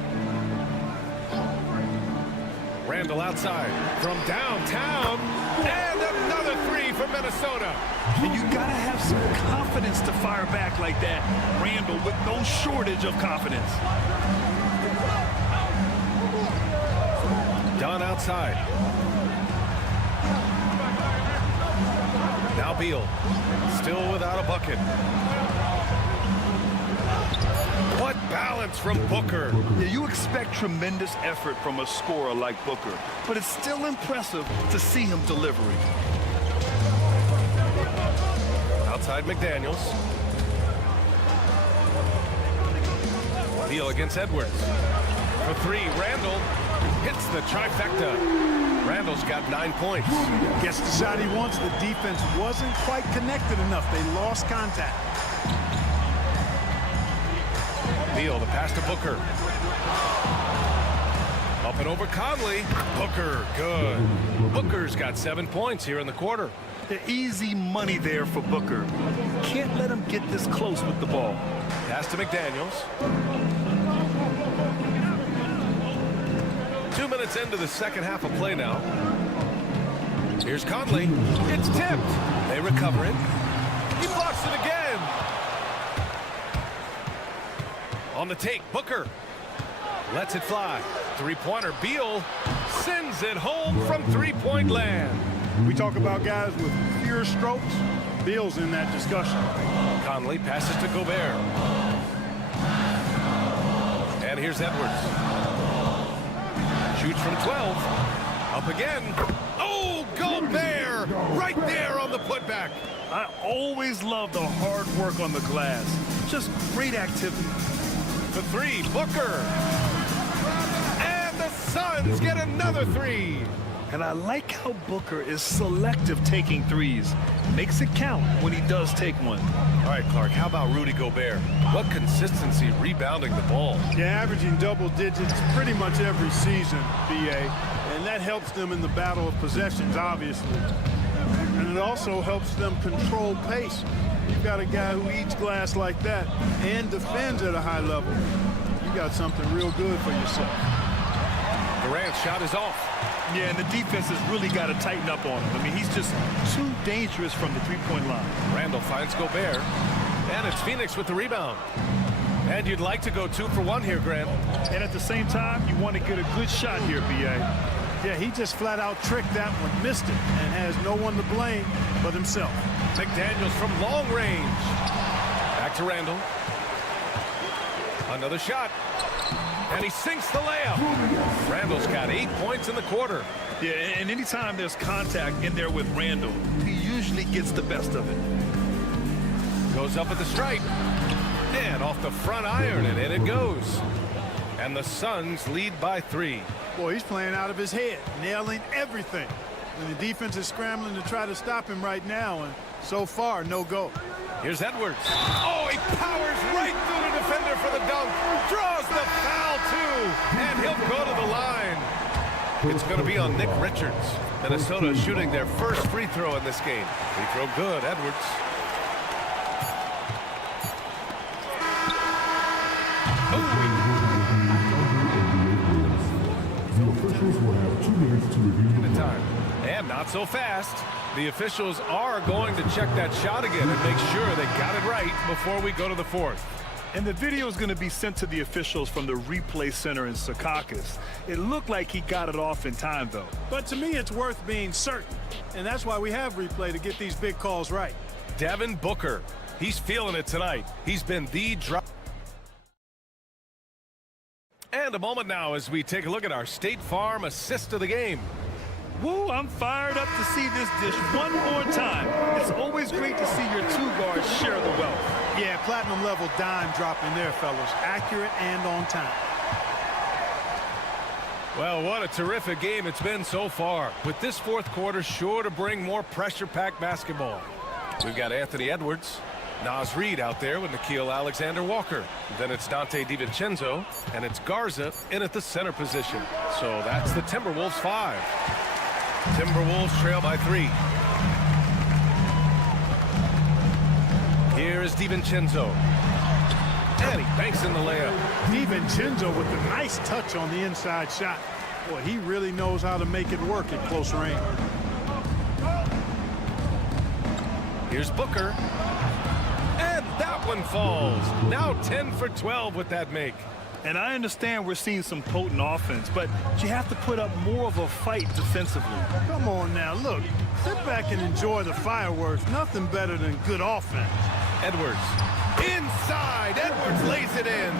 Randall outside from downtown, and another 3 for Minnesota. And you gotta have some confidence to fire back like that. Randall with no shortage of confidence. outside. Now Beal, still without a bucket. What balance from Booker. Yeah, you expect tremendous effort from a scorer like Booker, but it's still impressive to see him delivering. Outside McDaniels. Beal against Edwards. For three, Randall hits the trifecta. Randall's got 9 points. Gets the shot he wants. The defense wasn't quite connected enough. They lost contact. Beal, the pass to Booker. Up and over Conley. Booker, good. Booker's got 7 points here in the quarter. The easy money there for Booker. Can't let him get this close with the ball. Pass to McDaniels. 2 minutes into the second half of play now. Here's Conley. It's tipped. They recover it. He blocks it again. On the take, Booker lets it fly. Three-pointer, Beal sends it home from three-point land. We talk about guys with fewer strokes. Beal's in that discussion. Conley passes to Gobert. And here's Edwards. Shoots from 12. Up again. Oh, Gobert! Right there on the putback. I always love the hard work on the glass. Just great activity. For three, Booker. And the Suns get another three. And I like how Booker is selective taking threes. Makes it count when he does take one. All right, Clark, how about Rudy Gobert? What consistency rebounding the ball. Yeah, averaging double digits pretty much every season, BA. And that helps them in the battle of possessions, obviously. And it also helps them control pace. You've got a guy who eats glass like that and defends at a high level. You got something real good for yourself. Durant's shot is off. Yeah, and the defense has really got to tighten up on him. I mean, he's just too dangerous from the three-point line. Randall finds Gobert. And it's Phoenix with the rebound. And you'd like to go 2 for 1 here, Grant. And at the same time, you want to get a good shot here, B.A. Yeah, he just flat out tricked that one, missed it, and has no one to blame but himself. McDaniels from long range. Back to Randall. Another shot. And he sinks the layup. Randall's got 8 points in the quarter. Yeah, and anytime there's contact in there with Randall, he usually gets the best of it. Goes up at the stripe. And off the front iron, and in it goes. And the Suns lead by 3. Boy, he's playing out of his head, nailing everything. And the defense is scrambling to try to stop him right now, and so far, no go. Here's Edwards. Oh, he powers right through the defender for the dunk. Draws the foul, too. And he'll go to the line. It's going to be on Nick Richards. Minnesota shooting their first free throw in this game. Free throw good, Edwards. Time. And not so fast. The officials are going to check that shot again and make sure they got it right before we go to the fourth. And the video is going to be sent to the officials from the replay center in Secaucus. It looked like he got it off in time, though. But to me, it's worth being certain. And that's why we have replay, to get these big calls right. Devin Booker. He's feeling it tonight. He's been the drop. And a moment now as we take a look at our State Farm assist of the game. Woo, I'm fired up to see this dish one more time. It's always great to see your two guards share the wealth. Yeah, platinum level dime dropping there, fellas. Accurate and on time. Well, what a terrific game it's been so far. With this fourth quarter sure to bring more pressure-packed basketball. We've got Anthony Edwards, Naz Reid out there with Nickeil Alexander-Walker. Then it's Dante DiVincenzo, and it's Garza in at the center position. So that's the Timberwolves 5. Timberwolves trail by 3. Here is DiVincenzo. And he banks in the layup. DiVincenzo with a nice touch on the inside shot. Boy, he really knows how to make it work at close range. Here's Booker. And that one falls. Now 10 for 12 with that make. And I understand we're seeing some potent offense, but you have to put up more of a fight defensively. Come on now, look. Sit back and enjoy the fireworks. Nothing better than good offense. Edwards. Inside. Edwards lays it in.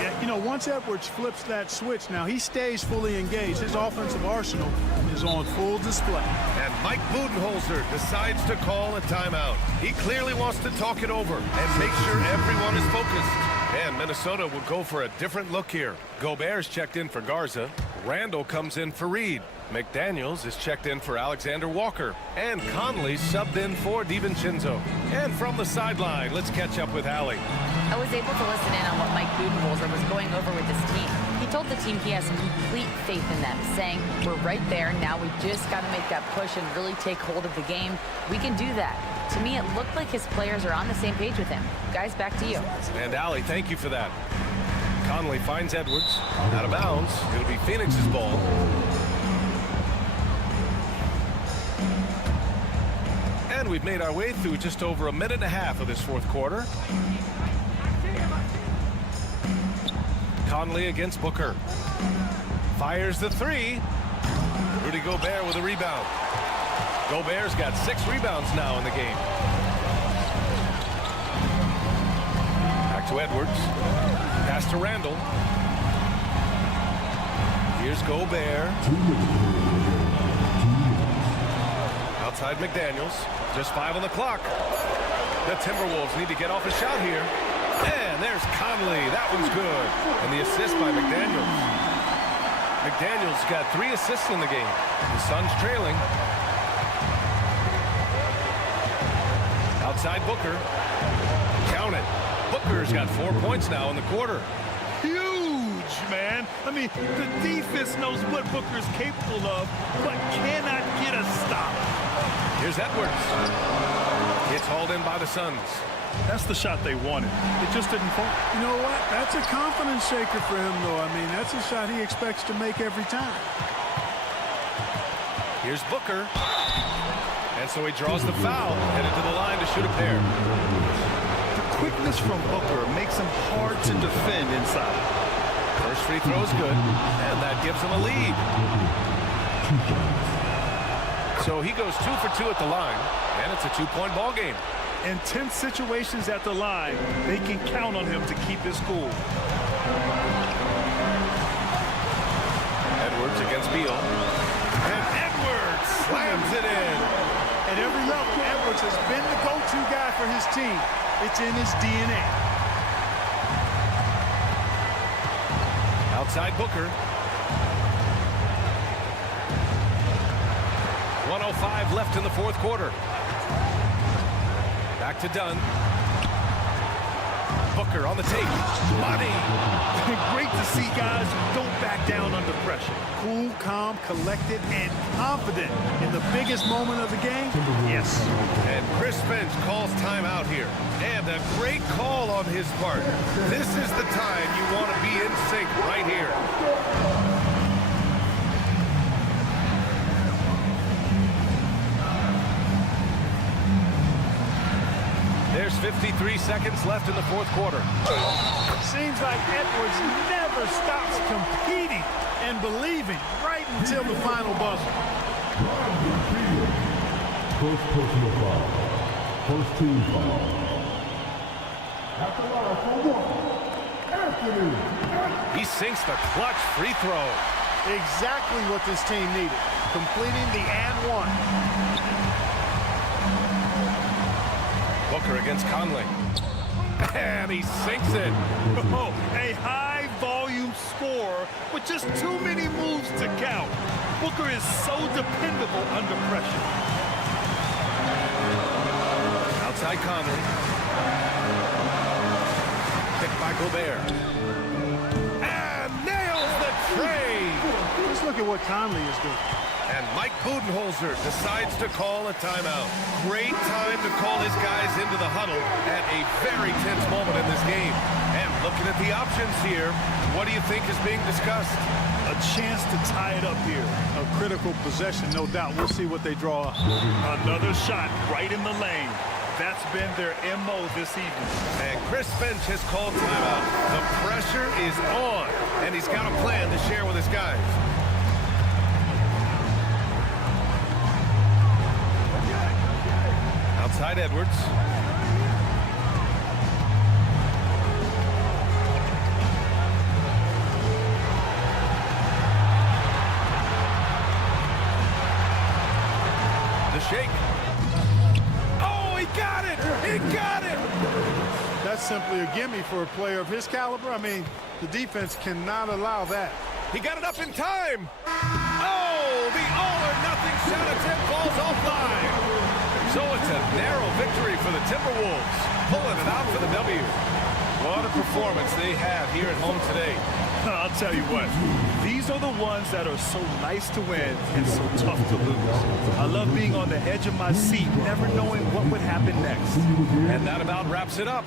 Yeah, you know, once Edwards flips that switch, now he stays fully engaged. His offensive arsenal is on full display. And Mike Budenholzer decides to call a timeout. He clearly wants to talk it over and make sure everyone is focused. And Minnesota will go for a different look here. Gobert's checked in for Garza. Randall comes in for Reed. McDaniels is checked in for Alexander Walker. And Conley subbed in for DiVincenzo. And from the sideline, let's catch up with Allie. I was able to listen in on what Mike Budenholzer was going over with his team. He told the team he has complete faith in them, saying, we're right there, now we just got to make that push and really take hold of the game. We can do that. To me, it looked like his players are on the same page with him. Guys, back to you. And Allie, thank you for that. Conley finds Edwards. Out of bounds. It'll be Phoenix's ball. And we've made our way through just over a minute and a half of this fourth quarter. Conley against Booker. Fires the three. Rudy Gobert with a rebound. Gobert's got 6 rebounds now in the game. Back to Edwards. Pass to Randall. Here's Gobert. Outside McDaniels. Just 5 on the clock. The Timberwolves need to get off a shot here. And there's Conley. That one's good. And the assist by McDaniels. McDaniels got 3 assists in the game. The Suns trailing. Outside Booker. Count it. Booker's got 4 points now in the quarter. Huge, man. I mean, the defense knows what Booker's capable of, but cannot get a stop. Here's Edwards. It's hauled in by the Suns. That's the shot they wanted. It just didn't fall. You know what? That's a confidence shaker for him, though. I mean, that's a shot he expects to make every time. Here's Booker. And so he draws the foul, headed to the line to shoot a pair. The quickness from Booker makes him hard to defend inside. First free throw is good, and that gives him a lead. So he goes 2 for 2 at the line, and it's a 2-point ball game. In tense situations at the line, they can count on him to keep his cool. Edwards against Beal. And Edwards slams it in. At every level, Edwards has been the go-to guy for his team. It's in his DNA. Outside Booker. 1:05 left in the fourth quarter. Back to Dunn. Booker on the take. Money. Great to see guys who don't back down under pressure. Cool, calm, collected, and confident in the biggest moment of the game. Yes. And Chris Finch calls timeout here. And a great call on his part. This is the time you want to be in sync right here. There's 53 seconds left in the fourth quarter. Seems like Edwards never stops competing and believing right until the final buzzer. First personal foul. First team foul. At the line for 1, Anthony. He sinks the clutch free throw. Exactly what this team needed. Completing the and one. Booker against Conley. And he sinks it. Oh, a high-volume score with just too many moves to count. Booker is so dependable under pressure. Outside Conley. Picked by Gobert. And nails the trade. Just look at what Conley is doing. And Mike Budenholzer decides to call a timeout. Great time to call his guys into the huddle at a very tense moment in this game. And looking at the options here, what do you think is being discussed? A chance to tie it up here. A critical possession, no doubt. We'll see what they draw up. Another shot right in the lane. That's been their MO this evening. And Chris Finch has called timeout. The pressure is on, and he's got a plan to share with his guys. Outside Edwards. The shake. Oh, he got it! He got it! That's simply a gimme for a player of his caliber. I mean, the defense cannot allow that. He got it up in time. Oh, the all-or-nothing shot attempt falls offline. So it's a narrow victory for the Timberwolves, pulling it out for the W. What a performance they have here at home today. I'll tell you what, these are the ones that are so nice to win and so tough to lose. I love being on the edge of my seat, never knowing what would happen next. And that about wraps it up.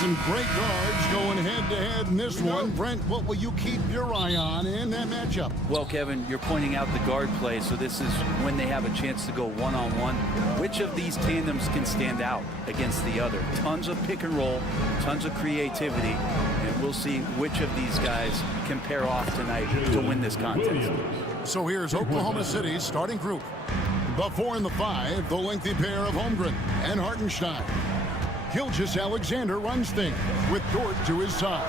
Some great guards going head-to-head in this one. Brent, what will you keep your eye on in that matchup? Well, Kevin, you're pointing out the guard play, so this is when they have a chance to go one-on-one. Which of these tandems can stand out against the other? Tons of pick and roll, tons of creativity, and we'll see which of these guys can pair off tonight to win this contest. So here's Oklahoma City's starting group. The 4 and the 5, the lengthy pair of Holmgren and Hartenstein. Gilgeous-Alexander runs things with Dort to his side.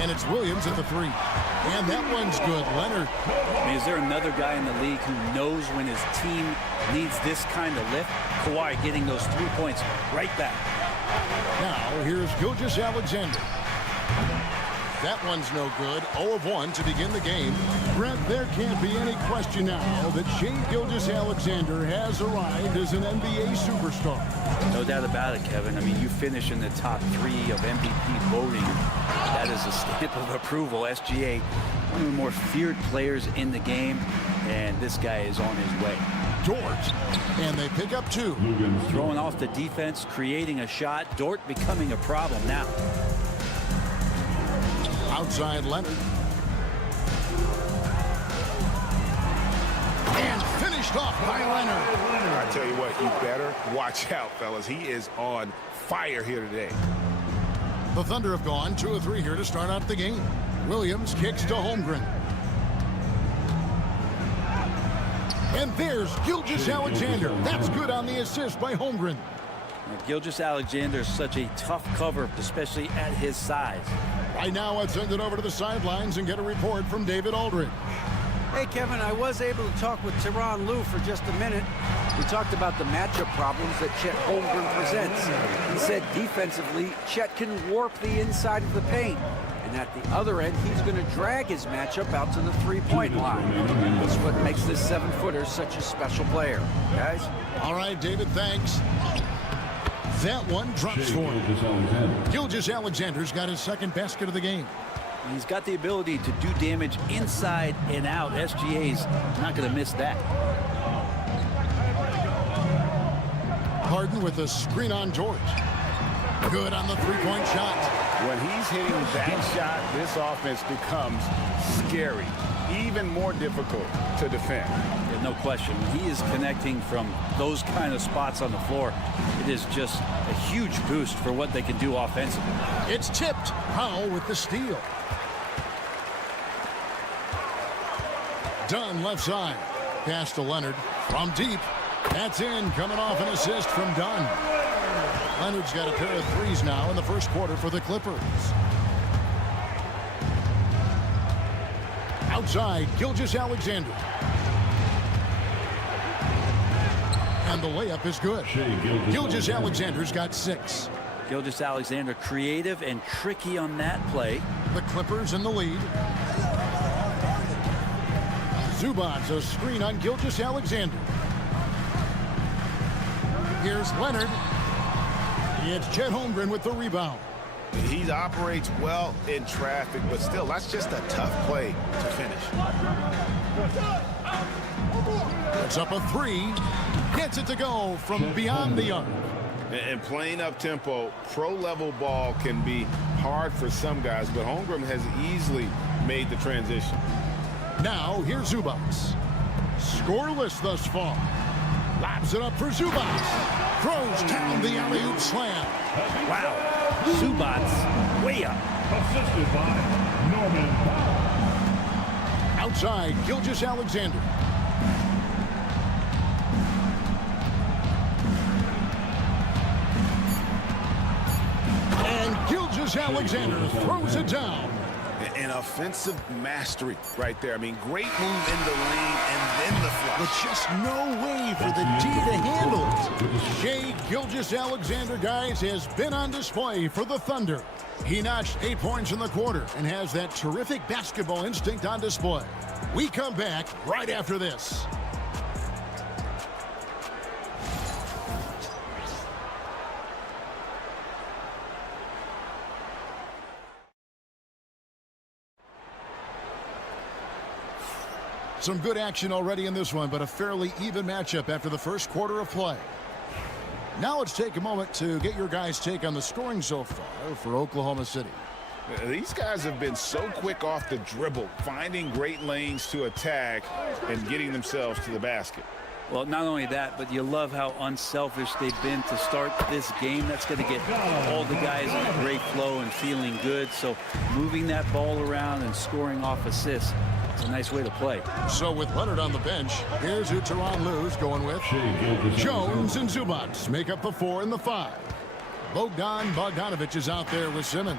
And it's Williams at the 3. And that one's good. Leonard. I mean, is there another guy in the league who knows when his team needs this kind of lift? Kawhi getting those 3 points right back. Now, here's Gilgeous-Alexander. That one's no good. 0 of 1 to begin the game. Brent, there can't be any question now that Shai Gilgeous-Alexander has arrived as an NBA superstar. No doubt about it, Kevin. I mean, you finish in the top 3 of MVP voting. That is a stamp of approval. SGA, one of the more feared players in the game, and this guy is on his way. Dort, and they pick up 2. Throwing off the defense, creating a shot. Dort becoming a problem now. Outside Leonard. And finished off by Leonard. I tell you what, you better watch out, fellas. He is on fire here today. The Thunder have gone 2 of 3 here to start out the game. Williams kicks to Holmgren. And there's Gilgeous-Alexander. That's good on the assist by Holmgren. Gilgeous-Alexander is such a tough cover, especially at his size. Right now, let's send it over to the sidelines and get a report from David Aldridge. Hey, Kevin, I was able to talk with Tyronn Lue for just a minute. We talked about the matchup problems that Chet Holmgren presents. He said defensively, Chet can warp the inside of the paint. And at the other end, he's going to drag his matchup out to the three-point line. That's what makes this 7-footer such a special player. Guys? All right, David, thanks. That one drops for him. Gilgeous-Alexander's got his second basket of the game. He's got the ability to do damage inside and out. SGA's not going to miss that. Harden with a screen on George. Good on the three-point shot. When he's hitting that shot, this offense becomes scary, even more difficult to defend. Yeah, no question. He is connecting from those kind of spots on the floor. It is just a huge boost for what they can do offensively. It's tipped. Powell with the steal. Dunn left side. Pass to Leonard from deep. That's in. Coming off an assist from Dunn. Leonard's got a pair of threes now in the first quarter for the Clippers. Outside, Gilgeous-Alexander. And the layup is good. Gilgeous-Alexander's got 6. Gilgeous-Alexander creative and tricky on that play. The Clippers in the lead. Zubac's a screen on Gilgeous-Alexander. Here's Leonard. It's Chet Holmgren with the rebound. He operates well in traffic, but still, that's just a tough play to finish. Puts up a 3. Gets it to go from beyond the arc. And playing up-tempo, pro-level ball can be hard for some guys, but Holmgren has easily made the transition. Now, here's Zubats. Scoreless thus far. Lobs it up for Zubats. Throws down the alley-oop slam. Wow. Zubats way up. Assisted by Norman Powell. Outside, Gilgeous-Alexander. And Gilgeous-Alexander throws it down. An offensive mastery right there. I mean, great move in the lane and then the flush. But just no way for the D to handle it. Shai Gilgeous-Alexander, guys, has been on display for the Thunder. He notched 8 points in the quarter and has that terrific basketball instinct on display. We come back right after this. Some good action already in this one, but a fairly even matchup after the first quarter of play. Now let's take a moment to get your guys' take on the scoring so far for Oklahoma City. These guys have been so quick off the dribble, finding great lanes to attack and getting themselves to the basket. Well, not only that, but you love how unselfish they've been to start this game. That's going to get all the guys in a great flow and feeling good. So moving that ball around and scoring off assists, it's a nice way to play. So with Leonard on the bench, here's who Tyronn Lue's going with. Jones and Zubats make up the 4 and the 5. Bogdanovich is out there with Simmons.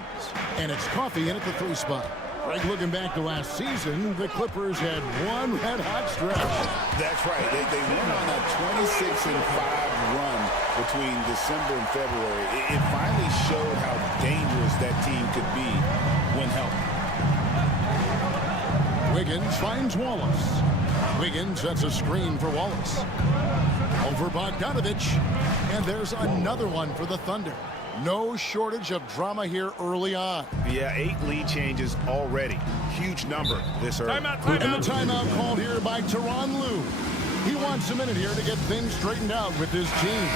And it's Coffey in at the 3 spot. Right, looking back to last season, the Clippers had one red-hot stretch. That's right. They went on a 26-5 run between December and February. It finally showed how dangerous that team could be when healthy. Wiggins finds Wallace. Wiggins sets a screen for Wallace. Over Bogdanovich. And there's another one for the Thunder. No shortage of drama here early on. Yeah, 8 lead changes already. Huge number this early. And the timeout called here by Tyronn Lue. He wants a minute here to get things straightened out with his team.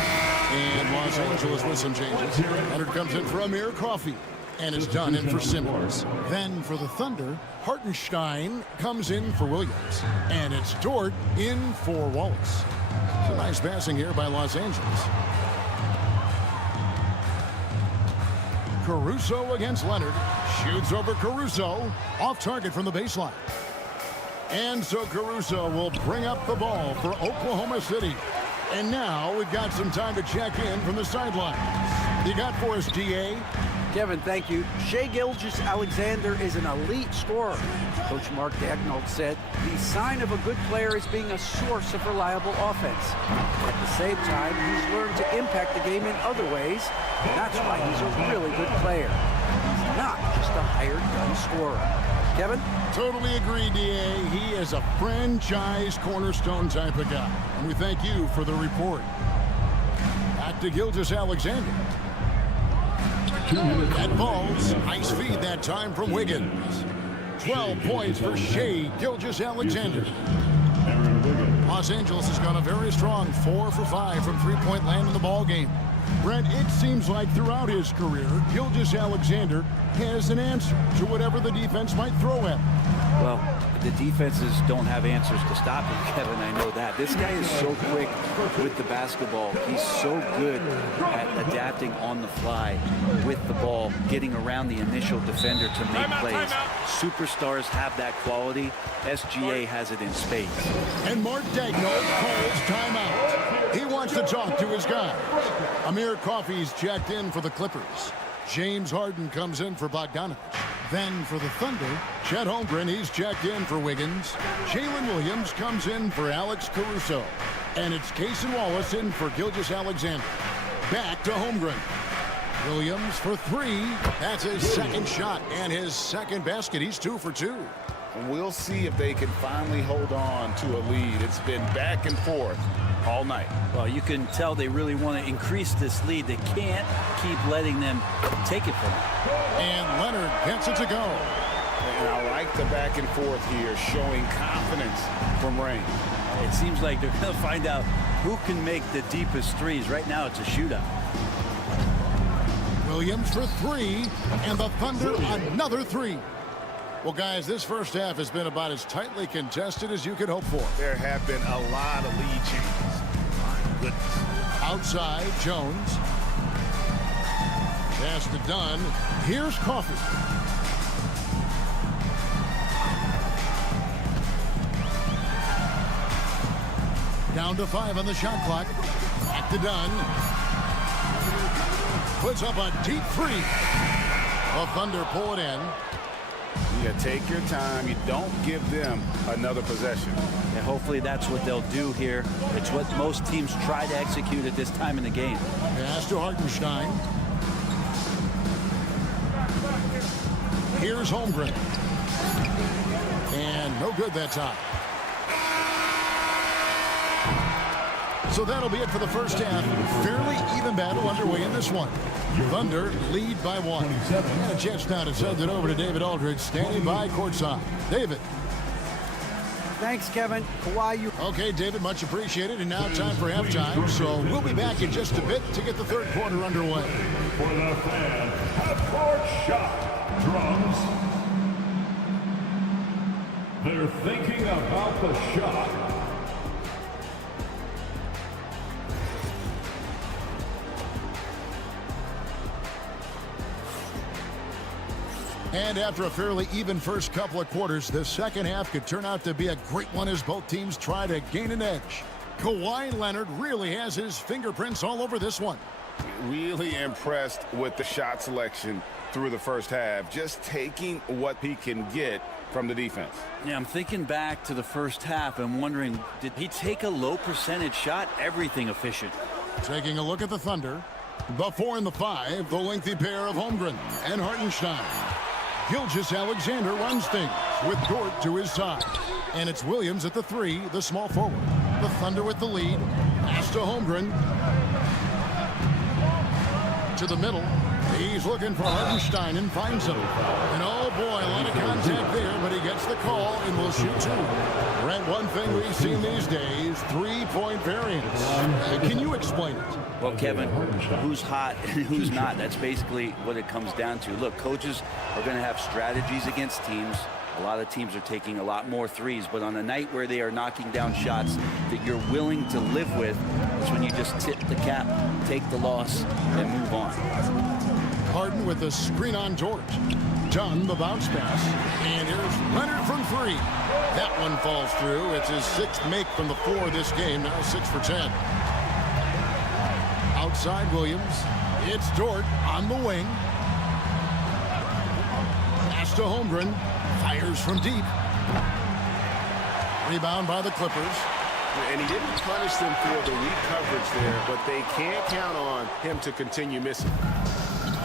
And Los Angeles with some changes. Leonard comes in for Amir Coffey. And it's done in for Simmons. Then for the Thunder, Hartenstein comes in for Williams. And it's Dort in for Wallace. It's a nice passing here by Los Angeles. Caruso against Leonard. Shoots over Caruso. Off target from the baseline. And so Caruso will bring up the ball for Oklahoma City. And now we've got some time to check in from the sidelines. You got for us, DA? Kevin, thank you. Shai Gilgeous-Alexander is an elite scorer. Coach Mark Daigneault said the sign of a good player is being a source of reliable offense. At the same time, he's learned to impact the game in other ways. That's why he's a really good player. He's not just a hired gun scorer. Kevin? Totally agree, DA. He is a franchise cornerstone type of guy. And we thank you for the report. Back to Gilgeous-Alexander. That falls. Nice feed that time from Wiggins. 12 points for Shai Gilgeous-Alexander. Los Angeles has gone a very strong 4 for 5 from three-point land in the ball game. Brent, it seems like throughout his career, Gilgeous-Alexander has an answer to whatever the defense might throw at him. Well, the defenses don't have answers to stop him, Kevin. I know that. This guy is so quick with the basketball. He's so good at adapting on the fly with the ball, getting around the initial defender to make plays. Superstars have that quality. SGA has it in spades. And Mark Daigneault calls timeout. He wants to talk to his guys. Amir Coffey's checked in for the Clippers. James Harden comes in for Bogdanovich. Then for the Thunder, Chet Holmgren, he's checked in for Wiggins. Jalen Williams comes in for Alex Caruso. And it's Cason Wallace in for Gilgeous-Alexander. Back to Holmgren. Williams for 3. That's his second shot and his second basket. He's 2 for 2. We'll see if they can finally hold on to a lead. It's been back and forth all night. Well, you can tell they really want to increase this lead. They can't keep letting them take it from them. And Leonard gets it to go. And I like the back and forth here, showing confidence from Rain. It seems like they're going to find out who can make the deepest threes. Right now, it's a shootout. Williams for three, and the Thunder another three. Well, guys, this first half has been about as tightly contested as you could hope for. There have been a lot of lead changes. My goodness. Outside, Jones. Pass to Dunn. Here's Coffey. Down to 5 on the shot clock. Back to Dunn. Puts up a deep three. The Thunder pull it in. You take your time. You don't give them another possession. And hopefully that's what they'll do here. It's what most teams try to execute at this time in the game. Pass to Hartenstein. Here's Holmgren. And no good that time. So that'll be it for the first half. Fairly even battle underway in this one. Thunder lead by 1. And a chance now to send it over to David Aldridge, standing by courtside. David. Thanks, Kevin. Kawhi, you... Okay, David, much appreciated. And now time for halftime. So we'll be back in just a bit to get the third quarter underway. For the fan, half-court shot. Drums. They're thinking about the shot. And after a fairly even first couple of quarters, the second half could turn out to be a great one as both teams try to gain an edge. Kawhi Leonard really has his fingerprints all over this one. Really impressed with the shot selection through the first half, just taking what he can get from the defense. Yeah, I'm thinking back to the first half and wondering, did he take a low percentage shot? Everything efficient. Taking a look at the Thunder. The 4 and the 5, the lengthy pair of Holmgren and Hartenstein. Gilgeous-Alexander runs things with Dort to his side. And it's Williams at the 3, the small forward. The Thunder with the lead. Pass to Holmgren. To the middle. He's looking for Hartenstein and finds him. And oh boy, a lot of contact there, but he gets the call and will shoot 2. Brent, one thing we've seen these days, 3-point variance. Can you explain it? Well, Kevin, who's hot and who's not? That's basically what it comes down to. Look, coaches are going to have strategies against teams. A lot of teams are taking a lot more threes, but on a night where they are knocking down shots that you're willing to live with, it's when you just tip the cap, take the loss, and move on. Harden with a screen on Dort. Dunn, the bounce pass. And here's Leonard from 3. That one falls through. It's his 6th make from the 4 this game, now 6 for 10. Outside Williams. It's Dort on the wing. Pass to Holmgren. Fires from deep. Rebound by the Clippers. And he didn't punish them for the weak coverage there, but they can't count on him to continue missing.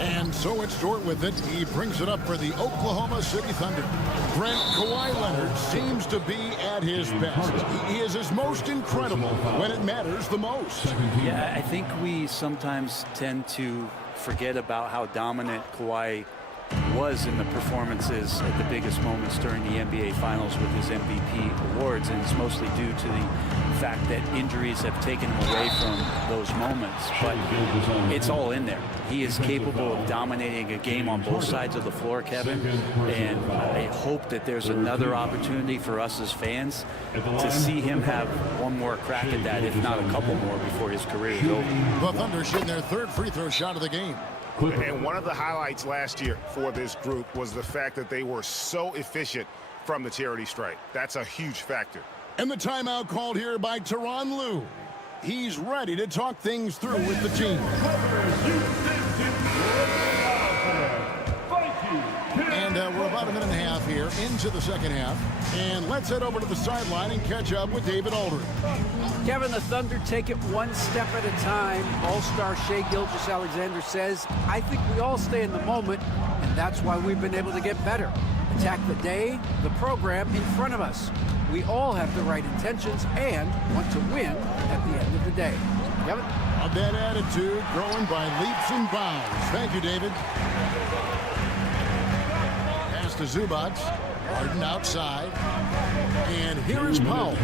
And so it's Dort with it. He brings it up for the Oklahoma City Thunder. Brent, Kawhi Leonard seems to be at his best. He is his most incredible when it matters the most. Yeah, I think we sometimes tend to forget about how dominant Kawhi was in the performances at the biggest moments during the NBA Finals with his MVP awards, and it's mostly due to the fact that injuries have taken him away from those moments, but it's all in there. He is capable of dominating a game on both sides of the floor, Kevin, and I hope that there's another opportunity for us as fans to see him have one more crack at that, if not a couple more, before his career is over. The Thunder shooting their 3rd free throw shot of the game. And one of the highlights last year for this group was the fact that they were so efficient from the charity stripe. That's a huge factor. And the timeout called here by Tyronn Lue. He's ready to talk things through with the team. And we're about a minute and a half here into the second half. And let's head over to the sideline and catch up with David Aldridge. Kevin, the Thunder take it one step at a time. All-star Shai Gilgeous-Alexander says, I think we all stay in the moment, and that's why we've been able to get better. Attack the day, the program in front of us. We all have the right intentions and want to win at the end of the day. Kevin? That attitude growing by leaps and bounds. Thank you, David. Pass to Zubac. Harden outside. And here is Powell.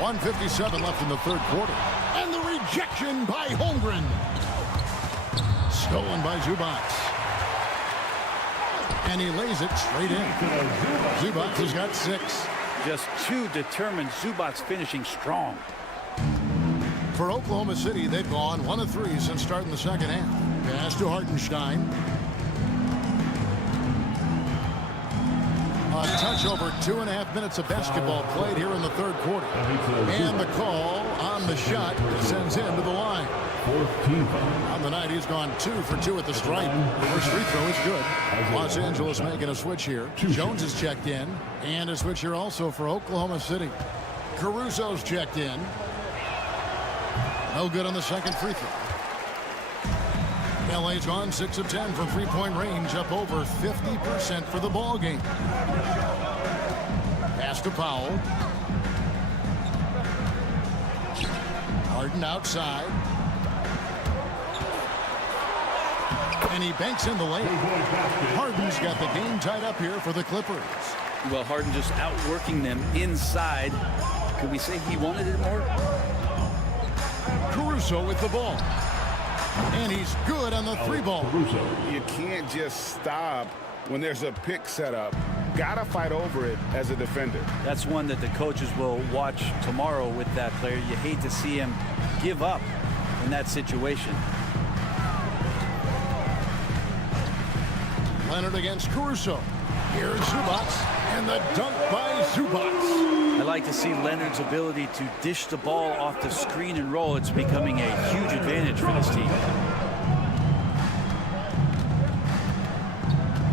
1:57 left in the third quarter. And the Rejection by Holmgren. Stolen by Zubac. And he lays it straight in. Zubac has got 6. Just too determined. Zubac finishing strong. For Oklahoma City, they've gone 1 of 3 since starting the second half. Pass to Hartenstein. A touch over 2.5 minutes of basketball played here in the third quarter. And the call on the shot sends him to the line. On the night, he's gone 2 for 2 at the stripe. First free throw is good. Los Angeles making a switch here. Jones is checked in. And a switch here also for Oklahoma City. Caruso's checked in. No good on the second free throw. LA's gone 6 of 10 from three-point range, up over 50% for the ball game. Pass to Powell. Harden outside. And he banks in the lane. Harden's got the game tied up here for the Clippers. Well, Harden just outworking them inside. Could we say he wanted it more? Caruso with the ball. And he's good on the 3-ball. You can't just stop when there's a pick set up. Gotta fight over it as a defender. That's one that the coaches will watch tomorrow with that player. You hate to see him give up in that situation. Leonard against Caruso. Here's Zubac, and the dunk by Zubac. I like to see Leonard's ability to dish the ball off the screen and roll. It's becoming a huge advantage for this team.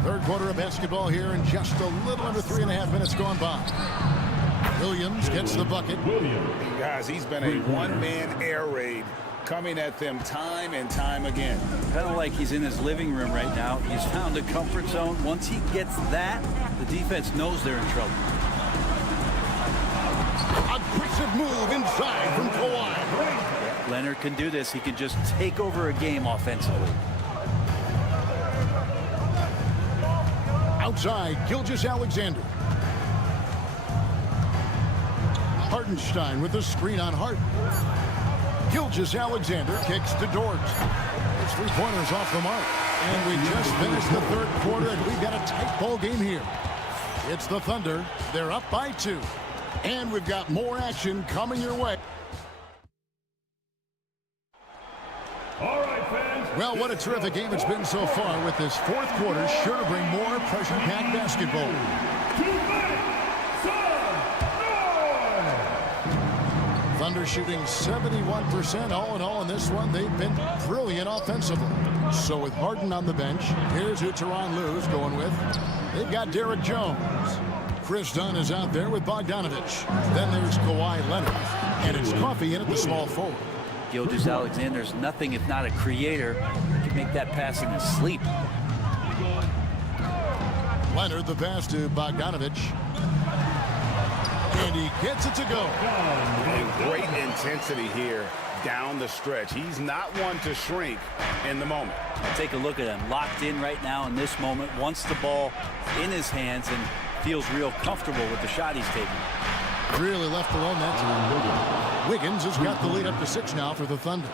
Third quarter of basketball here, and just a little under 3.5 minutes gone by. Williams gets the bucket. Guys, he's been a one-man air raid, coming at them time and time again. Kind of like he's in his living room right now. He's found a comfort zone. Once he gets that, the defense knows they're in trouble. Aggressive move inside from Kawhi. Leonard can do this. He can just take over a game offensively. Outside, Gilgeous-Alexander. Hartenstein with the screen on Harden. Gilgeous-Alexander kicks to Dort. His 3-pointers off the mark. And we just finished the third quarter, and we've got a tight ball game here. It's the Thunder. They're up by 2. And we've got more action coming your way. All right, fans. Well, what a terrific game it's been so far, with this fourth quarter sure to bring more pressure-packed basketball. 2 minutes, Thunder shooting 71% all in all in this one. They've been brilliant offensively. So with Harden on the bench, here's who Tyronn Lue's going with. They've got Derek Jones. Chris Dunn is out there with Bogdanovich. Then there's Kawhi Leonard. And it's Coffey in at the small forward. Gilgeous-Alexander's nothing if not a creator. He can make that pass in his sleep. Leonard, the pass to Bogdanovich. And he gets it to go. And great intensity here down the stretch. He's not one to shrink in the moment. Take a look at him. Locked in right now in this moment. Wants the ball in his hands and feels real comfortable with the shot he's taking. Really left alone that time. Wiggins has got the lead up to 6 now for the Thunder.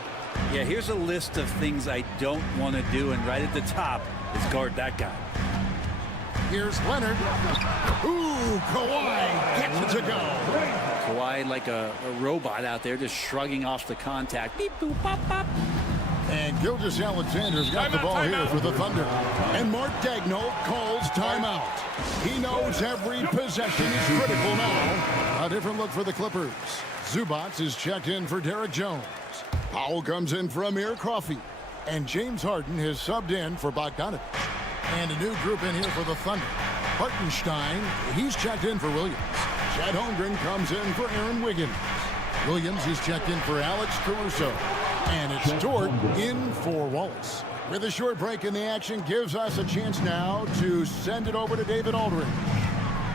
Yeah, here's a list of things I don't want to do, and right at the top is guard that guy. Here's Leonard. Ooh, Kawhi gets it to go. Kawhi like a robot out there, just shrugging off the contact. Beep, boop, pop, pop. And Gilgeous-Alexander's got the ball here for the Thunder. And Mark Daigneault calls timeout. He knows every possession is critical now. A different look for the Clippers. Zubac is checked in for Derek Jones. Powell comes in for Amir Coffey. And James Harden has subbed in for Bogdanovich. And a new group in here for the Thunder. Hartenstein, he's checked in for Williams. Chet Holmgren comes in for Aaron Wiggins. Williams is checked in for Alex Caruso. And it's Dort in for Wallace. With a short break in the action, gives us a chance now to send it over to David Aldridge.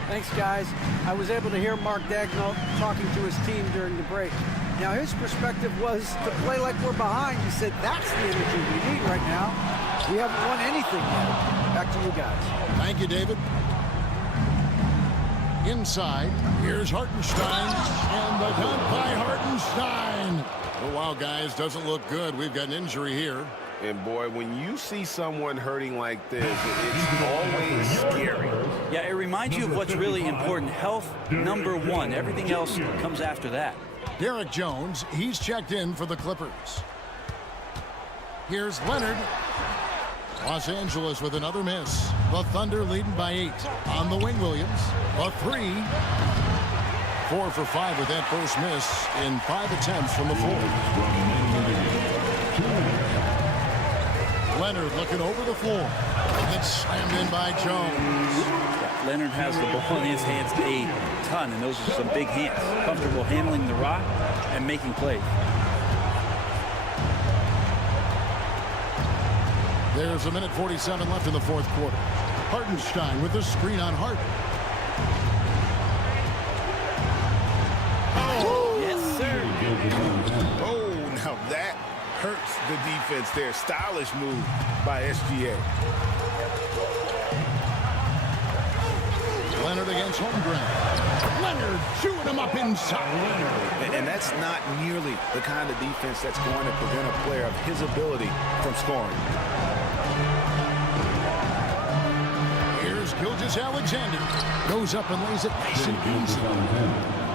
Thanks, guys. I was able to hear Mark Daigneault talking to his team during the break. Now, his perspective was to play like we're behind. He said that's the energy we need right now. We haven't won anything yet. Back to you guys. Thank you, David. Inside, here's Hartenstein, and the dunk by Hartenstein. Oh, wow, guys, doesn't look good. We've got an injury here. And, boy, when you see someone hurting like this, it's always scary. Yeah, it reminds you of what's really important. Health, number one. Everything else comes after that. Derek Jones, he's checked in for the Clippers. Here's Leonard. Los Angeles with another miss. The Thunder leading by 8. On the wing, Williams. A 3. 4 for 5 with that first miss in 5 attempts from the floor. Leonard looking over the floor. It's slammed in by Jones. Yeah, Leonard has the ball in his hands a ton, and those are some big hands. Comfortable handling the rock and making plays. There's 1:47 left in the fourth quarter. Hartenstein with the screen on Hart. Oh, yes, sir. Oh, now that hurts the defense there. Stylish move by SGA. Leonard against Holmgren. Leonard chewing him up inside. And that's not nearly the kind of defense that's going to prevent a player of his ability from scoring. Here's Gilgeous-Alexander. Goes up and lays it nice and easy.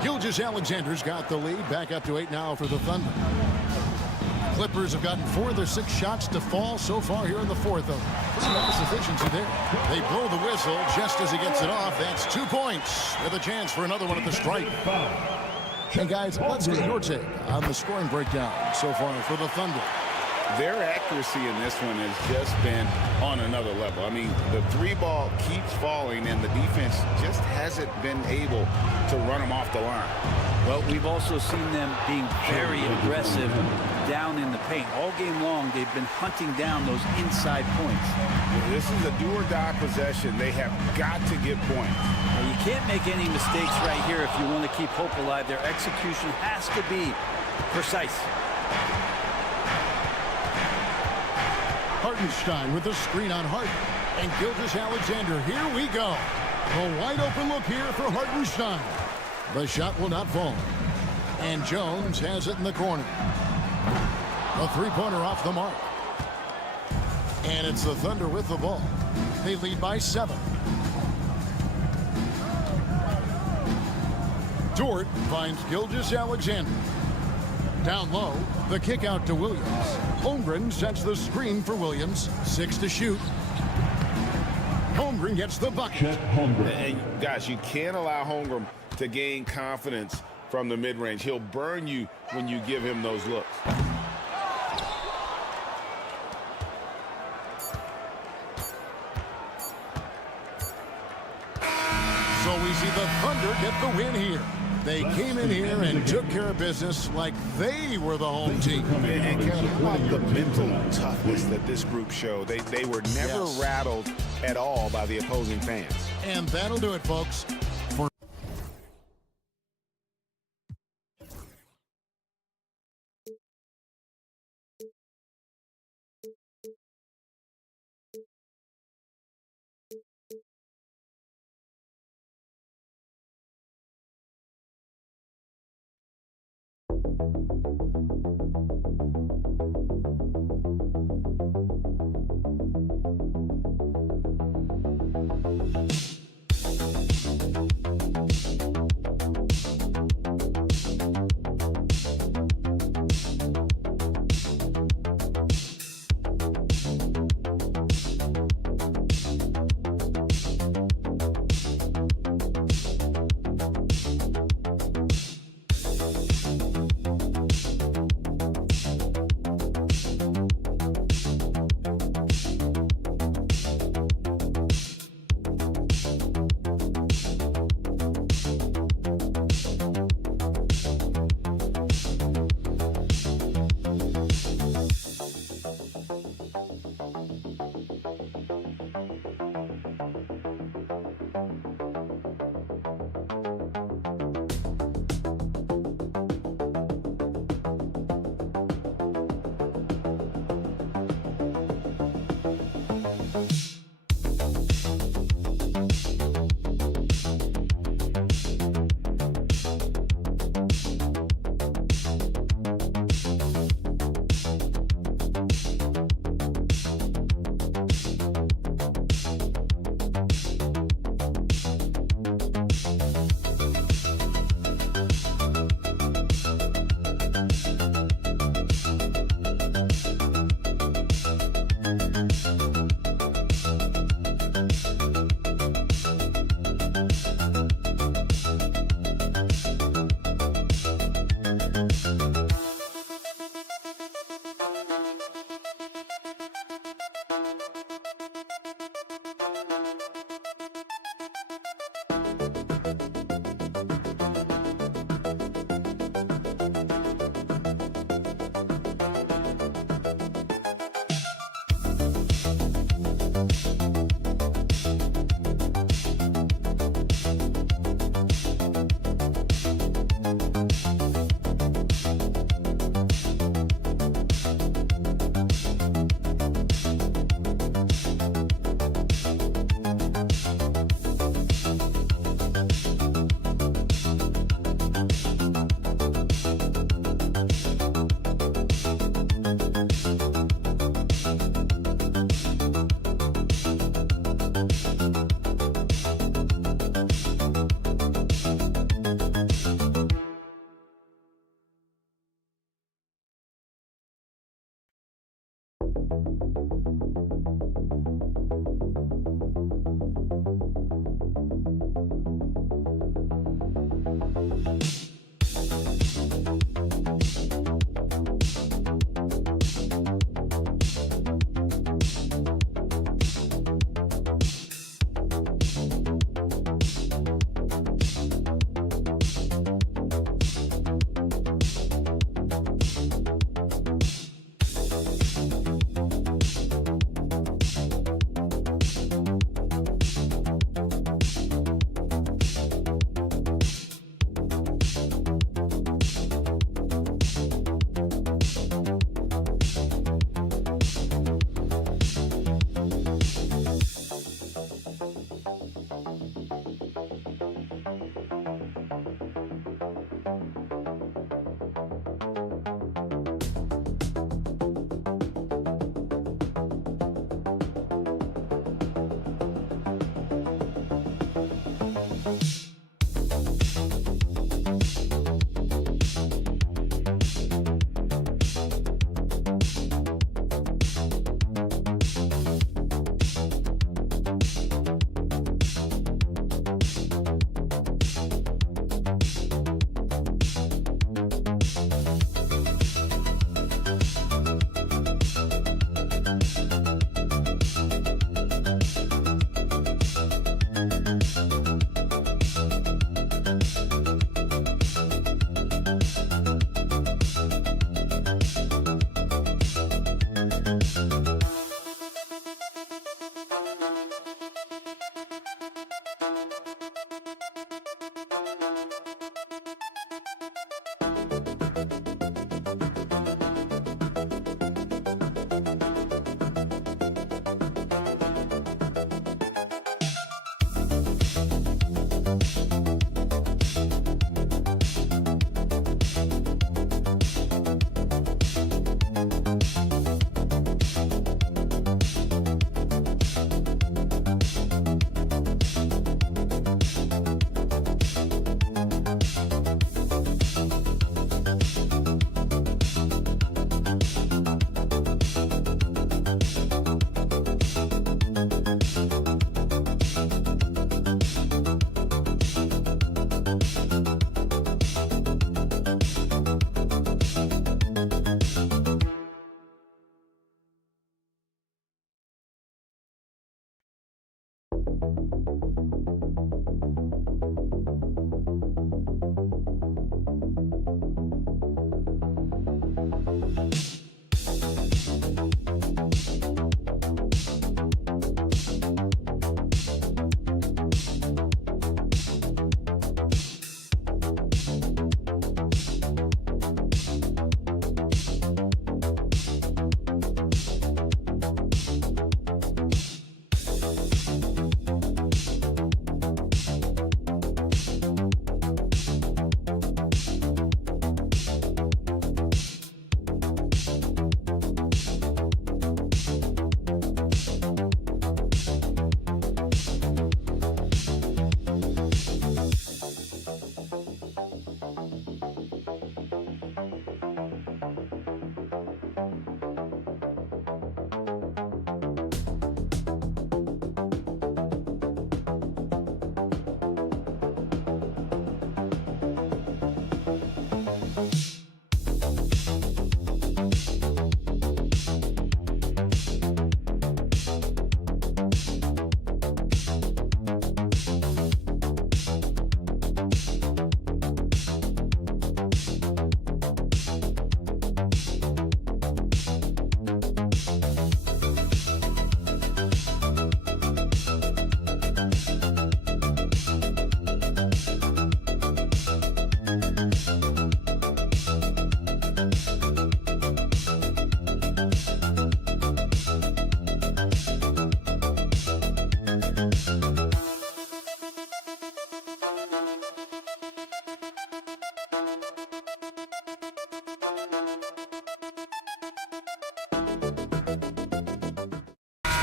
Gilgeous-Alexander's got the lead. Back up to 8 now for the Thunder. Clippers have gotten 4 of their 6 shots to fall so far here in the fourth, though. Pretty nice efficiency there. They blow the whistle just as he gets it off. That's 2 points with a chance for another one at the stripe. Hey, guys, let's get your take on the scoring breakdown so far for the Thunder. Their accuracy in this one has just been on another level. I mean, the 3-ball keeps falling, and the defense just hasn't been able to run them off the line. Well, we've also seen them being very aggressive down in the paint. All game long, they've been hunting down those inside points. This is a do-or-die possession. They have got to get points. Well, you can't make any mistakes right here if you want to keep hope alive. Their execution has to be precise. Hartenstein with the screen on Hart. And Gilgeous-Alexander, here we go. A wide open look here for Hartenstein. The shot will not fall. And Jones has it in the corner. A 3-pointer off the mark. And it's the Thunder with the ball. They lead by 7. Dort finds Gilgeous-Alexander. Down low, the kick out to Williams. Holmgren sets the screen for Williams. 6 to shoot. Holmgren gets the bucket. And guys, you can't allow Holmgren to gain confidence from the mid-range. He'll burn you when you give him those looks. So we see the Thunder get the win here. They came in here and took care of business like they were the home team. And Kevin, how about the mental toughness that this group showed? They were never rattled at all by the opposing fans. And that'll do it, folks. For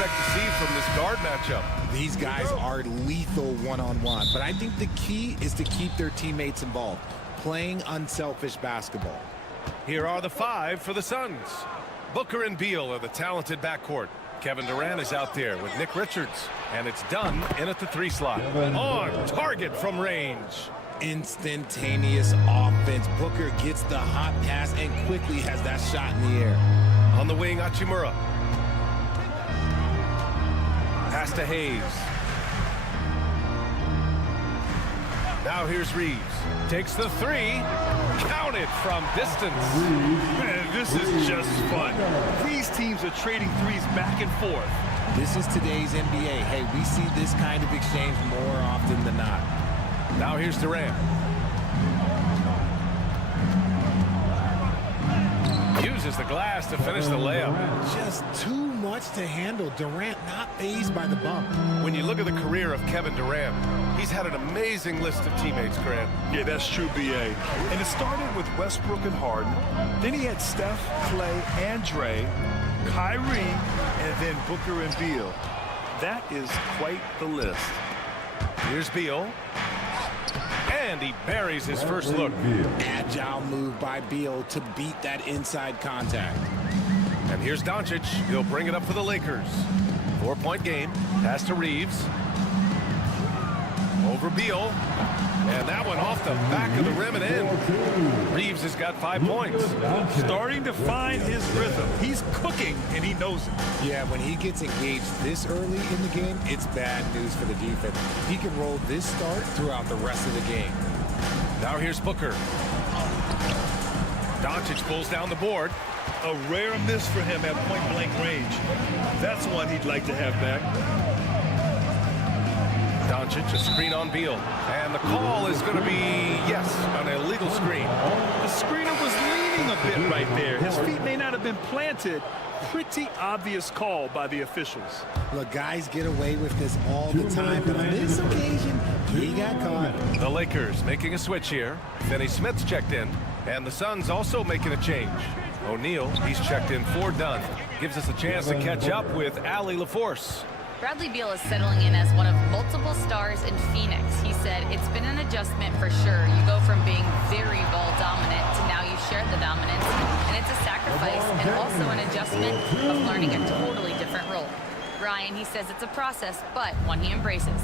expect to see from this guard matchup. These guys are lethal one-on-one, but I think the key is to keep their teammates involved, playing unselfish basketball. Here are the five for the Suns. Booker and Beal are the talented backcourt. Kevin Durant is out there with Nick Richards. And it's done in at the 3 slot. On target from range. Instantaneous offense. Booker gets the hot pass and quickly has that shot in the air. On the wing, Hachimura. Pass to Hayes. Now here's Reeves. Takes the 3. Count it from distance. Man, this is just fun. These teams are trading threes back and forth. This is today's NBA. Hey, we see this kind of exchange more often than not. Now here's Durant. Uses the glass to finish the layup. Just too much to handle. Durant not fazed by the bump. When you look at the career of Kevin Durant, he's had an amazing list of teammates, Grant. Yeah, that's true, B.A. And it started with Westbrook and Harden. Then he had Steph, Clay, and Dre, Kyrie, and then Booker and Beal. That is quite the list. Here's Beal. And he buries his first look. Agile move by Beal to beat that inside contact. And here's Doncic. He'll bring it up for the Lakers. 4-point game. Pass to Reeves. Over Beal. And that one off the back of the rim and in. Reeves has got 5 points. Starting to find his rhythm. He's cooking, and he knows it. Yeah, when he gets engaged this early in the game, it's bad news for the defense. He can roll this start throughout the rest of the game. Now here's Booker. Doncic pulls down the board. A rare miss for him at point-blank range. That's one he'd like to have back. Doncic, a screen on Beal. And the call is going to be, yes, an illegal screen. The screener was leaning a bit right there. His feet may not have been planted. Pretty obvious call by the officials. Look, guys get away with this all the time, but on this occasion, he got caught. The Lakers making a switch here. Finney Smith's checked in. And the Suns also making a change. O'Neal, he's checked in for Dunn. Gives us a chance to catch up with Allie LaForce. Bradley Beal is settling in as one of multiple stars in Phoenix. He said, it's been an adjustment for sure. You go from being very ball dominant to now you share the dominance. And it's a sacrifice and also an adjustment of learning a totally different role. Ryan, he says it's a process, but one he embraces.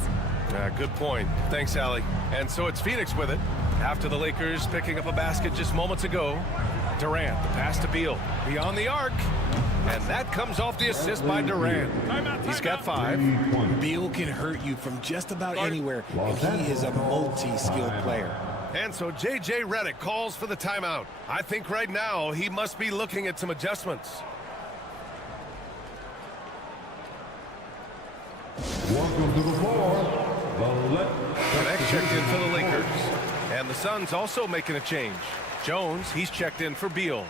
Good point. Thanks, Allie. And so it's Phoenix with it. After the Lakers picking up a basket just moments ago. Durant, the pass to Beal. Beyond the arc. And that comes off the assist by Durant. He's got 5. Beal can hurt you from just about anywhere, and he is a multi-skilled player. And so J.J. Redick calls for the timeout. I think right now he must be looking at some adjustments. Welcome to the floor. Redick checked in for the Lakers. And the Suns also making a change. Jones, he's checked in for Beal.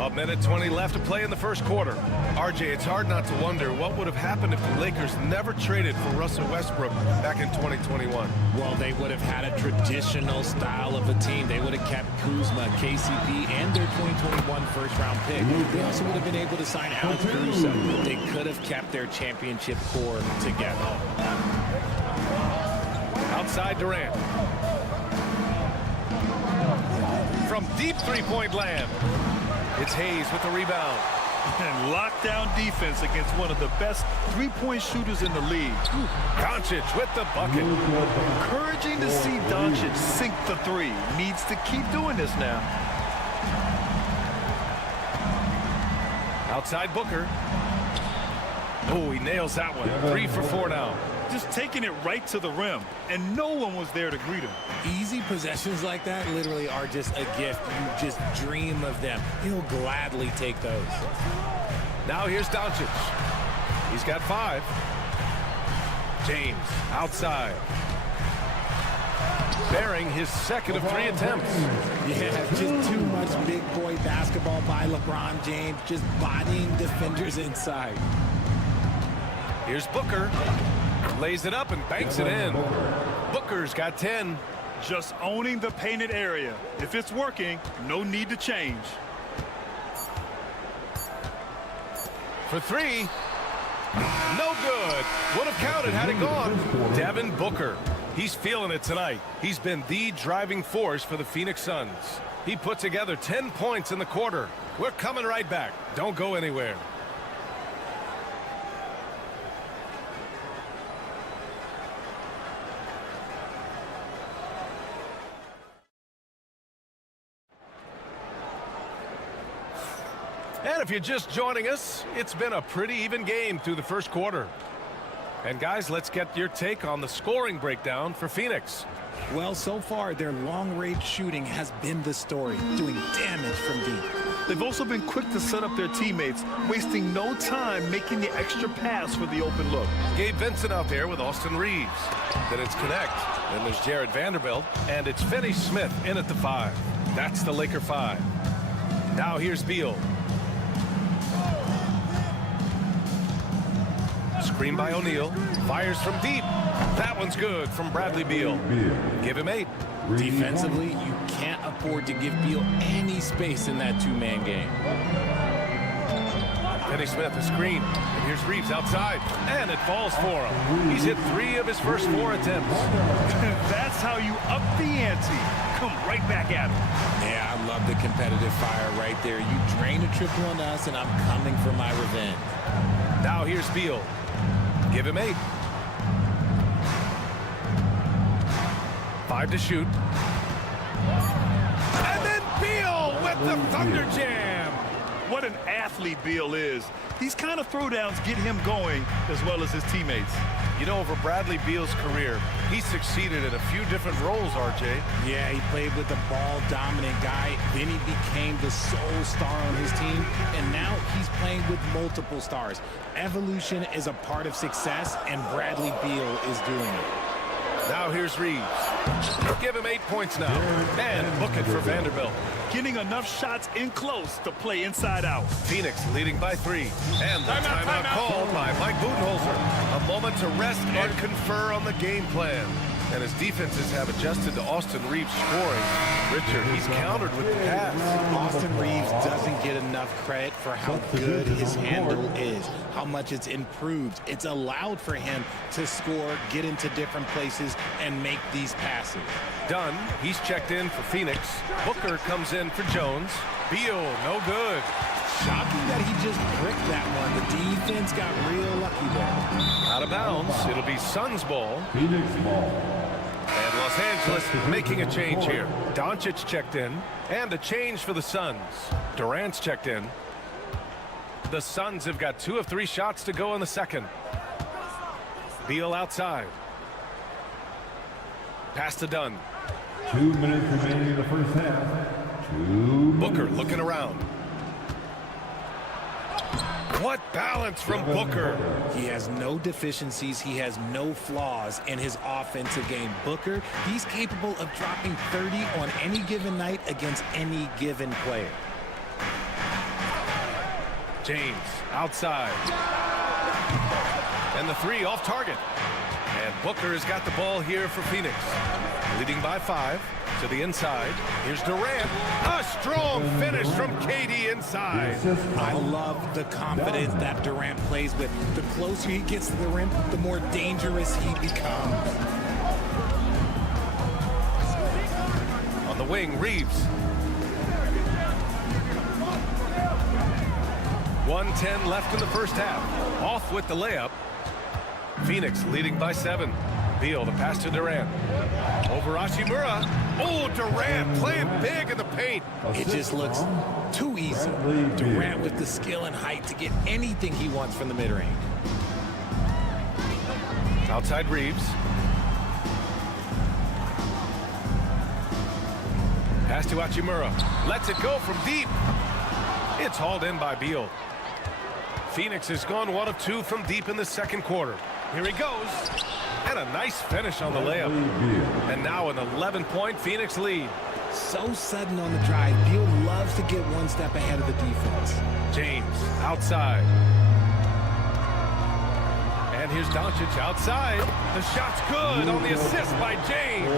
A minute 20 left to play in the first quarter. RJ, it's hard not to wonder what would have happened if the Lakers never traded for Russell Westbrook back in 2021. Well, they would have had a traditional style of a team. They would have kept Kuzma, KCP, and their 2021 first-round pick. They also would have been able to sign Alex Caruso. They could have kept their championship core together. Outside Durant. From deep three-point land. It's Hayes with the rebound. And lockdown defense against one of the best three-point shooters in the league. Doncic with the bucket. Encouraging to see Doncic sink the 3. Needs to keep doing this now. Outside Booker. Oh, he nails that one. 3 for 4 now. Just taking it right to the rim, and no one was there to greet him. Easy possessions like that literally are just a gift. You just dream of them. He'll gladly take those. Now here's Doncic. He's got 5. James outside. Bearing his second of 3 attempts. Yeah, just too much big boy basketball by LeBron James, just bodying defenders inside. Here's Booker. Lays it up and banks it in. Booker's got 10. Just owning the painted area. If it's working, no need to change. For 3. No good. Would have counted had it gone. Devin Booker. He's feeling it tonight. He's been the driving force for the Phoenix Suns. He put together 10 points in the quarter. We're coming right back. Don't go anywhere. And if you're just joining us, it's been a pretty even game through the first quarter. And guys, let's get your take on the scoring breakdown for Phoenix. Well, so far, their long-range shooting has been the story, doing damage from deep. They've also been quick to set up their teammates, wasting no time making the extra pass for the open look. Gabe Vincent out there with Austin Reeves. Then it's Connect. Then there's Jared Vanderbilt. And it's Finney Smith in at the 5. That's the Laker 5. Now here's Beal. Screen by O'Neal. Fires from deep. That one's good from Bradley Beal. Give him 8. Defensively, you can't afford to give Beal any space in that two-man game. Finney Smith, a screen. And here's Reeves outside. And it falls for him. He's hit 3 of his first 4 attempts. That's how you up the ante. Come right back at him. Yeah, I love the competitive fire right there. You drain a triple on us, and I'm coming for my revenge. Now here's Beal. Give him 8. 5 to shoot. And then Beal with the Thunder Jam. What an athlete Beal is. These kind of throwdowns get him going as well as his teammates. You know, over Bradley Beal's career, he succeeded in a few different roles, RJ. Yeah, he played with a ball-dominant guy. Then he became the sole star on his team, and now he's playing with multiple stars. Evolution is a part of success, and Bradley Beal is doing it. Now here's Reeves. Give him 8 points now. And book it for Vanderbilt. Getting enough shots in close to play inside out. Phoenix leading by 3. And the timeout called by Mike Budenholzer. A moment to rest and confer on the game plan. And his defenses have adjusted to Austin Reeves scoring. Richard, he's countered with the pass. Austin Reeves doesn't get enough credit for how good his handle is, how much it's improved. It's allowed for him to score, get into different places, and make these passes. Dunn, he's checked in for Phoenix. Booker comes in for Jones. Beal, no good. Shocking that he just bricked that one. The defense got real lucky there. Out of bounds. It'll be Suns ball. Phoenix ball. And Los Angeles making a change here. Doncic checked in. And a change for the Suns. Durant's checked in. The Suns have got 2 of 3 shots to go in the second. Beal outside. Pass to Dunn. 2 minutes remaining in the first half. Booker looking around. What balance from Booker. He has no deficiencies. He has no flaws in his offensive game. Booker, he's capable of dropping 30 on any given night against any given player. James outside. And the 3 off target. And Booker has got the ball here for Phoenix. Leading by 5 to the inside. Here's Durant. A strong finish from KD inside. I love the confidence that Durant plays with. The closer he gets to the rim, the more dangerous he becomes. On the wing, Reeves. 1:10 left in the first half. Off with the layup. Phoenix leading by 7. Beal, the pass to Durant. Over Hachimura. Oh, Durant playing big in the paint. It just looks too easy. Durant with the skill and height to get anything he wants from the mid-range. Outside Reeves. Pass to Hachimura. Lets it go from deep. It's hauled in by Beal. Phoenix has gone 1 of 2 from deep in the second quarter. Here he goes. And a nice finish on the layup. And now an 11-point Phoenix lead. So sudden on the drive. Beal loves to get one step ahead of the defense. James outside. And here's Doncic outside. The shot's good on the assist by James.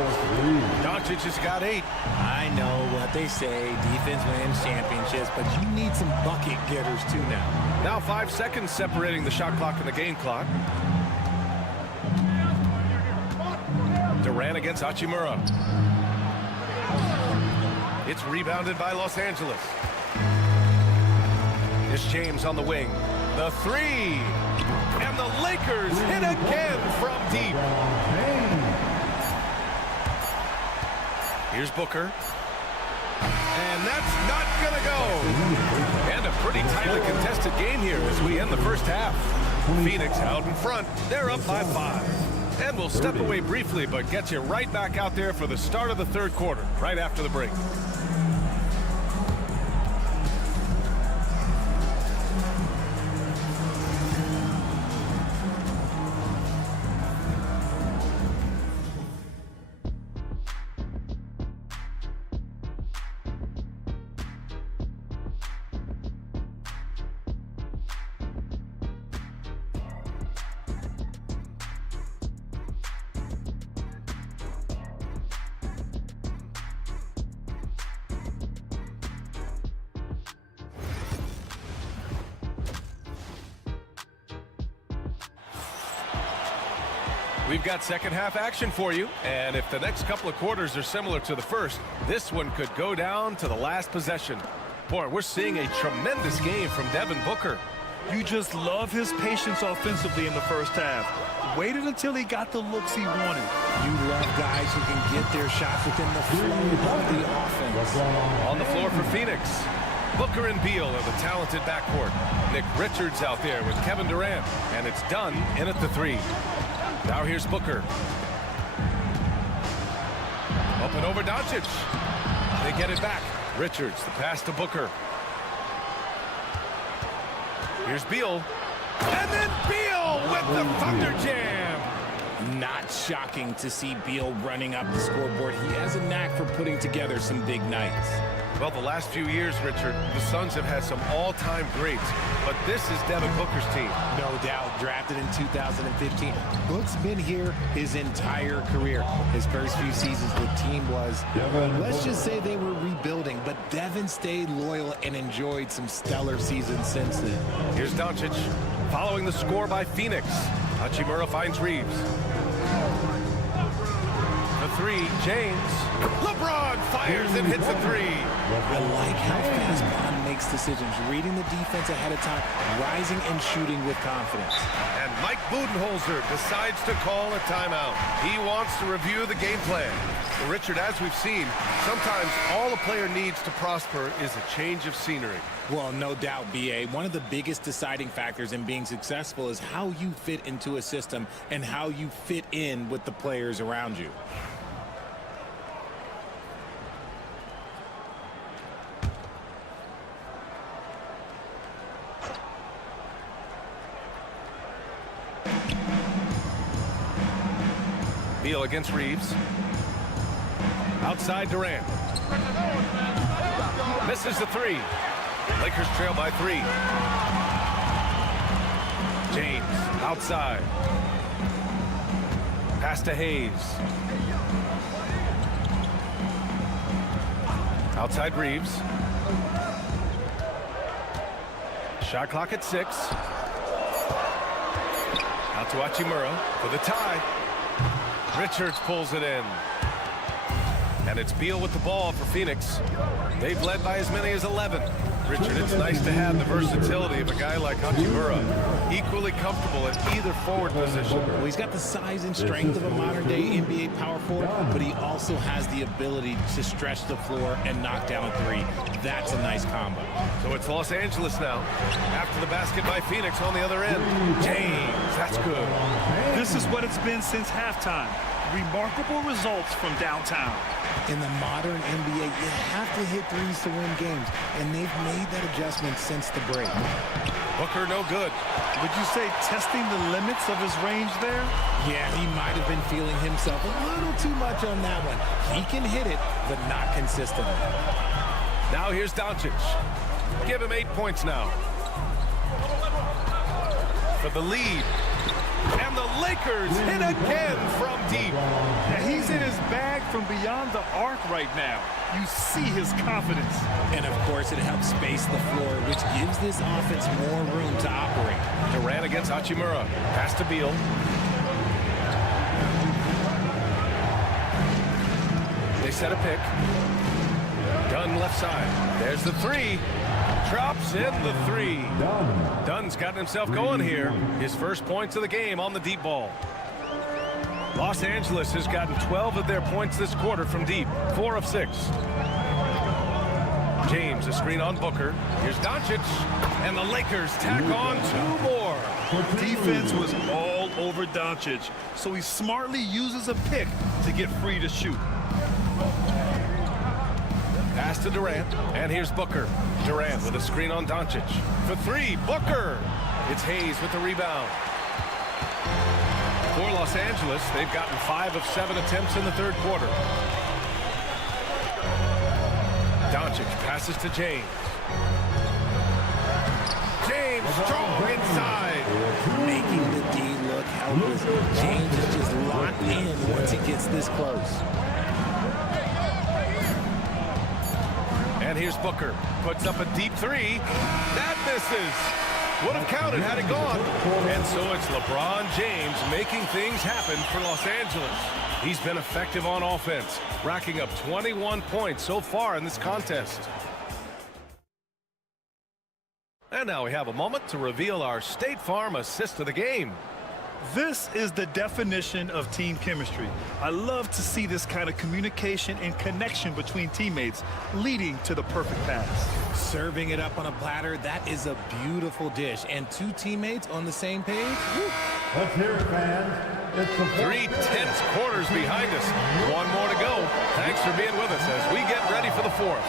Doncic has got 8. I know what they say. Defense wins championships, but you need some bucket getters too now. Now 5 seconds separating the shot clock and the game clock. Durant against Hachimura. It's rebounded by Los Angeles. It's James on the wing. The three. And the Lakers hit again from deep. Here's Booker. And that's not going to go. And a pretty tightly contested game here as we end the first half. Phoenix out in front. They're up by 5. And we'll step away briefly, but get you right back out there for the start of the third quarter, right after the break. We've got second half action for you, and if the next couple of quarters are similar to the first, this one could go down to the last possession. Boy, we're seeing a tremendous game from Devin Booker. You just love his patience offensively in the first half. Waited until he got the looks he wanted. You love guys who can get their shots within the flow of the offense. On the floor for Phoenix, Booker and Beal are the talented backcourt. Nick Richards out there with Kevin Durant, and it's done in at the three. Now here's Booker. Open over Doncic. They get it back. Richards, the pass to Booker. Here's Beal. And then Beal with the Thunder Jam. Not shocking to see Beal running up the scoreboard. He has a knack for putting together some big nights. Well, the last few years, Richard, the Suns have had some all-time greats, but this is Devin Booker's team. No doubt, drafted in 2015. Book's been here his entire career. His first few seasons, the team was, let's just say they were rebuilding, but Devin stayed loyal and enjoyed some stellar seasons since then. Here's Doncic, following the score by Phoenix. Hachimura finds Reeves. The three, James. LeBron fires and hits a three. I like how fast Bond makes decisions, reading the defense ahead of time, rising and shooting with confidence. And Mike Budenholzer decides to call a timeout. He wants to review the game plan. Well, Richard, as we've seen, sometimes all a player needs to prosper is a change of scenery. Well, no doubt, B.A. One of the biggest deciding factors in being successful is how you fit into a system and how you fit in with the players around you. Beal against Reeves. Outside Durant. Misses the three. Lakers trail by 3. James outside. Pass to Hayes. Outside Reeves. Shot clock at 6. Out to Hachimura for the tie. Richards pulls it in. And it's Beal with the ball for Phoenix. They've led by as many as 11. Richard, it's nice to have the versatility of a guy like Hachimura. Equally comfortable at either forward position. Well, he's got the size and strength of a modern-day NBA power forward, but he also has the ability to stretch the floor and knock down a three. That's a nice combo. So it's Los Angeles now. After the basket by Phoenix on the other end. James, that's good. This is what it's been since halftime. Remarkable results from downtown. In the modern NBA, you have to hit threes to win games, and they've made that adjustment since the break. Booker no good. Would you say testing the limits of his range there? Yeah, he might have been feeling himself a little too much on that one. He can hit it, but not consistently. Now here's Doncic. Give him 8 points now. For the lead. And the Lakers hit again from deep. Now he's in his bag from beyond the arc right now. You see his confidence. And of course, it helps space the floor, which gives this offense more room to operate. Durant against Hachimura. Pass to Beal. They set a pick. Dunn left side. There's the three. Drops in the three. Dunn's gotten himself going here. His first points of the game on the deep ball. Los Angeles has gotten 12 of their points this quarter from deep. 4 of 6. James, a screen on Booker. Here's Doncic. And the Lakers tack on 2 more. Defense was all over Doncic, so he smartly uses a pick to get free to shoot. Pass to Durant, and here's Booker. Durant with a screen on Doncic. For 3, Booker. It's Hayes with the rebound. For Los Angeles, they've gotten 5 of 7 attempts in the third quarter. Doncic passes to James. James strong inside. Making the D look helpless. James is just locked in once he gets this close. And here's Booker. Puts up a deep 3. That misses. Would have counted had it gone. And so it's LeBron James making things happen for Los Angeles. He's been effective on offense, racking up 21 points so far in this contest. And now we have a moment to reveal our State Farm assist of the game. This is the definition of team chemistry. I love to see this kind of communication and connection between teammates leading to the perfect pass. Serving it up on a platter, that is a beautiful dish. And 2 teammates on the same page. Woo. Let's hear it, fans. It's the 3 tense quarters behind us. 1 more to go. Thanks for being with us as we get ready for the 4th.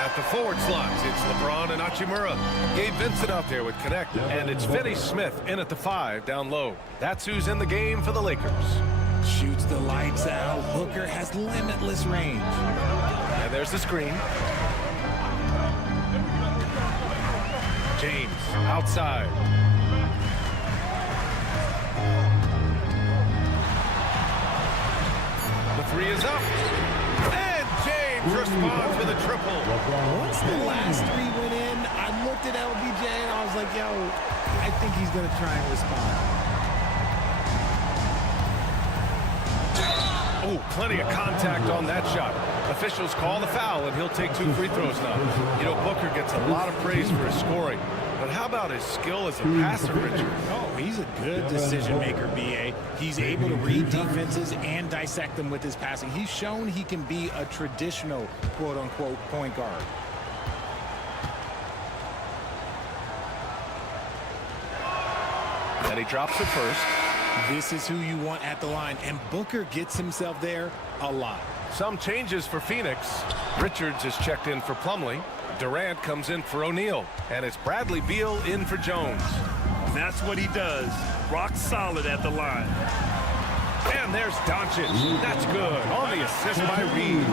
At the forward slots, it's LeBron and Hachimura. Gabe Vincent out there with Connect. And it's Finney Smith in at the 5 down low. That's who's in the game for the Lakers. Shoots the lights out. Booker has limitless range. And there's the screen. James outside. The 3 is up. And James responds with a triple. Once the last 3 went in, I looked at LBJ and I was like, yo, I think he's going to try and respond. Oh, plenty of contact on that shot. Officials call the foul, and he'll take 2 free throws now. You know, Booker gets a lot of praise for his scoring. But how about his skill as a passer, Richard? Oh, he's a good decision maker, B.A. He's able to read defenses and dissect them with his passing. He's shown he can be a traditional, quote-unquote, point guard. And he drops it first. This is who you want at the line, and Booker gets himself there a lot. Some changes for Phoenix. Richards is checked in for Plumlee. Durant comes in for O'Neal, and it's Bradley Beal in for Jones. That's what he does. Rock solid at the line. And there's Doncic. That's good on the assist by Reed.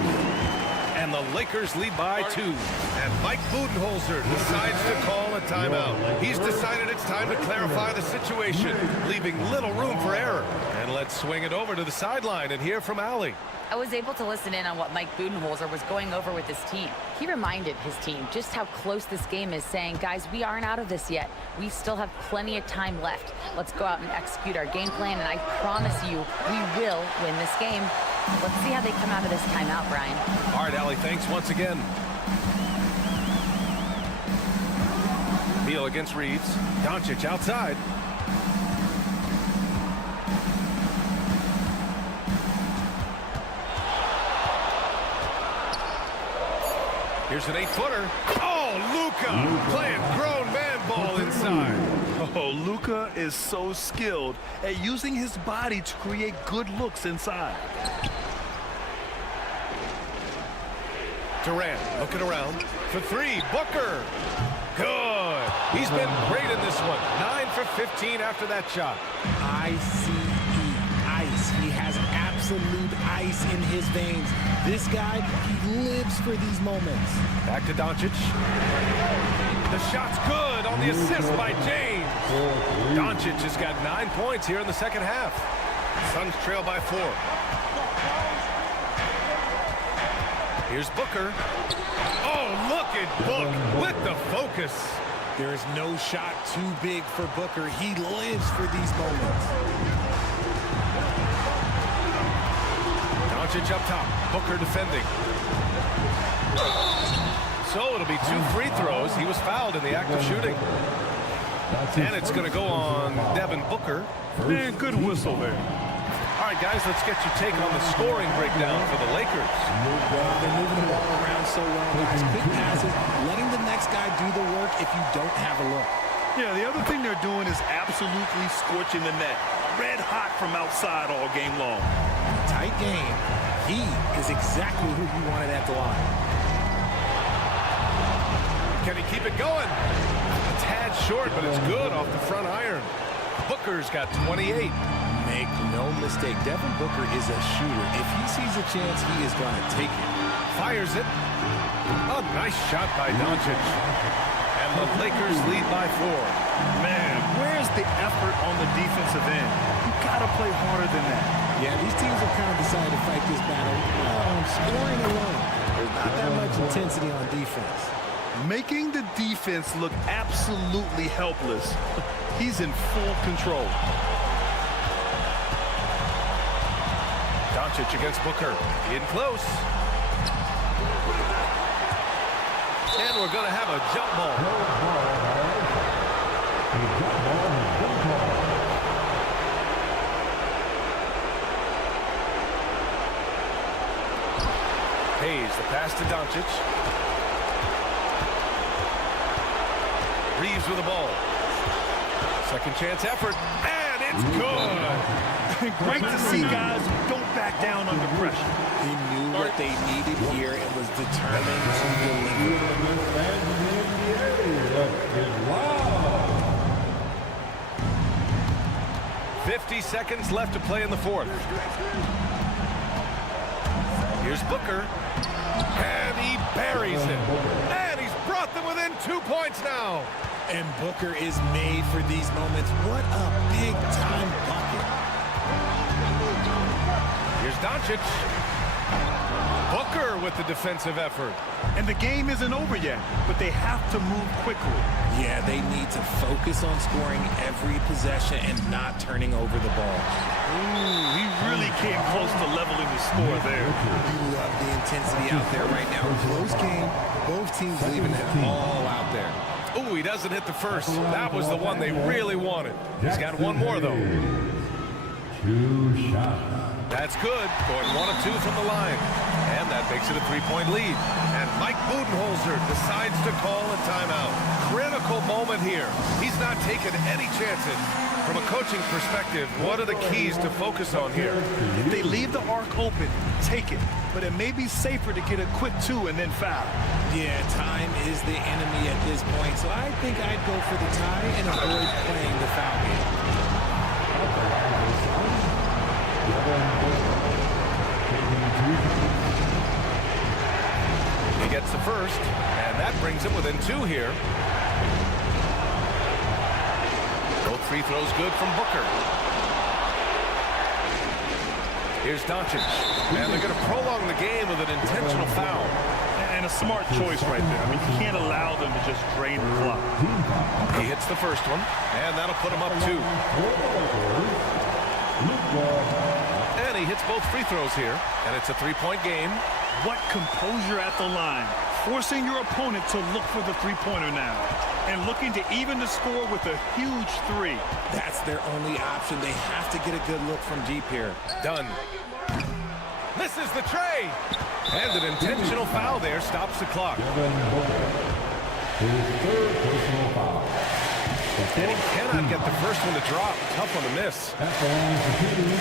And the Lakers lead by 2. And Mike Budenholzer decides to call a timeout. He's decided it's time to clarify the situation, leaving little room for error. And let's swing it over to the sideline and hear from Allie. I was able to listen in on what Mike Budenholzer was going over with his team. He reminded his team just how close this game is, saying, guys, we aren't out of this yet. We still have plenty of time left. Let's go out and execute our game plan, and I promise you, we will win this game. Let's see how they come out of this timeout, Brian. All right, Allie, thanks once again. Beal against Reeves. Doncic outside. Here's an 8-footer. Oh, Luka playing grown man ball inside. Oh, Luka is so skilled at using his body to create good looks inside. Durant looking around for 3. Booker. Good. He's been great in this one. 9 for 15 after that shot. ICE. Ice. He has absolute ice in his veins. This guy, he lives for these moments. Back to Doncic. The shot's good on the assist by James. Doncic has got 9 points here in the second half. Suns trail by 4. Here's Booker. Oh, look at Book with the focus. There is no shot too big for Booker. He lives for these moments. Doncic up top. Booker defending. So it'll be 2 free throws. He was fouled in the act of shooting. And it's going to go on Devin Booker. Man, good whistle there. All right, guys, let's get your take on the scoring breakdown for the Lakers. They're moving the ball around so well, guys. Quick passes, letting the next guy do the work if you don't have a look. Yeah, the other thing they're doing is absolutely scorching the net. Red hot from outside all game long. Tight game. He is exactly who you wanted at the line. Can he keep it going? A tad short, but it's good off the front iron. Booker's got 28. Make no mistake, Devin Booker is a shooter. If he sees a chance, he is going to take it. Fires it. A nice shot by Doncic. And the Lakers lead by 4. Man, where's the effort on the defensive end? You got to play harder than that. Yeah, these teams have kind of decided to fight this battle scoring alone. There's not that much intensity on defense. Making the defense look absolutely helpless. He's in full control. Doncic against Booker. In close. And we're going to have a jump ball. Hayes, the pass to Doncic. Reeves with the ball. Second chance effort. And it's good. Great to see guys who don't back down under pressure. He knew what they needed here and was determined to Wow. 50 seconds left to play in the fourth. Here's Booker. And he buries it. And he's brought them within 2 points now. And Booker is made for these moments. What a big-time bucket. Here's Doncic. Booker with the defensive effort. And the game isn't over yet, but they have to move quickly. Yeah, they need to focus on scoring every possession and not turning over the ball. Ooh, he really came close to leveling the score there. You love the intensity out there right now. Close game, both teams leaving it all out there. Ooh, he doesn't hit the first. That was the one they really wanted. He's got one more, though. 2 shots. That's good. Going 1 of 2 from the line. And that makes it a 3-point lead. And Mike Budenholzer decides to call a timeout. Critical moment here. He's not taking any chances. From a coaching perspective, what are the keys to focus on here? If they leave the arc open, take it. But it may be safer to get a quick 2 and then foul. Yeah, time is the enemy at this point. So I think I'd go for the tie and avoid playing the foul game. He gets the first, and that brings him within 2 here. Both free throws good from Booker. Here's Doncic, and they're going to prolong the game with an intentional foul. And a smart choice right there. I mean, you can't allow them to just drain the clock. He hits the first one, and that'll put him up 2. And he hits both free throws here, and it's a 3-point game. What composure at the line. Forcing your opponent to look for the three-pointer now. And looking to even the score with a huge 3. That's their only option. They have to get a good look from deep here. Done. Misses the tray. And an intentional foul there stops the clock. His third personal foul. And he cannot get the first one to drop. Tough one to miss. At the line for shooting,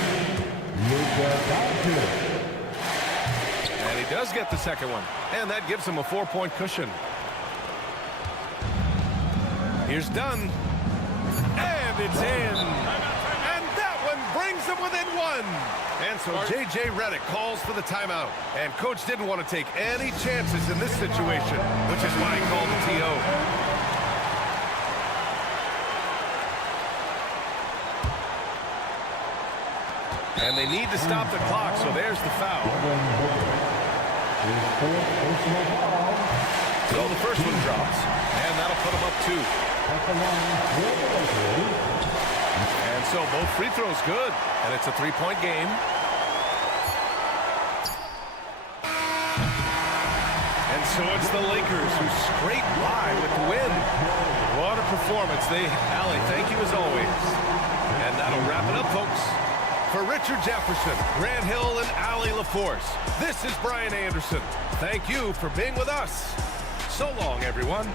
Luka Doncic. And he does get the second one. And that gives him a 4-point cushion. Here's Dunn. And it's in. And that one brings them within 1. And so J.J. Redick calls for the timeout. And Coach didn't want to take any chances in this situation, which is why he called the TO. And they need to stop the clock, so there's the foul. So the first one drops, and that'll put him up 2. And so both free throws good, and it's a 3-point game. And So it's the Lakers who scrape by with the win. What a performance. Allie, thank you as always. And that'll wrap it up, folks. For Richard Jefferson, Grant Hill, and Allie LaForce, this is Brian Anderson. Thank you for being with us. So long, everyone.